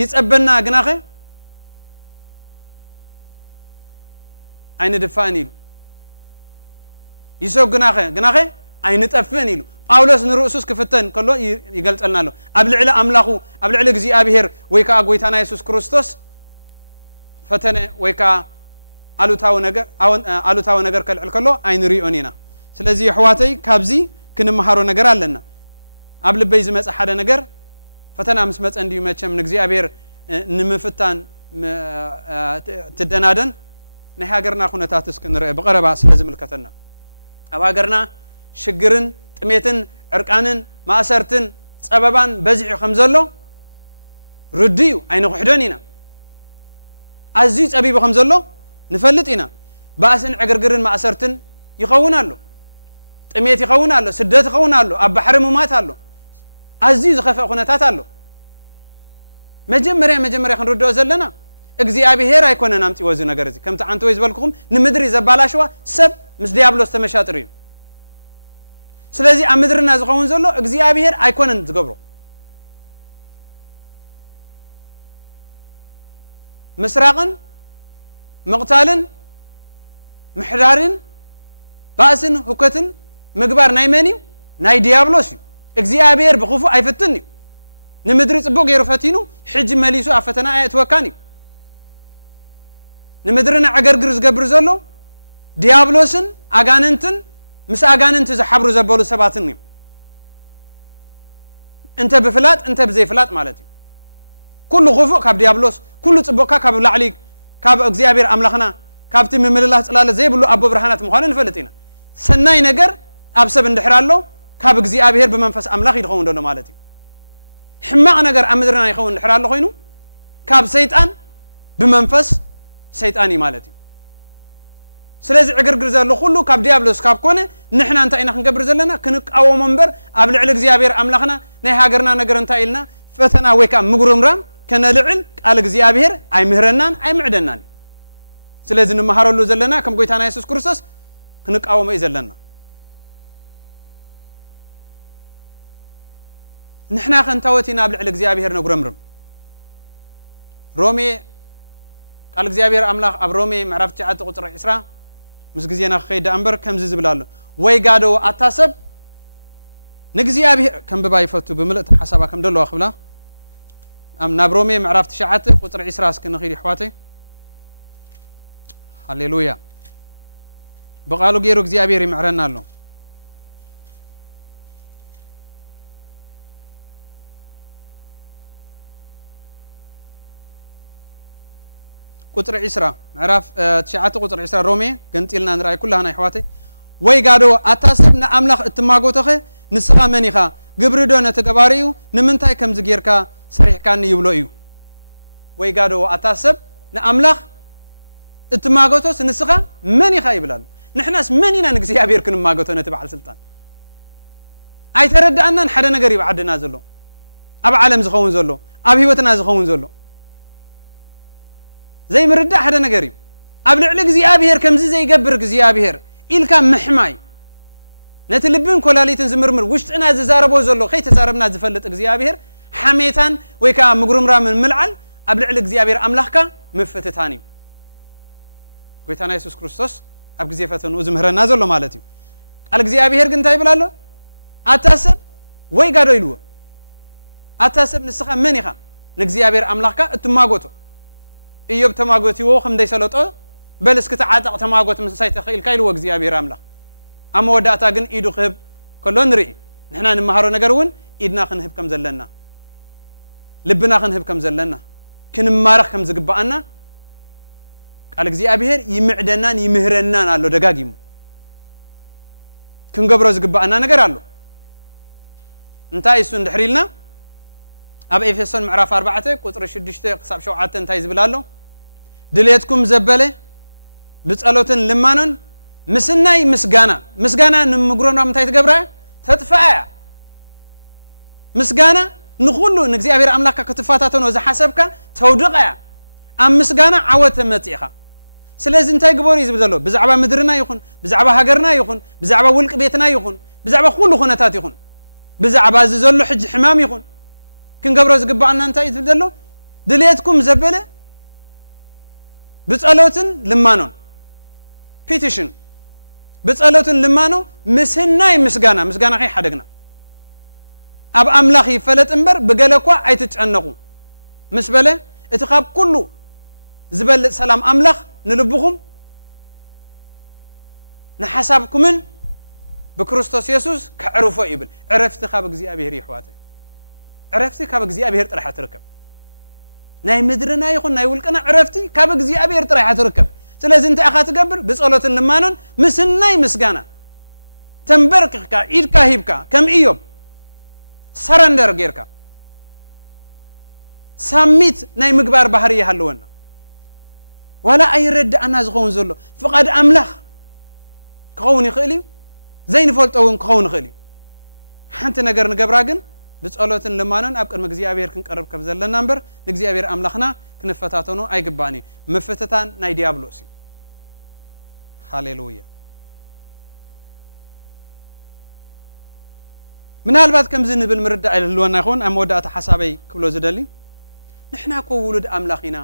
ይጸበና ግናኸ ኣይንድፋእን ኢሉ ይሰግናኸ ግናኸ ኣይንጠፍእን ኢሉ ጳውሎስ ንርእሱስ ክፍተን ከሎ ይገልጸልና ኣሎ ኣብ ልዕሊ አምላኹ ኣብ ልዕሊ እግዚአብሔር ወይ ከዓ ጎይታና ኢየሱስ ክርስቶስ ፈተነ ወይ ከዓ አሉታዊ ነገር ከልዕል ከሎ ኣይንሪኦን ኢና ስለዚ ኣሕዋተይ ካብዚ ክንመሃሮ ነገር ኣለና ኣብ ልበይ ዝመጽእ ሓደ ነገር ፈተና ምስ መጸ እንድዩ መቸም ንእግዚአብሔር ንምፍታን ትደናደን ናይ ሃገርና ኩነታትስ ክንርአ ብቐረባ ስለ ዝምልከተና ኣብ ሃገርና ሽግርን ጥሜትን ዕርቃንን ማእሰርትን ጸበባን በዚሑ ከም ዘሎ ርድዩ ኣይንኩሕዶን ኢና ኣዝዩ ጸቢቡ ከም ዘሎ ንፈልጥ ኢና ባእስን ዕግርግርን ማእሰርትን ይኸውን ኣሎ ጥሜት ይኸውን ኣሎ ስደት ይኸውን ኣሎ ኣብ ባሕሪ ሙማት ኣሎ ኣዝዩ ዝኸፍአ ኩነታት ኣሎ መጀመርያ ክንርድኦ ዘለና እግዚአብሔር ኣይኮነን ኣምፂዎ እዚ ነገር እዚ ከምቲ ዓንተ ወይ ዝበልኩኹም ንምድሪ ዘባላሽዋ ሰብ ምስ ዲያብሎስ ተመሻጥር እዩ ስለዚ ኣብ ምድርና ዝኸውን ዘሎ እግዚአብሔር ኣይኮነን ዝገብሮ ምስራቅን መቕታልን ምሕዳርን ባእስን ሁከትን ምግባር ናይ መን እዩ ናይ ዲያብሎስ እዩ እግዚአብሔር ብኽፉእ ኣይፈትን እዩ ንምድሪ ጽቡቕ ገይሩ ፈቲኑ ሕጂ መሊሱ ኣብ ፈተና ኣየእትወካን እዩ ንምድርና ዕገርግር ዝገብር ዘሎ ዲያብሎስን ኣጋንንትን ምስ ኣጋንንቲ ዝሓብሩ ዘበሉ ሰባትን እዩ እንተ ብፍላጥ እንተ ብዘይፍላጥ ማለት እዩ ኩሉ ኽፉእ ካብ ዲያብሎስ ኩሉ ጽቡቕካ ካብ ላዕሊ ካብ እግዚአብሔር አምላኽና ካብቲ ምምልላህ ጽላለ ዘይብሉ ኣቦ ብርሃናት ምዃኑ ንፈልጥ ኢና ሰናይ ነገር ኣብ ሰብ እንድሕር ኣሎ ካብ እግዚአብሔር ብመንፈስ አምላኽ ይድኸውን ደሎ ማለት እዩ ሕማቕ ነገር ኣብ ምድርና ይኸውን እንድሕር ኣሎ ኮይኑ ካብ ሰይጣን ብመንፈስ ሰይጣን እዩ ማለት እዩ ስለዚ ዕግርግር ዘሎ ኩሉ ካብ ዲያብሎስ ካብ ኮነ ንሕና እንታይ ኢና ክንገብር ዘለና ክንቃወሞ እምበር ኣብ ልዕሊ እግዚአብሔር አምላኽና ናይ ሃገርና ነገር እንታይ ኢልና ፈተና ወይ ከዓ ምጉርምራም ከነልዕል ቃል እግዚአብሔር ኣይምህረናን ኣይምዕደናን ስለዚ ንመሃረሉ ዘለና ከም ጎይታና ኢየሱስ ክርስቶስ ክንቃወሞ እዩ ዘለና ንሕና ከንታወቲና ኣብ ልዕሊ እግዚአብሔር ነጉረምርም ሮሜ ቃል እግዚአብሔር አምላኽ ኣብ ሮሜ ምዕራፍ 9 ቁጥሪ 20 مسجزينا خيدا أمبر كم زبلاله ويقادو أتاسب نجزي أبي كم بباي فتو بملت حسابه كم دلوا أخبلا أم نبرومي معرفت شعته قطر إسراس كنا خير حواتي هاليلويا بقالو جيرو جزي أبي رمعرنا له قطر عسرة عرف تشعته قطر عسرة رومي قنت لنا نرأي كلها هنا حواتي ويقادو أتاسبنا أملاخ اتماقوتخي نسخة منيخا قبردو نتقباريو نمنتاي كم زجيركا سريح كان يبلوئيو ويقادو أتاسب نأملاخ اتماقوتوس نسخة منيخا يبلال نحناس منينا نقسي أبير كن ماقوتو نتبع السلطان أي ترد أننا نحدنا قريب عدنا زلو أب عالم زخون زلو أب هيوتنا زخون زلو زي مردا حدنا قريب أبلع لك زي أبير كم زي يقبرك زي أبير إلكا محماي نتلبين كلاليتن زمرمر وشت أنا زاربو زلو خي تزاربنا زفلت زيابير حميتان ويكا مقرم رام الملعل أبلع لك زيابير أملاحك مفتتاني قويتانا يسوس كريستوس أبقى زيفتن وزمهرنا زلو مالتي قالك زيابير قنتاي بلالو أتاسب ويقادو يلو أتاسب نسخة منيخا نك زيابير أملاحك اتماقوتو إيوب تماقوتي وخم دي سلطو بلس كتعاتق تماقوت من سايت خيل كايلو وك زيابير أملاح أما وداتا جن إيدو خب كلون ري نحنا نمهارو نجرون إيدنا خنهب كم زلنا لبنا خنهب كم زلنا كن مارخ كم زقبأنا قالك زي أبيهر يمعدنا يمهرنا على دقاقيم كن قبرو زقبأنا نجرالو انتاي سون دحريلنا أب إفسون معرف 4 قطر شدشته قصاب شوعات انتاي زبلالو دليتكم زبله بتسألوتن لمانون مسناي مسغانا نمغرونا متاي تغبرا تطفايا مسغانا نخلو نغزيابير املاكا كتفاتاتو ذا حسبك تودقيا ام مسغانا عوت متيخا سلازي انتاي غبوري زبزلو بزعبا مدرنا يخون بزعبا هاجرنا يخون بزعبا ولق بيتنا يخون بزعبا كل خناتات يخون بزعبا ززلو حج حمام يخون كنغبرو زغبانا انتاي زبزلو دليتكم زبله بصلوتن لمانون بيتيشن بتصلوتن لمانو مسناي مسغانا خي حدقنا اب املاخ يفلط انبر بقلكوا ايتچنقو مسبله اتخاب كله زبل سلام املاخ نلبخم نحسابكمن بكريستوس يسوس كعرفو يبل عرفتي خاب እግዚአብሔር ይحواته عرفتي خاب እግዚአብሔር ጥራح تركب ناي مدرنا يخون ناي ولقنا عرفتي خاب እግዚአብሔር ጥራح تركب ስለዚህ እንተ አኻ ትገብር በጸሎትን ለማኖን ምስናይ ምስጋና ተንበርክካ ኢድካ ሂብካ ከም ኢዮብ ሰረንደር ጌርካ ሳሚት ናይ ምግባር ባህሪ ያለውና ወላ አይረዳ አና ዝኸውን ዘሎ ፍቃድ አምላኽ ክኸውን ይኽእል ዘይን ፈልጠውን ክኸውን ይኽእል ሓንቲ ነገር ንገብራ ግን በጸሎትን ለማኖን ኣብ ቅድመ እግዚአብሔር ክንቀርብ ከብ ዘለና እንበር እግዚአብሔር አምላኽና ክንፈታተኖ አይግባኒ መፈተታን ናይ ዲያብሎስ ሃሌሉያ من هالبات كم زين بالمرد على اللوانا يخون أم ودات حسابي كبلو زدلي نحنا كو ولد أملاخنا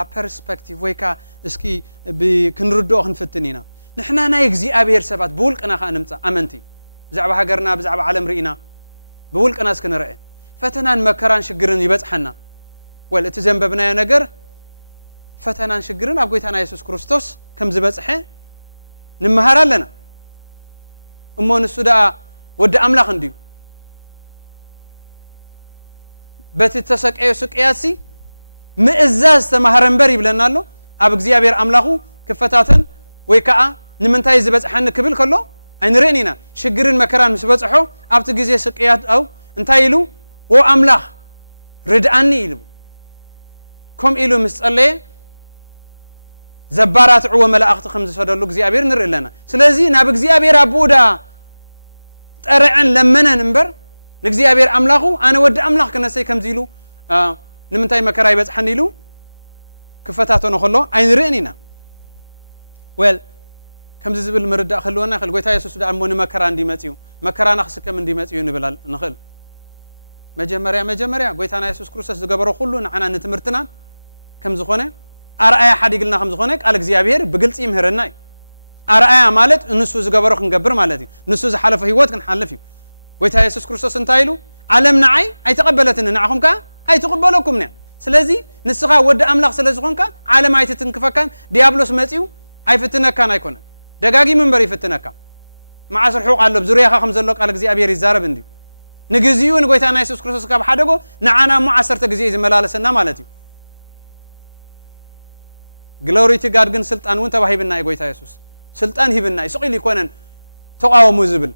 a perspective ويكا اسكي بكنردو خنفتنينا نحنا نايجزي أبير سبات بولك أنا خانمت أمنتي بزعبها هجرنا بزعبها عالم رئينا بولك أنا سكن رأي فتنان مكران شجرن يبتحنا ولا تزنببنا يا نجر فتنان شجرن أبغيت أنا يسوع كريستوس كم زبتحه نمهار لنا أمون السوداء ود أملاخ نديو بتتسق أيسق أياسي مئزاز تمهرن بري بلنا له أبغى زيابير أملاخو كفتاتن ويكاء نمنتاي زبتحن كبل كله أين رأينا شجرن مكران مسبتحه أبتجي زي سقيات أو انتايلو وأملاخ ردعني إلو كم إلو مسألة زبارات عو ملاأخت 5 فدلوك زيابير نر لنا سلازي نابك زيابير أبودا ترعن لمنا نمبر نكزيابير أملاخو أنا ود أملاخ كنا سي كم زيلو نمنتاي مكراي بتحني له كفتاتو نخلو أين رأينا كم زبل مرد أخلونا خل قوي تايسوس دا أمون مكران ديماتيو مكران أخسك من ديماتيو نبلال نخل مجمريا قوي تانا يسوس كروسس زقبرو خلون عنا نتمرتنا كم زخونه أرأي حد يقولنا كم زخونه قالك زيابير بقلت يمهرناي ኣርኣያ ማለት ንሱ ዝገበሮ ክንገብር ማለት እዩ ንሱ ዝሓለፈ ህይወት ክንሓልፍ እዩ ጎይታ ኢየሱስ ክርስቶስ እንታይ ኢሉ ዓለም ንዓይ ኣይተቀበለትን ንዓኹም ከ ኣይተቀበለኩም ነ ስለዚ ንስኻ ወዲ ኣምላኽ ስለ ዝኾንካ ዓለም ኣይትትንክፈካን ዲያብሎስ መጺኡ ኣይፍትነካን ኣይኮነን ደጋጊ መንበር ይፍትነካ መዓስ ርሑቕ ኣሎ ብዙርያኻ ከም ዘሎ ቃል እግዚኣብሔር ይዛረብ እንዲ ንግዚኡ ንጎይታና ኢየሱስ ክርስቶስ ካብ ሓደጎ ንዓና ሞ 10 ግዜ ዝመላለሰና ማለት እዩ ግሎሪ ቱ ጋድ ግን ስልጣን እውን ተባሂብና ጎይታ ኢየሱስ ስልጣን ሂብና ይስቂል ይኮነን ተቃወሙ ዝብል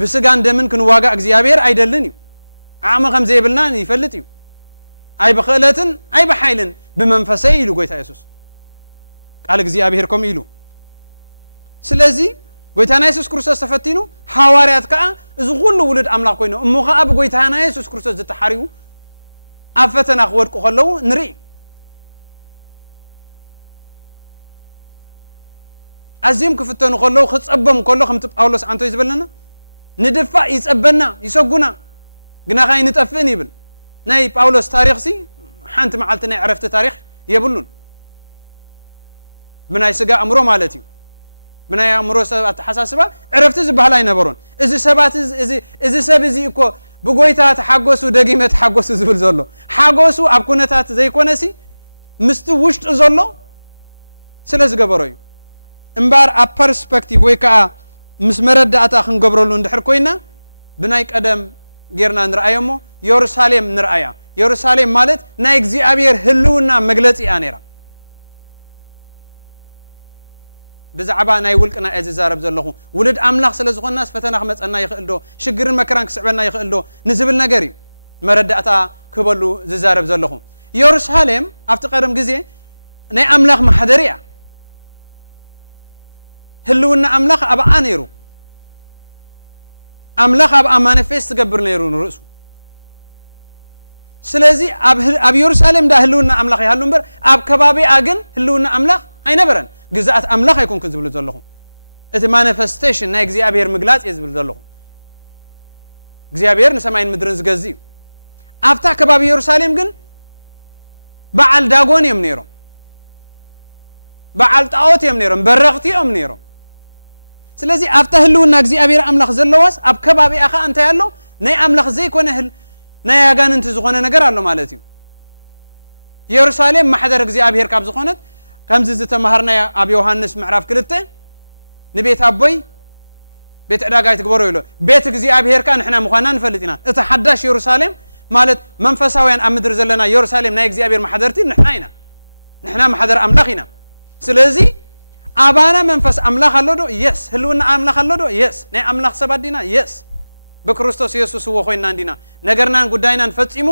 ብስጋን ደምን ክንዋጋ እግዚአብሔር አይደልን እዩ ዓመ ከም ዘይብልና ይፈልጥ እዩ አይ በخለትን አይ በኃይልን በመንፈሳይ ይሉ ጎይታ ኢየሱስ ቃል እግዚአብሔር ኮም ይሉ ስለዚህ ጎይታና ኢየሱስ ክርስቶስ ተፈቲኑ ሐዋርያት ከአ እዚ ሁሉ ውልድ አምላክ ኮይኑ እሙኻ አብ ጎይታና ኢየሱስ ክርስቶስ ዝተሐሪው አፈተና ወድቁ ከለው ንሪ አዚም ክፍተኑ ከለው ክጸበም ከለው ከምቲ ጳውሎስ አንቶ ይዝበለና ንድፋ ይጸበና ይሰጉና ግና ካይ ንጠፍን ይብል ናይ ጳውሎስ ታሪኽ ሲ ሓንቲ መዓልቲ ናይ ዕረፍቲ ታሪኽ የብሉን ብናይ ስጋ አእምሮ ማለት እዩ ብናይ አእምሮ ሰባት ተሓሳስባ ዕረፍቲ ዝበሃል አይነበሩን እዚ ሰባት እዚ ሰብ እዚ እኮ ብጎይታ ተሓጎሱ ደጊመ ተሓጎሱ ዝብል ዘሎ ሓጎሱ ኣብ ኩነታት ዘይኮነሲ ምስቲ ውሽጥ ዘሎ ስለ ዝገበሮ እዩ እምባር አ ፐርስፔክቲቭ ወይ ከዓ ምስ መረዳእታ ክንገብረሉ እንድሕር ኮይና ብናይ ቀደም ጌርና ንርአየሞ ኢየሩሳሌም ንርአያ ኢየሩሳሌም ማለት ናይ እግዚአብሔር ህልውና መግለጺ እያ ነይራ ብዛዕባ ናይ ውልቅና እዚ ዛረብ ዘለኹ ውልድ አምላኽ ስለ ዝኾናስ ፈተና ክመፀና ይኽእል ዶ ሽግርን መከራን ክስዕበና ይኽእል ዶ ንዝብል ነገር እዩ መረዳእታ ክበሉ ዝዛረብ ዘለኹ ኢየሩሳሌም ኣብቲ ቀደም ግዜ ናይ አምላኽ ማሕደር እያ ህልውና አምላኽ ኣብኣ ነይሩ አምላኽ ኣብኣ ማኒፌስት ትገብር ነይሩ ንርእሱ ስለዚ ኣብ ኢየሩሳሌም ዳ ህልውና አምላኽ ይሃሉ እምበር ኣብ ከባቢኣ ግን ህልውና አምላኽ ኣይነበረን ግዛኣት አምላኽ ኣይኮንኩን ዝብሉ ዘለኹ እቲ ማኒፌስቴሽን ናይ እግዚአብሔር ምግላጽ እዩ ዝብል ዘለኹ እግዚአብሔር ንሰማይን ምድርን ዝገዝ እዩ ኣብታ ከባቢ ኢየሩሳሌም ግን በዓል ዳጎን እዮም ነይሮም በዓል ጣዖት እዮም ነይሮም በረኽቲ እዮም ነይሮም ስለዚ ኣብታ ህልውና እግዚአብሔር አምላኽ ዘለዋስ ኣብ ከባቢኣ ኸ እንታይ ኣሎ ናይ አምላኽ ዘይኮነ ናይ ኣጋንንቲ ዝኾነ ነገር ኣሎ ማለት እዩ ኢየሩሳሌም ማሕደር እግዚአብሔር ካብ ዝኾነት ከምዚ ዝተማሃርና ኣብ ዮሐንስ ምዕራፍ 2 ንቤት አቦይ ቤት ዕዳጋ ይትግበሩ ኢሉ ቤት እግዚአብሔር ካ ንሕና ምዃና ንፈልጥ ኢና እቲ ሓዳሽ ኢየሩሳሌም ማለት መንፈሳውያን ኣብ ምድር ዘለና ኢየሩሳሌም ናይ እግዚአብሔር ማሕደርቲ ንሕና ማሕደር አምላኽ ኢና ስለዚ አባና መንፈስ አምላኽ ኣሎ ዶ የስ ህልውና አምላኽ ኣሎ ዶ የስ ናይ አምላኽ ሰባት ዲና የስ በክርስቶስ ኢየሱስ ወኾይና እንዲና ነገርናን ጉዳይናን ፈጺሙ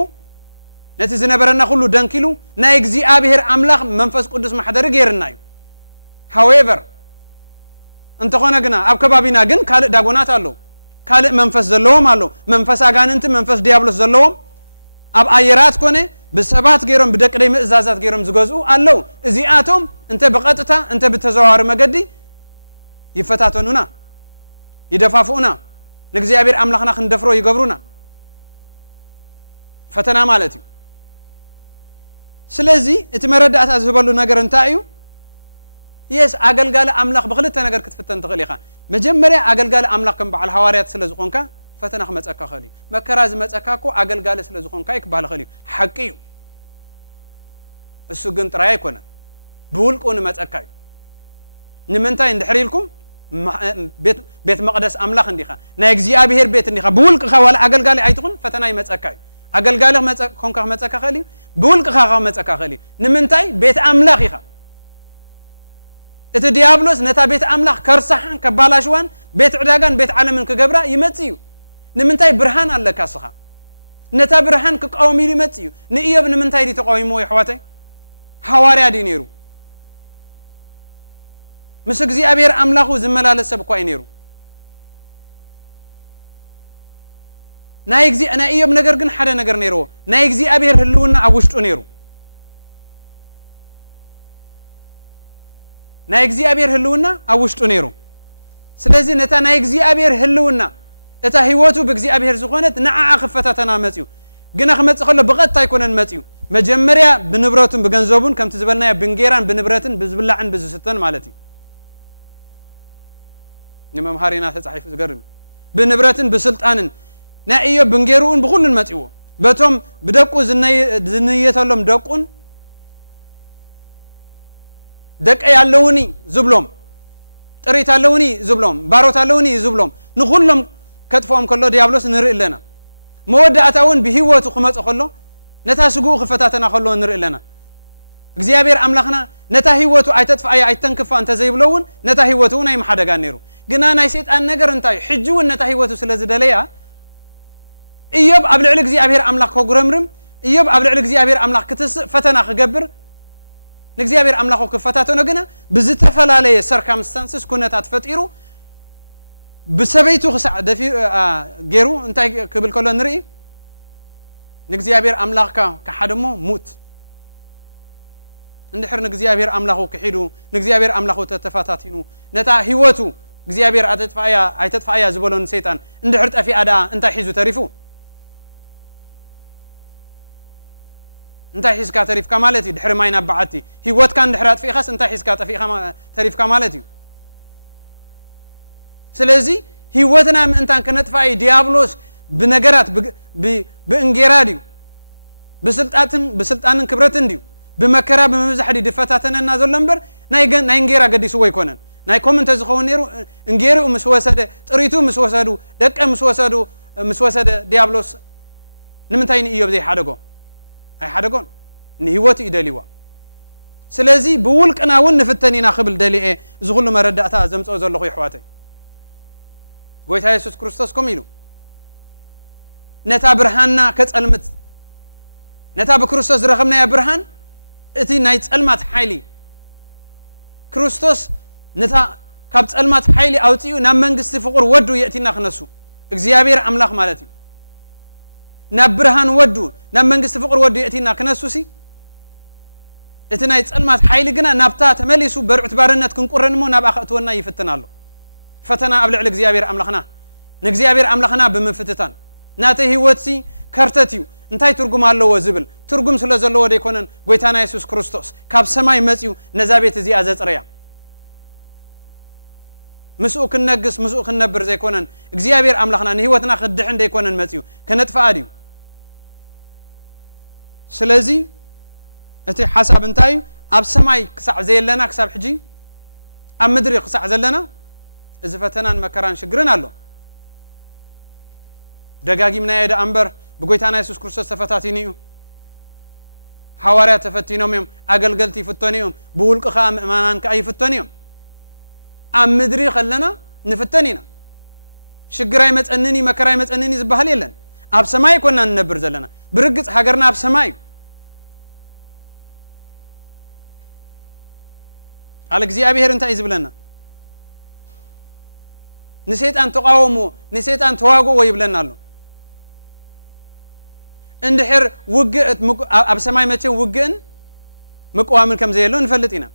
ነቲ ዝነበረና ሁሉ ደንኪሉ ናይ እግዚአብሔር አምላኽ መንፈስ ቅዱስ ማሕደር ገይርና እዩ however እንተኾነ ግና ኣብ ከባቢና ግን ካልእ ዳጎናት ኣሎ ካልእ መንፈስ ዘለዎም ኣሎ መንፈስ አጋንንቲ መንፈስ ዲያብሎስ ዘለዎም ኣብ ኣየራት ኮነ ብሰባት ገይሮም ብደቅ ደይ ምእዛዛት ገይሮም ዝገዝኡ ኣለው እዚኣቶም እንተ በቀጥታ እንተ በተዘዋዋሪ መገዲ ይፈታተኑና ይደፋፉና ንእግዚአብሔር አምላኽና ክንደፍሮ ይገብሩና ፈተና ማለት እዩ ስለዚ እቲ መረዳእታ ዝህበሉ ነገር እንታይ እዩ የስ አገልጋለ አምላኽ በክልተ ነገር ክትፍተን ትኽእል ኢኻ መጀመርያ አገልጋለ አምላኽ ከም በዓል ሐዋርያት ስለ ዝኾንካ ፈተና ክመፀካ ኸእል እዩ መከራ ዝመፀካ እኮ አገልጋለ ስለ ዝኾንካ ክበሃል ኸእል እዩ ሓቂ እዩ እሱ ግን ጥራይ ኣይኮነን ብውልቁ ንመፀካ እዩ ንምንታይ እንድሕር ኢልኩም ቤት መቅደስ አምላኽ እንዲኻ ናይ እግዚአብሔር ቤት እንዲኻ ብውልቅኻ ዋላ አገልጋለ ኣይትኹን ፈተና ይመፀካ እዩ አገልጋለ ኮንካ ክመፀካ ኸእል እዩ ብውልቅኻ ክመፀካ ኸእል እዩ ንምንታይ ቤት አምላኽ ኢኻ እቲ ዲያብሎስ ነታ ቤት አምላኽ ከርሳሓን ከባላሽዋን ቤት ዕዳጋን ቤት ዓለምን ክገብራ ይመጽ እዩ ንምንታይ ብርሃን ኣለካ ስኻ ነታ ብርሃን ክቃወም ኢሉ ይመጽ እዩ ንኢዮብ ንምንታይ ዲ ተቃዊሞ ይሕዋተይ ሐዋርያ ዲ ነይሩ ምስ እግዚአብሔር አምላኹ ዝመላለስ ሰብ እኳ ነይሩ ናይ ኢዮብ ነገር ግን ሓደ ነገር ነይርዎ ናይ እግዚአብሔር ህልውና ኣብ ውሽጡ ነይሩ ናይ እግዚአብሔር ህልውና ኣብ ውሽጡ ነይሩ ስለዚ ነታ ናይ እግዚአብሔር ህልውና እታ ህይወቱ በእግዚአብሔር ዝኾነት ንዓዓ ክፈታተና መጽዩ ግና ክመጽእ ከሎ ብቐጥታ ኣይኮነን መጽዩ መጀመርያ ብንብረቱን ብገንዘቡን ከምቲ ዝበልናዮ ብንጌራን ብንብረትን ብዝብላዕን ብዝስተን ማለት እዩ نممهارينا تصحيف زقرم بنبرة بسلطان نائيو بنجيرون بكل المتيو بتوم بدقوا زنية لهم دقون دق يالوني زبلهم تريت يالوني زبلهم باروت يالوني زبلهم نخلهم كتفهم كله ديابلوس نرئ لنا مودعتاون بهيوتو خمص خلو نتا سغو خفتاتنا خلو نرئ لنا እግዚአብሔር አምላኽና ነታ ህይወቱ አይተጥፋያ አይተንከፋ እንተ ዘይብለውን ነታ ህይወቱ ናይ ማሐደጋ ነይሩ ግና ናይ ሰይጣን ነገር እንታይ ሕጂው ነታ ህይወቱ ስለዝደለያ ኢዮብ ኣብ ልዕሊ እግዚአብሔር አምላኽ ከጉረምርም ኢዮብ ኣብ ልዕሊ እግዚአብሔር አምላኽ ክትስ ፈተና ክገብር ንእግዚአብሔር አምላኽ ክፈታተነ ግና ብዝተፈላለየ ሰርከምስታንስስ ኩነታት ፈጢሩ ብሰበይቱ ክሳዕ ደፊ ገይሩ እንታይ ክብል ከሎ ንርኢ ንእግዚአብሔር አምላኽካ ከሓደሞ ሙት እንድሕር ንእግዚአብሔር አምላኹ ክሒዱ ንእግዚአብሔር አምላኹ ተተፋታቲኑ ነታ ህይወቱ እግዚአብሔር አይተጥፋያ ዝበሎን ሰይጣን እንድሕር ጠፊአ ዳ እንታይ ሒዙ ተሪፉ እንታይ ሒዝካ ተሪፍካ ማለት እዩ ድሕሪ ማይና በዓቲ ህይወትካ እንድሕር አጥፊኻስ እንታይ ሒዝካ ጠፊኻ ተሪፍካ ማለት እዩ ስለዚህ ህይወትና ምእንታን ከነጥፋይ ዲያብሎስ በነገራት በእንጌራዲዩ በስልጣንን ክብረትን ዲዩ بمكرا بمزحدي دفتاتنا زلمبر ناي انجيرا قديسو يكونن ناي كومنت زخون نيرو انجيرو مسوسده طريتو مسوسدو دق مسوسده ديابلوس نمنتاين ايوب زي حدغو اي حدغون نهيوت يدليوا سلازي بولقنا ونفتنينا خبل دليئه زغل مرداتا زمصو زلخو يحواتي غويتا يسوس كريستوس كوميلو نتا برهاننا كصلمت نتا بكريستوس رخمنا يا برهان اتي ناي صلمات حيلي كريستوس نتا كاب صلمات حيلي اوتيو نا منغست فقر ودو ياتينا خنسو እግዚአብሔር አምላክ ማለት እዩ ና ብርሃን ወዱ ና መንግስት ፍቅር ወዱ ياتينا كنسوሲ እቲ ናይ ጽልማት حيلي ግና ናብታ ተመሊሱ በርዑት ባርነት ክንቁረንሞ ናብ አኸትወና ይፈተናሉ ፈተና ኣብ ልዕሊ እግዚአብሔር አምላክና ንእግዚአብሔር አምላክና በመፍተታን ናተ ህይወትሲ ከርተትዩ እንታይ ትርጉም አለው ዝብል ትርጉም ስለዘለው ወደ ይኮነን ጎይታና ኢየሱስ ክርስቶስ ካብ ሰማይ መጽዩ ነዛ ቤት እዚ አዘጽረያ مسؤ كنجس مسؤ كنبر زي كونن እግዚአብሔር አምላክና ንህይወትና ክድሕ እንደይኮነን መጽዩ ከነጥፋ አዲዩ ስለዚህ እቲ ሐሳብ እንታይ ኣብ ሰማይ ክሳዕ ዘየለና ክሳብ ሕጂ ኣብ ምድሪ ክሳዕ ዘለና እዚ ፈተናን መከራን ሽግርን ኣሎ ደጋጊምና የደ አንበር በጎይታና ኢየሱስ ክርስቶስ ተፈታቲኒዩ ሐዋርያት ተፈቲኖም አገልገልቲ ይፈተኒዮም በውልቅኻ ምእማናን ከይፈተኒዮም አምድሪ خلنا نفتنينا ሽግራይ መጸንኒ መከራይ መጸንኒ ዝባሃል የለን ኣብ ሰማይ ኮና ነብር ዘለና ብርግጽ ሀገርና ኣብ ሰማይ አለ እግዚአብሔር እንታይ ይዝብለና ንሰይጣን ተቃወሙ ንሰይጣን ተዋጎ ወይብለና አለ እንድሕር ውግእት ኣብ ሰማይ መቼ ውግእን መቋዋምን ከም ዘየለው እንፈልጥና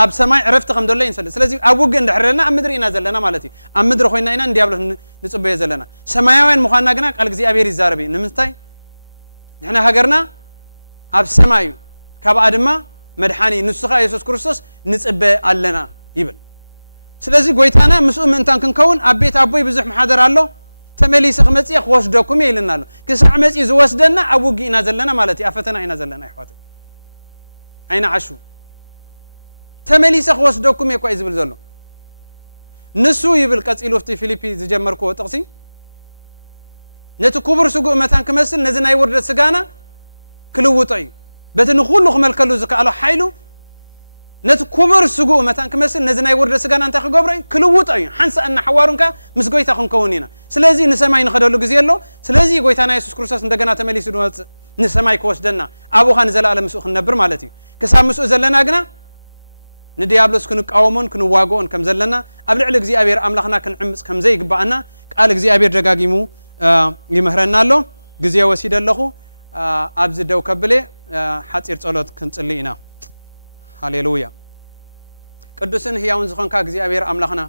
ኣብ ሰማይ ዕረፍት ከም ዘሎ ይንሰል ስለዚህ ኣብ ውግእ እንድሕርና ኣብ ምድሪ ኢና ዘለና ማለት እዩ ኣብ ምድሪ ኮይና ኢና እንዲያብሎስ ንጽበየ ዘለና ሰማያውያን ምዃንና ግና ቃል እግዚአብሔር ይዛረብ ንምንታይ ንሕና ሃገርና ኣብ ሰማይ ካብኣ ድማ መድሓኒ ንሱኻ ኢየሱስ ክርስቶስ ንጽበ ኣለና ይብል ስለዚህ ጎይታና ምስኡ ምእንታን ክንከውን ኣብ ቤት ኣቦይ ብዙሕ ማሕደር ኣሎ ተመሊሰ ክመጽእ ክወስደኩም ይልና ኣሎ ክሳዕ መጽእ ዝወስደና ኣብ ውግእ ኢና ዘለና ማለት እዩ ኣፈተና ኢና ዘለና ይሕዋተይ ኣይና ዓሹ ተመሊሰ ክወስደኩም እኮ ይዝብል ዘሎ ንሱ ይብል ቀጽኢሉፍቲ ፊሊፒ ዝጀመርኩ ጥቅሲ ነቲ ክቡር ስጉእ መታን ክመስል ነዚ ናይ ውርደት ስጋና ክልውጦ እዩ በቲ ንኹሉ ክመልከሉ ዝከኣሎ ሓይሉ ነቲ ክቡር ስጉእ መታን ክመስል ነዚ ናይ ውርደት ስጋና እንታይ ክገብሮ እዩ ክልውጦ እዩ ሓንሳእና ሓዋሩንካ ምስ ጎይታ ክንከውን ኢና ስለዚ ንሰማይ ንኸደሉ ግዜ ኣሎ ስለዚ ጎይታና ኢየሱስ ክርስቶስ እንደገና ተመሊሱ ድመጽእ ንሰማይ ክወስደና ኣብኡኻ ንዘላለም ምስኡ ክንነብር ማለት እዩ ክሳብ ምስኡ ዘለና ግና نديابلوس كنقاومون كنواغون كم زلنا اب لعل እግዚአብሔር አምላክና ክንዕምጽ ከም ዘይግባአና ቃል እግዚአብሔር ደጋጊሙ ይመህረና ኣሎ ግዜ ወሲደለኹ ኣብዚ ደው ከብለ ሓጺር ጸሎት ክንጽልይና ሃሌሉያ ቅዱስን ሕያውን ዝኾንካ እግዚአብሔር አምላክና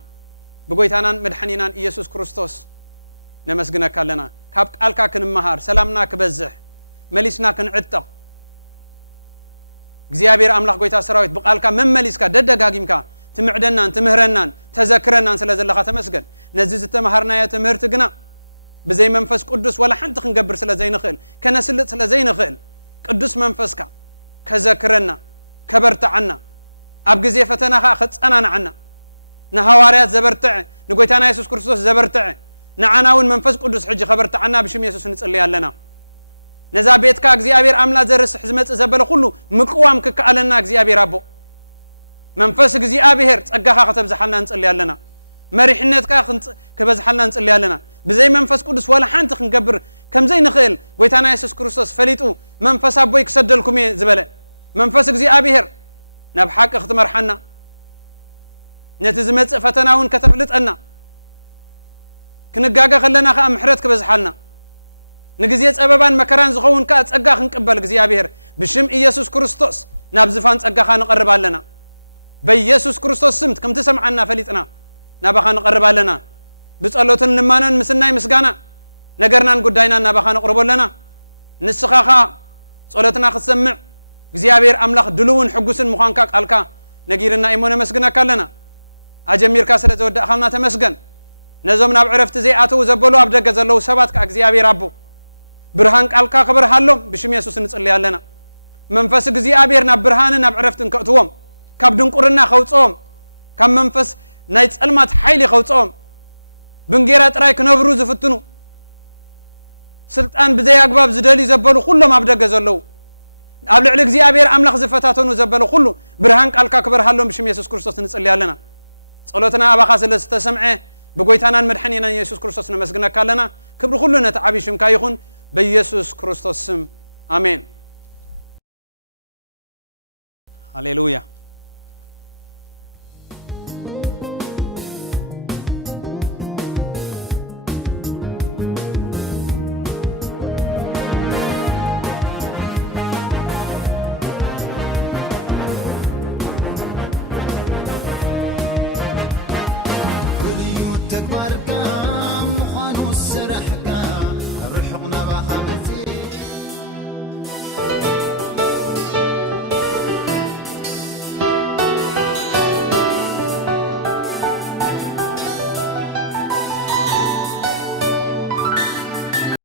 በጎይታናን መድኃኒናን ኢየሱስ ክርስቶስ ነመስግነካ ኣለና ካብ ቃልካ ክንመሃር ሰላምና ክበዝሕ መሊስና ክንዕጠቕ እግዚአብሔር አምላክ ጎይታ ሰራዊት በቃልካ መመሊስካ ደደጋጊምካ ትምዕደናን ትምህረናን ተዘክረና ስለዘለኻ ተመስገን ነዚ ዝተማሃርናዮ ትምህርቲ ግና ብዘይ መንፈስ ቅዱስ ወላ ሓንቲ ክንገብር ስለዘይንኽእል ከነስልጥ ስለዘይንኽእል ቅዱስ መንፈስካ ከዘክረና ከበርትዓና ኣብ ግዜ ፈተናኻ ከጸናንዓና ንሐዋርያት ዘበርትዕ ንጎይታና ኢየሱስ ክርስቶስ ዘበርትዕ ንዓና እውን መንፈስ ቅዱስ ሕጂ ከበርትዓና ብሽም ኢየሱስ ንጽልይ ኣለና ነዛ ቤትካ እግዚአብሔር ኣምላክ ዘርስሕ ዝመጽእ ዘበለ ኩሉ ምቅዋም ክከኣለና እግዚአብሔር ኣቦ መንፈስ እግዚአብሔር ጸጋኻ ከተብዝሓልና ንጽልይ ኣለና መሪሕነትካ ክበዝሓልና ንጽልይ ኣለና ብዘይ መንፈስ ቅዱስ ወላ ሓንቲ ክንገብር ከምዘይ ንኽእል ጎይታና ኢየሱስ ክርስቶስ ፈሊጡ መንፈስ ኣቦይ ክሰደልኩም እየ ዝበለ መንፈስ እግዚአብሔር ናብ ሓቂ ክትመርሓና ነቲ ዝመጽእ ፈተና እውን ከተፍልጠና ክንጋጋ ከለና ከዓ ምሕረት ክበዝሓልና ንግዜ ጸበባን መከራን ዝኸውን ከዓ ጸጋ ክንቅበል እግዚአብሔር ብሽም ኢየሱስ ክርስቶስ ናብ ዝፋን ጸጋኻ ንቐርብ ኣለና በኢየሱስ ክርስቶስ ስም ከም ትሰምዓና ፈሊጥና ናባኻ ንቐርብ ኣለና ብጸሎትን ልማኖን ምስናይ ምስጋና ነገርናን ጉዳይና ናባኻ ንቕርቦ ኣለና ንስኻ ኸ ጸሎትና ክትሰምዕ እግዚአብሔር ኣምላኽ ድልውን ሕጉስን ምዃንካ ቃልካ ነጊርና እሞ ነመስግነካ ኣለና ኣጀሚርካ ስለ ዘወዳእኻልና ተመስገን ነዞም ናብ ዕረፍቲ ዘይኣተው ዘበሉ ኣብ ደገ ዘለዉ ሰባት ከዓ እግዚአብሔር ኣቦ ብርሃን ቃልካ ክበርሃሎም ብሽም ኢየሱስ ንጽልይ ኣለና መንፈስ እግዚአብሔር ናብ ብርሃንን ናብ ዕረፍትን ከእትዎም ካብ ድንቁርና ከውፅኦም ካብ መንፈስ ናይ ጸልማት ሓይሊ ከውፅኦም ብንጌራ ጥራይ ክነብሩ ዝፍትኑ ስልጣን ብዘይ ኣግባብ ዝደልዩ ዘበሉ ኩሎም ኣብ ደገ ዘለዉ ኣብ ልዕሊ እግዚአብሔር ኣምላኽ ዝፈታተኑ ዘበሉ ኩሉ ብርሃን ቃልካ ክበርሃሎም ብሽም ኢየሱስ ክርስቶስ ንጽልይ ኣለና ጸሎትና ኣባኻ ስለ ዝተሰምዐ ብጎይታናን መድሓኒናን ኢየሱስ ክርስቶስ ነመስግነካ ኣለና ክብሪ ኩሉ ነቲ ዓብይ ሽምካ ይኹን በኢየሱስ ክርስቶስ ስም ኣሜን ሃሌሉያ